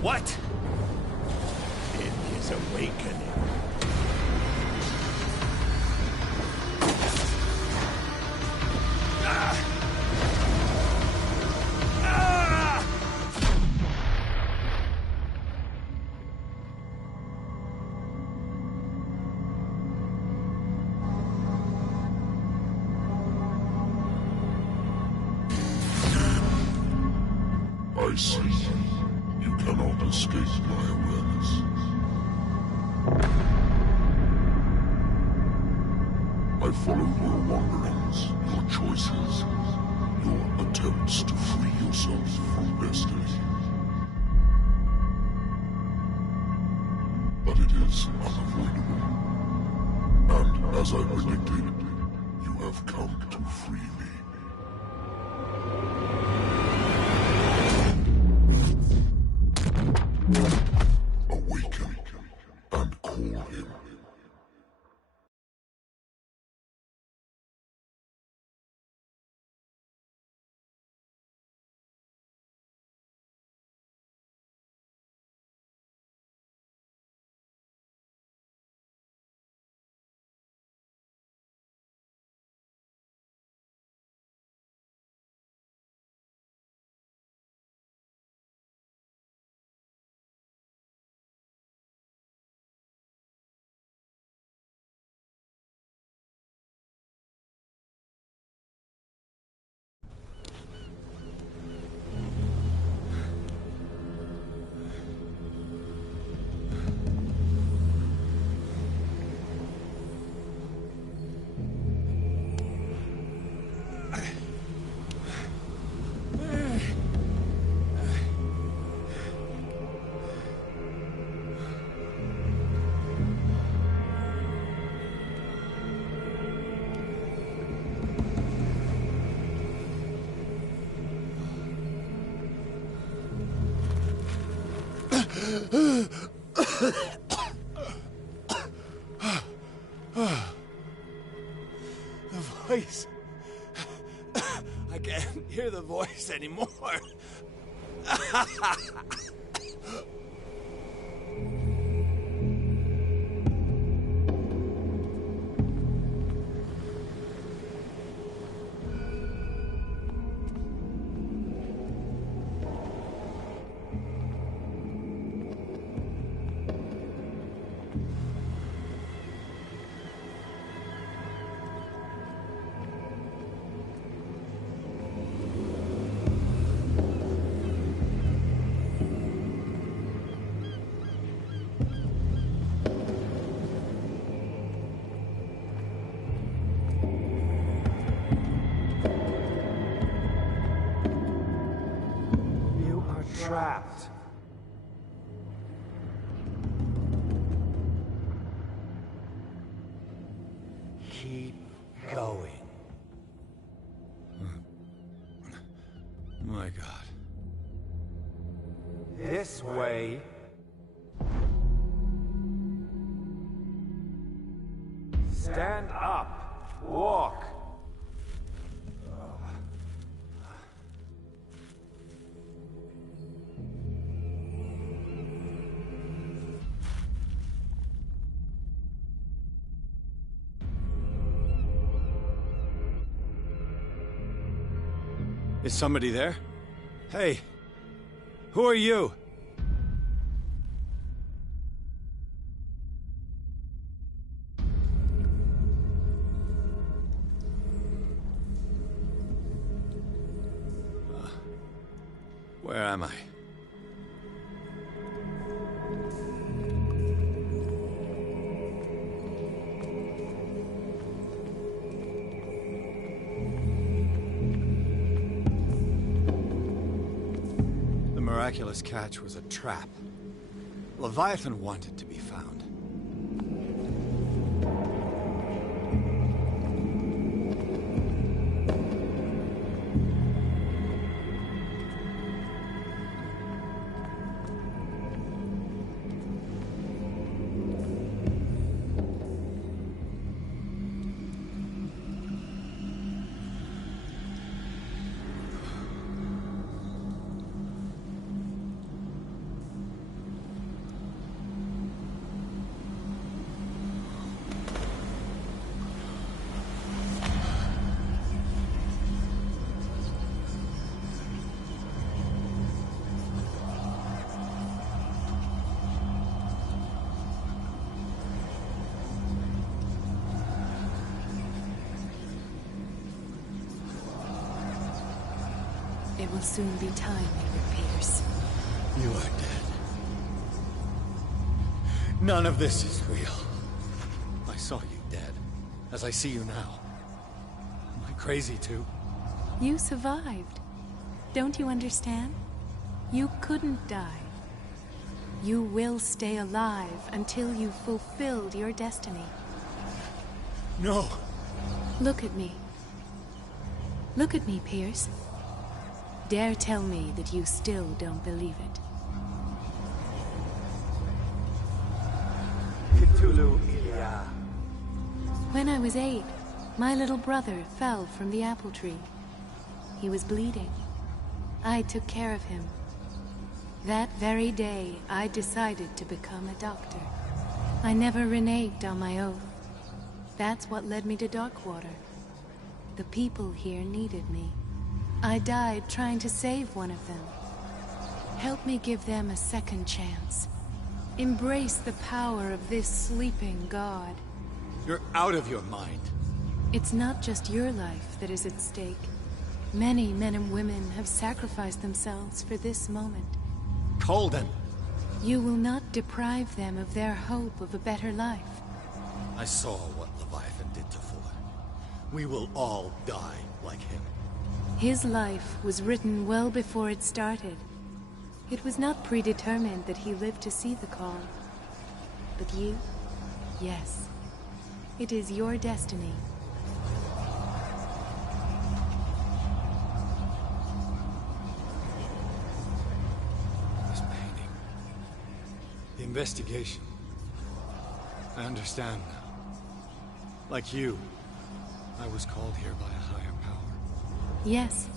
What? In his awakening. I see. You cannot escape my awareness. I follow your wanderings, your choices, your attempts to free yourself from destiny. But it is unavoidable. And as I predicted, you have come to free me. Awaken and call him. The voice. I can't hear the voice anymore. Trapped. Keep going. My God. This way. Stand up. Walk. Is somebody there? Hey, who are you? Where am I? miraculous catch was a trap. Leviathan wanted to be found. It will soon be time, Edward Pierce. You are dead. None of this is real. I saw you dead, as I see you now. Am I crazy too? You survived. Don't you understand? You couldn't die. You will stay alive until you've fulfilled your destiny. No. Look at me. Look at me, Pierce. Dare tell me that you still don't believe it. Cthulhu, Ilya. When I was 8, my little brother fell from the apple tree. He was bleeding. I took care of him. That very day, I decided to become a doctor. I never reneged on my oath. That's what led me to Darkwater. The people here needed me. I died trying to save one of them. Help me give them a second chance. Embrace the power of this sleeping god. You're out of your mind. It's not just your life that is at stake. Many men and women have sacrificed themselves for this moment. Colden! You will not deprive them of their hope of a better life. I saw what Leviathan did to Fuller. We will all die like him. His life was written well before it started. It was not predetermined that he lived to see the call. But you? Yes. It is your destiny. This painting. The investigation. I understand now. Like you, I was called here by a higher power. Yes.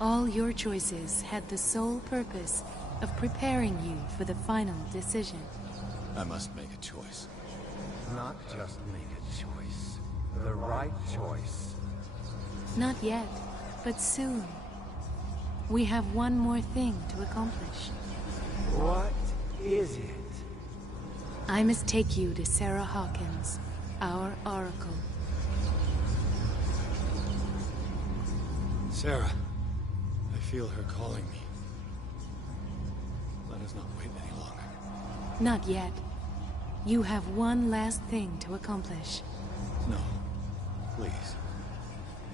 All your choices had the sole purpose of preparing you for the final decision. I must make a choice. Not just make a choice. The right choice. Not yet, but soon. We have one more thing to accomplish. What is it? I must take you to Sarah Hawkins, our oracle. Sarah, I feel her calling me. Let us not wait any longer. Not yet. You have one last thing to accomplish. No. Please.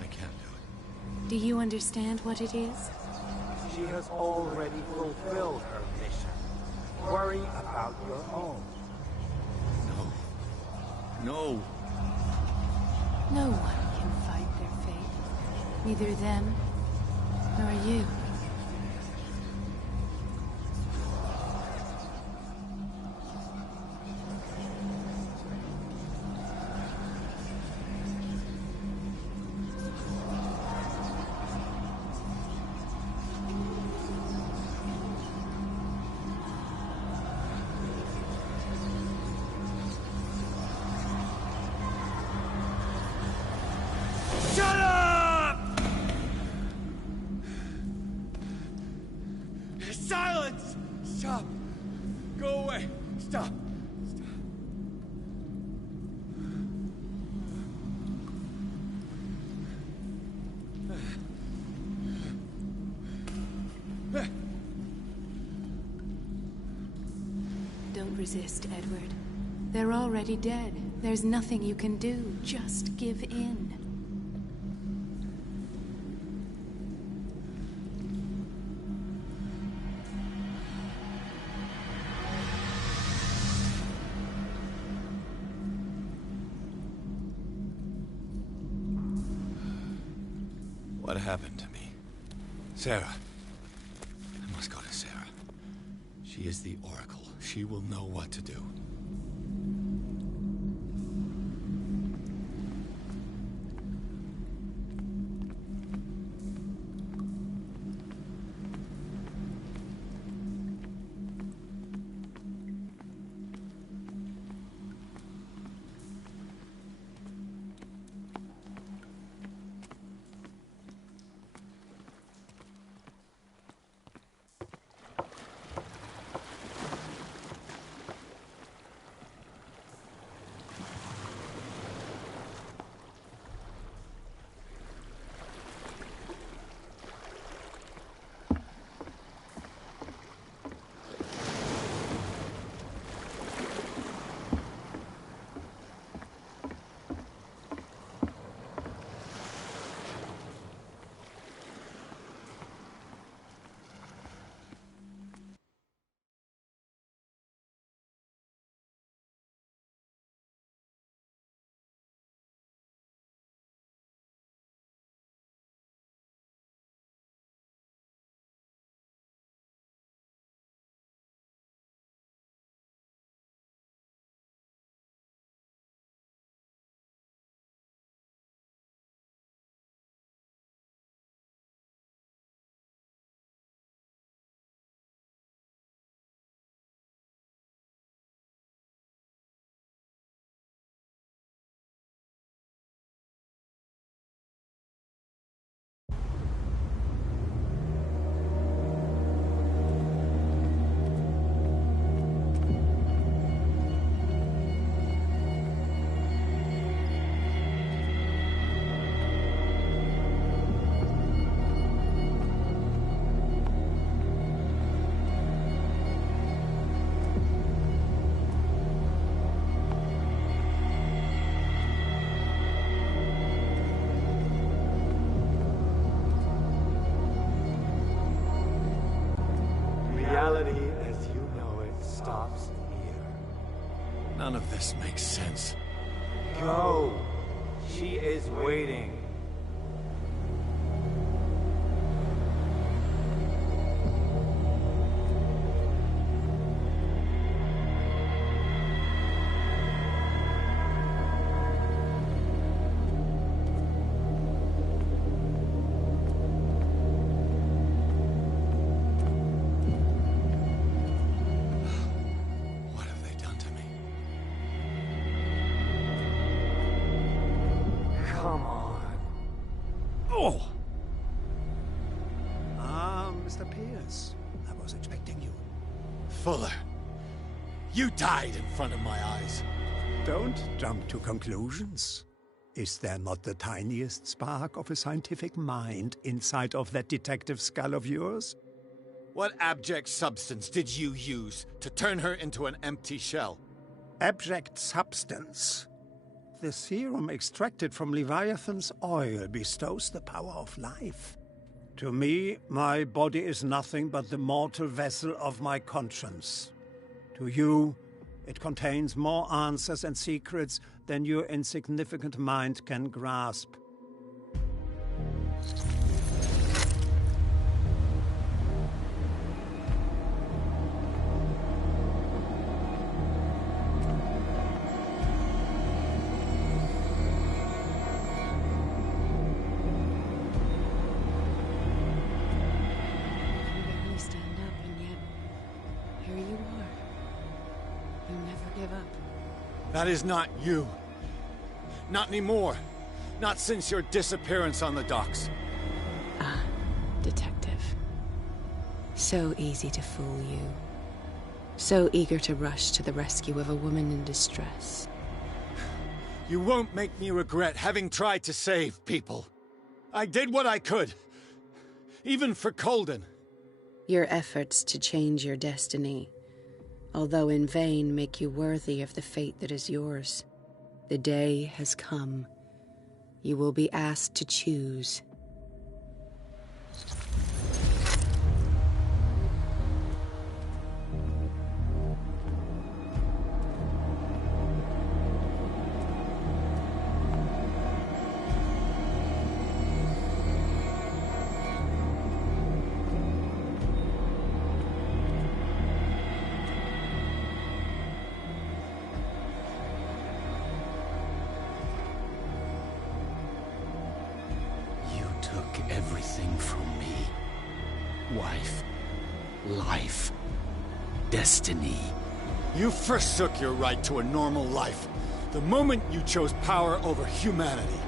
I can't do it. Do you understand what it is? She has already fulfilled her mission. Worry about your own. No. No. No one can fight their fate. Neither them, nor you. Shut up! Silence! Stop! Go away! Stop! Don't resist, Edward. They're already dead. There's nothing you can do. Just give in. What happened to me? Sarah. I must go to Sarah. She is the Oracle. She will know what to do. Reality as you know it stops here. None of this makes sense. Go! She is waiting. Mr. Pierce. I was expecting you. Fuller, you died in front of my eyes. Don't jump to conclusions. Is there not the tiniest spark of a scientific mind inside of that detective skull of yours? What abject substance did you use to turn her into an empty shell? Abject substance? The serum extracted from Leviathan's oil bestows the power of life. To me, my body is nothing but the mortal vessel of my conscience. To you, it contains more answers and secrets than your insignificant mind can grasp. That is not you. Not anymore. Not since your disappearance on the docks. Ah, detective. So easy to fool you. So eager to rush to the rescue of a woman in distress. You won't make me regret having tried to save people. I did what I could. Even for Colden. Your efforts to change your destiny, although in vain, make you worthy of the fate that is yours. The day has come. You will be asked to choose. anything from me? Wife, life, destiny. You forsook your right to a normal life the moment you chose power over humanity.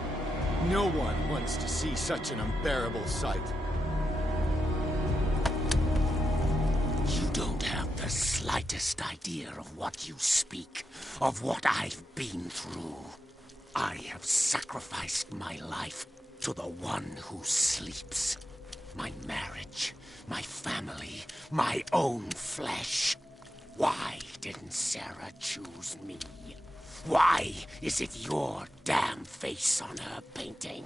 No one wants to see such an unbearable sight. You don't have the slightest idea of what you speak, of what I've been through. I have sacrificed my life to the one who sleeps. My marriage, my family, my own flesh. Why didn't Sarah choose me? Why is it your damn face on her painting?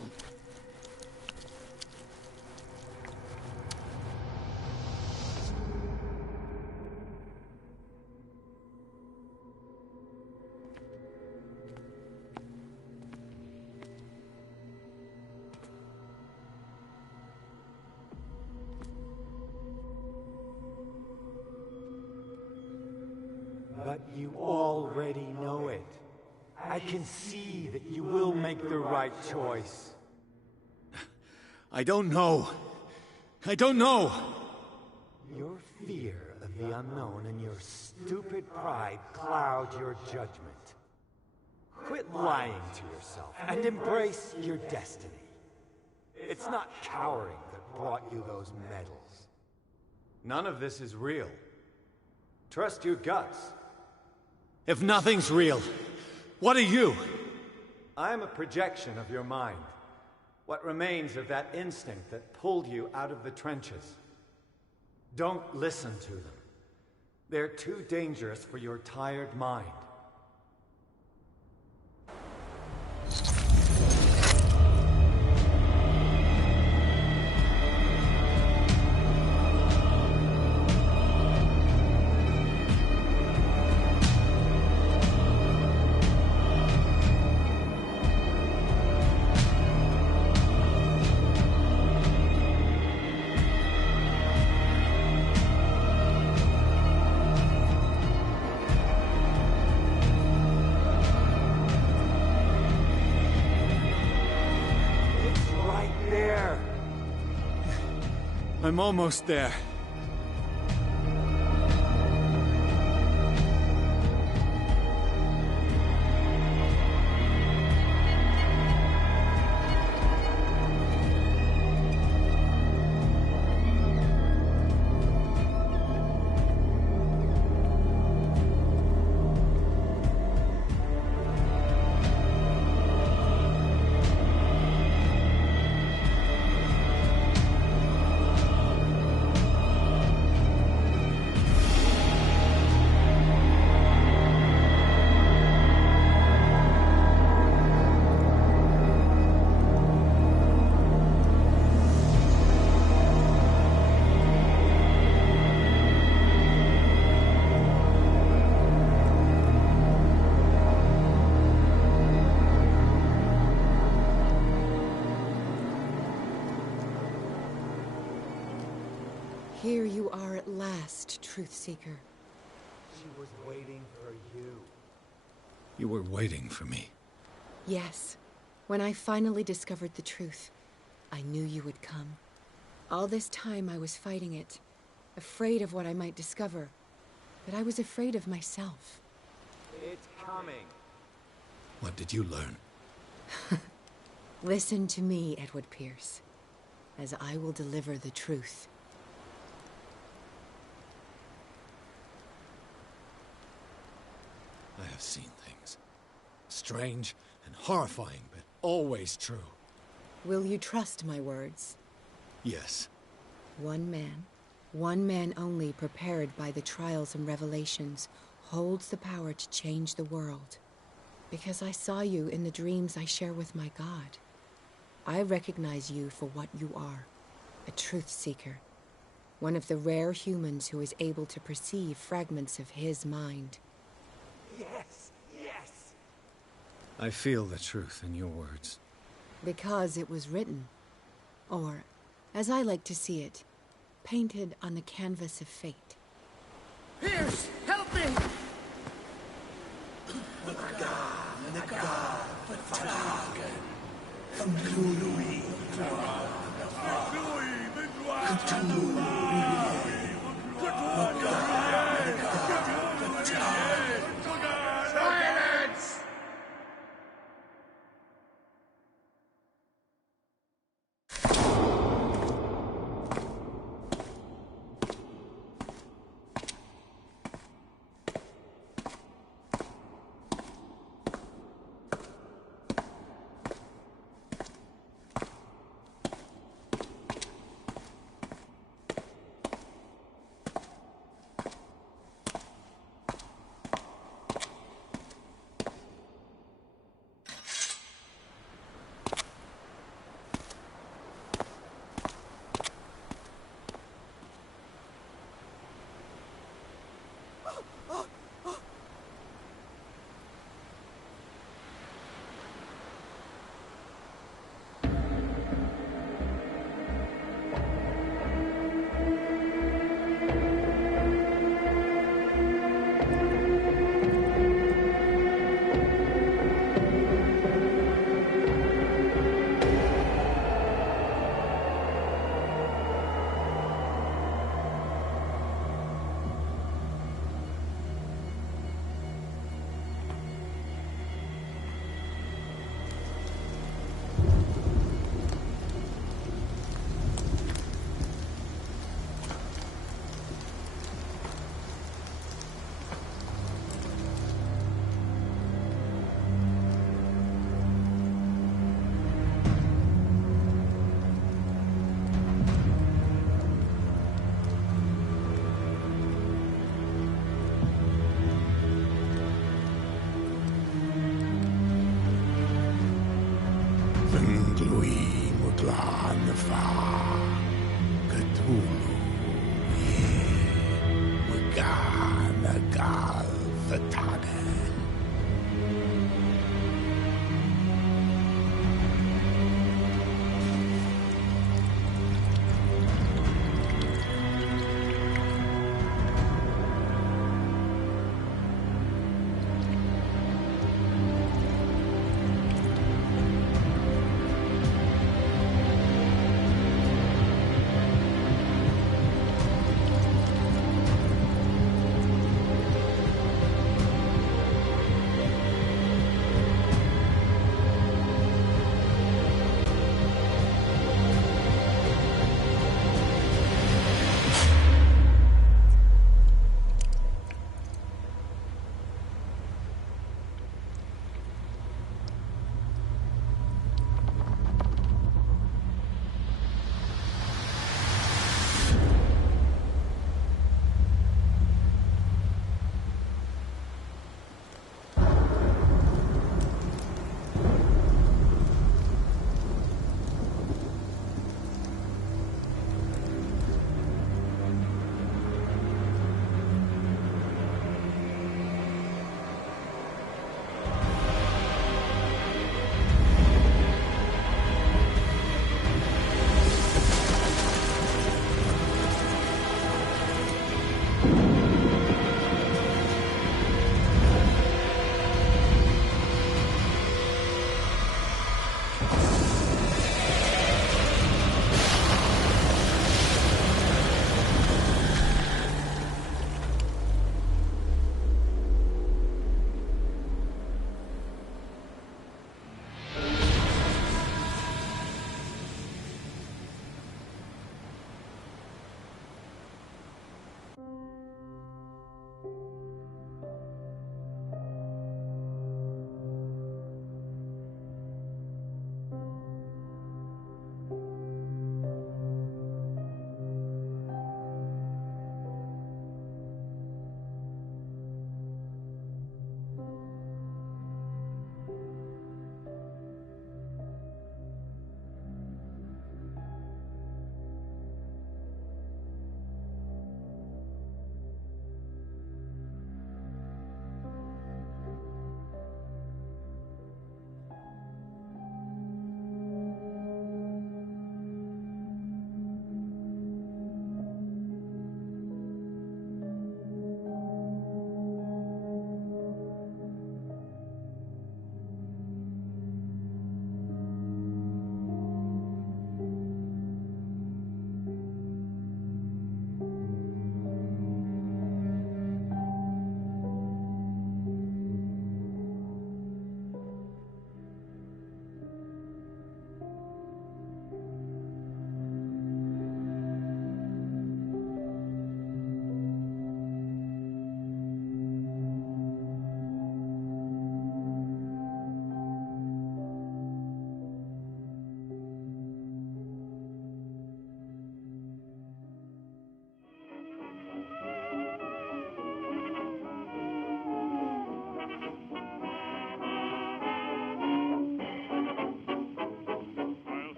But you already know it. I can see that you will make the right choice. I don't know. I don't know. Your fear of the unknown and your stupid pride cloud your judgment. Quit lying to yourself and embrace your destiny. It's not cowering that brought you those medals. None of this is real. Trust your guts. If nothing's real, what are you? I'm a projection of your mind. What remains of that instinct that pulled you out of the trenches. Don't listen to them. They're too dangerous for your tired mind. I'm almost there. Here you are at last, Truth Seeker. She was waiting for you. You were waiting for me. Yes. When I finally discovered the truth, I knew you would come. All this time I was fighting it, afraid of what I might discover. But I was afraid of myself. It's coming. What did you learn? Listen to me, Edward Pierce, as I will deliver the truth. I have seen things. Strange and horrifying, but always true. Will you trust my words? Yes. One man only prepared by the trials and revelations, holds the power to change the world. Because I saw you in the dreams I share with my God. I recognize you for what you are, a truth seeker. One of the rare humans who is able to perceive fragments of his mind. Yes, yes! I feel the truth in your words. Because it was written. Or, as I like to see it, painted on the canvas of fate. Pierce, help me! The god, Cthulhu, Cthulhu.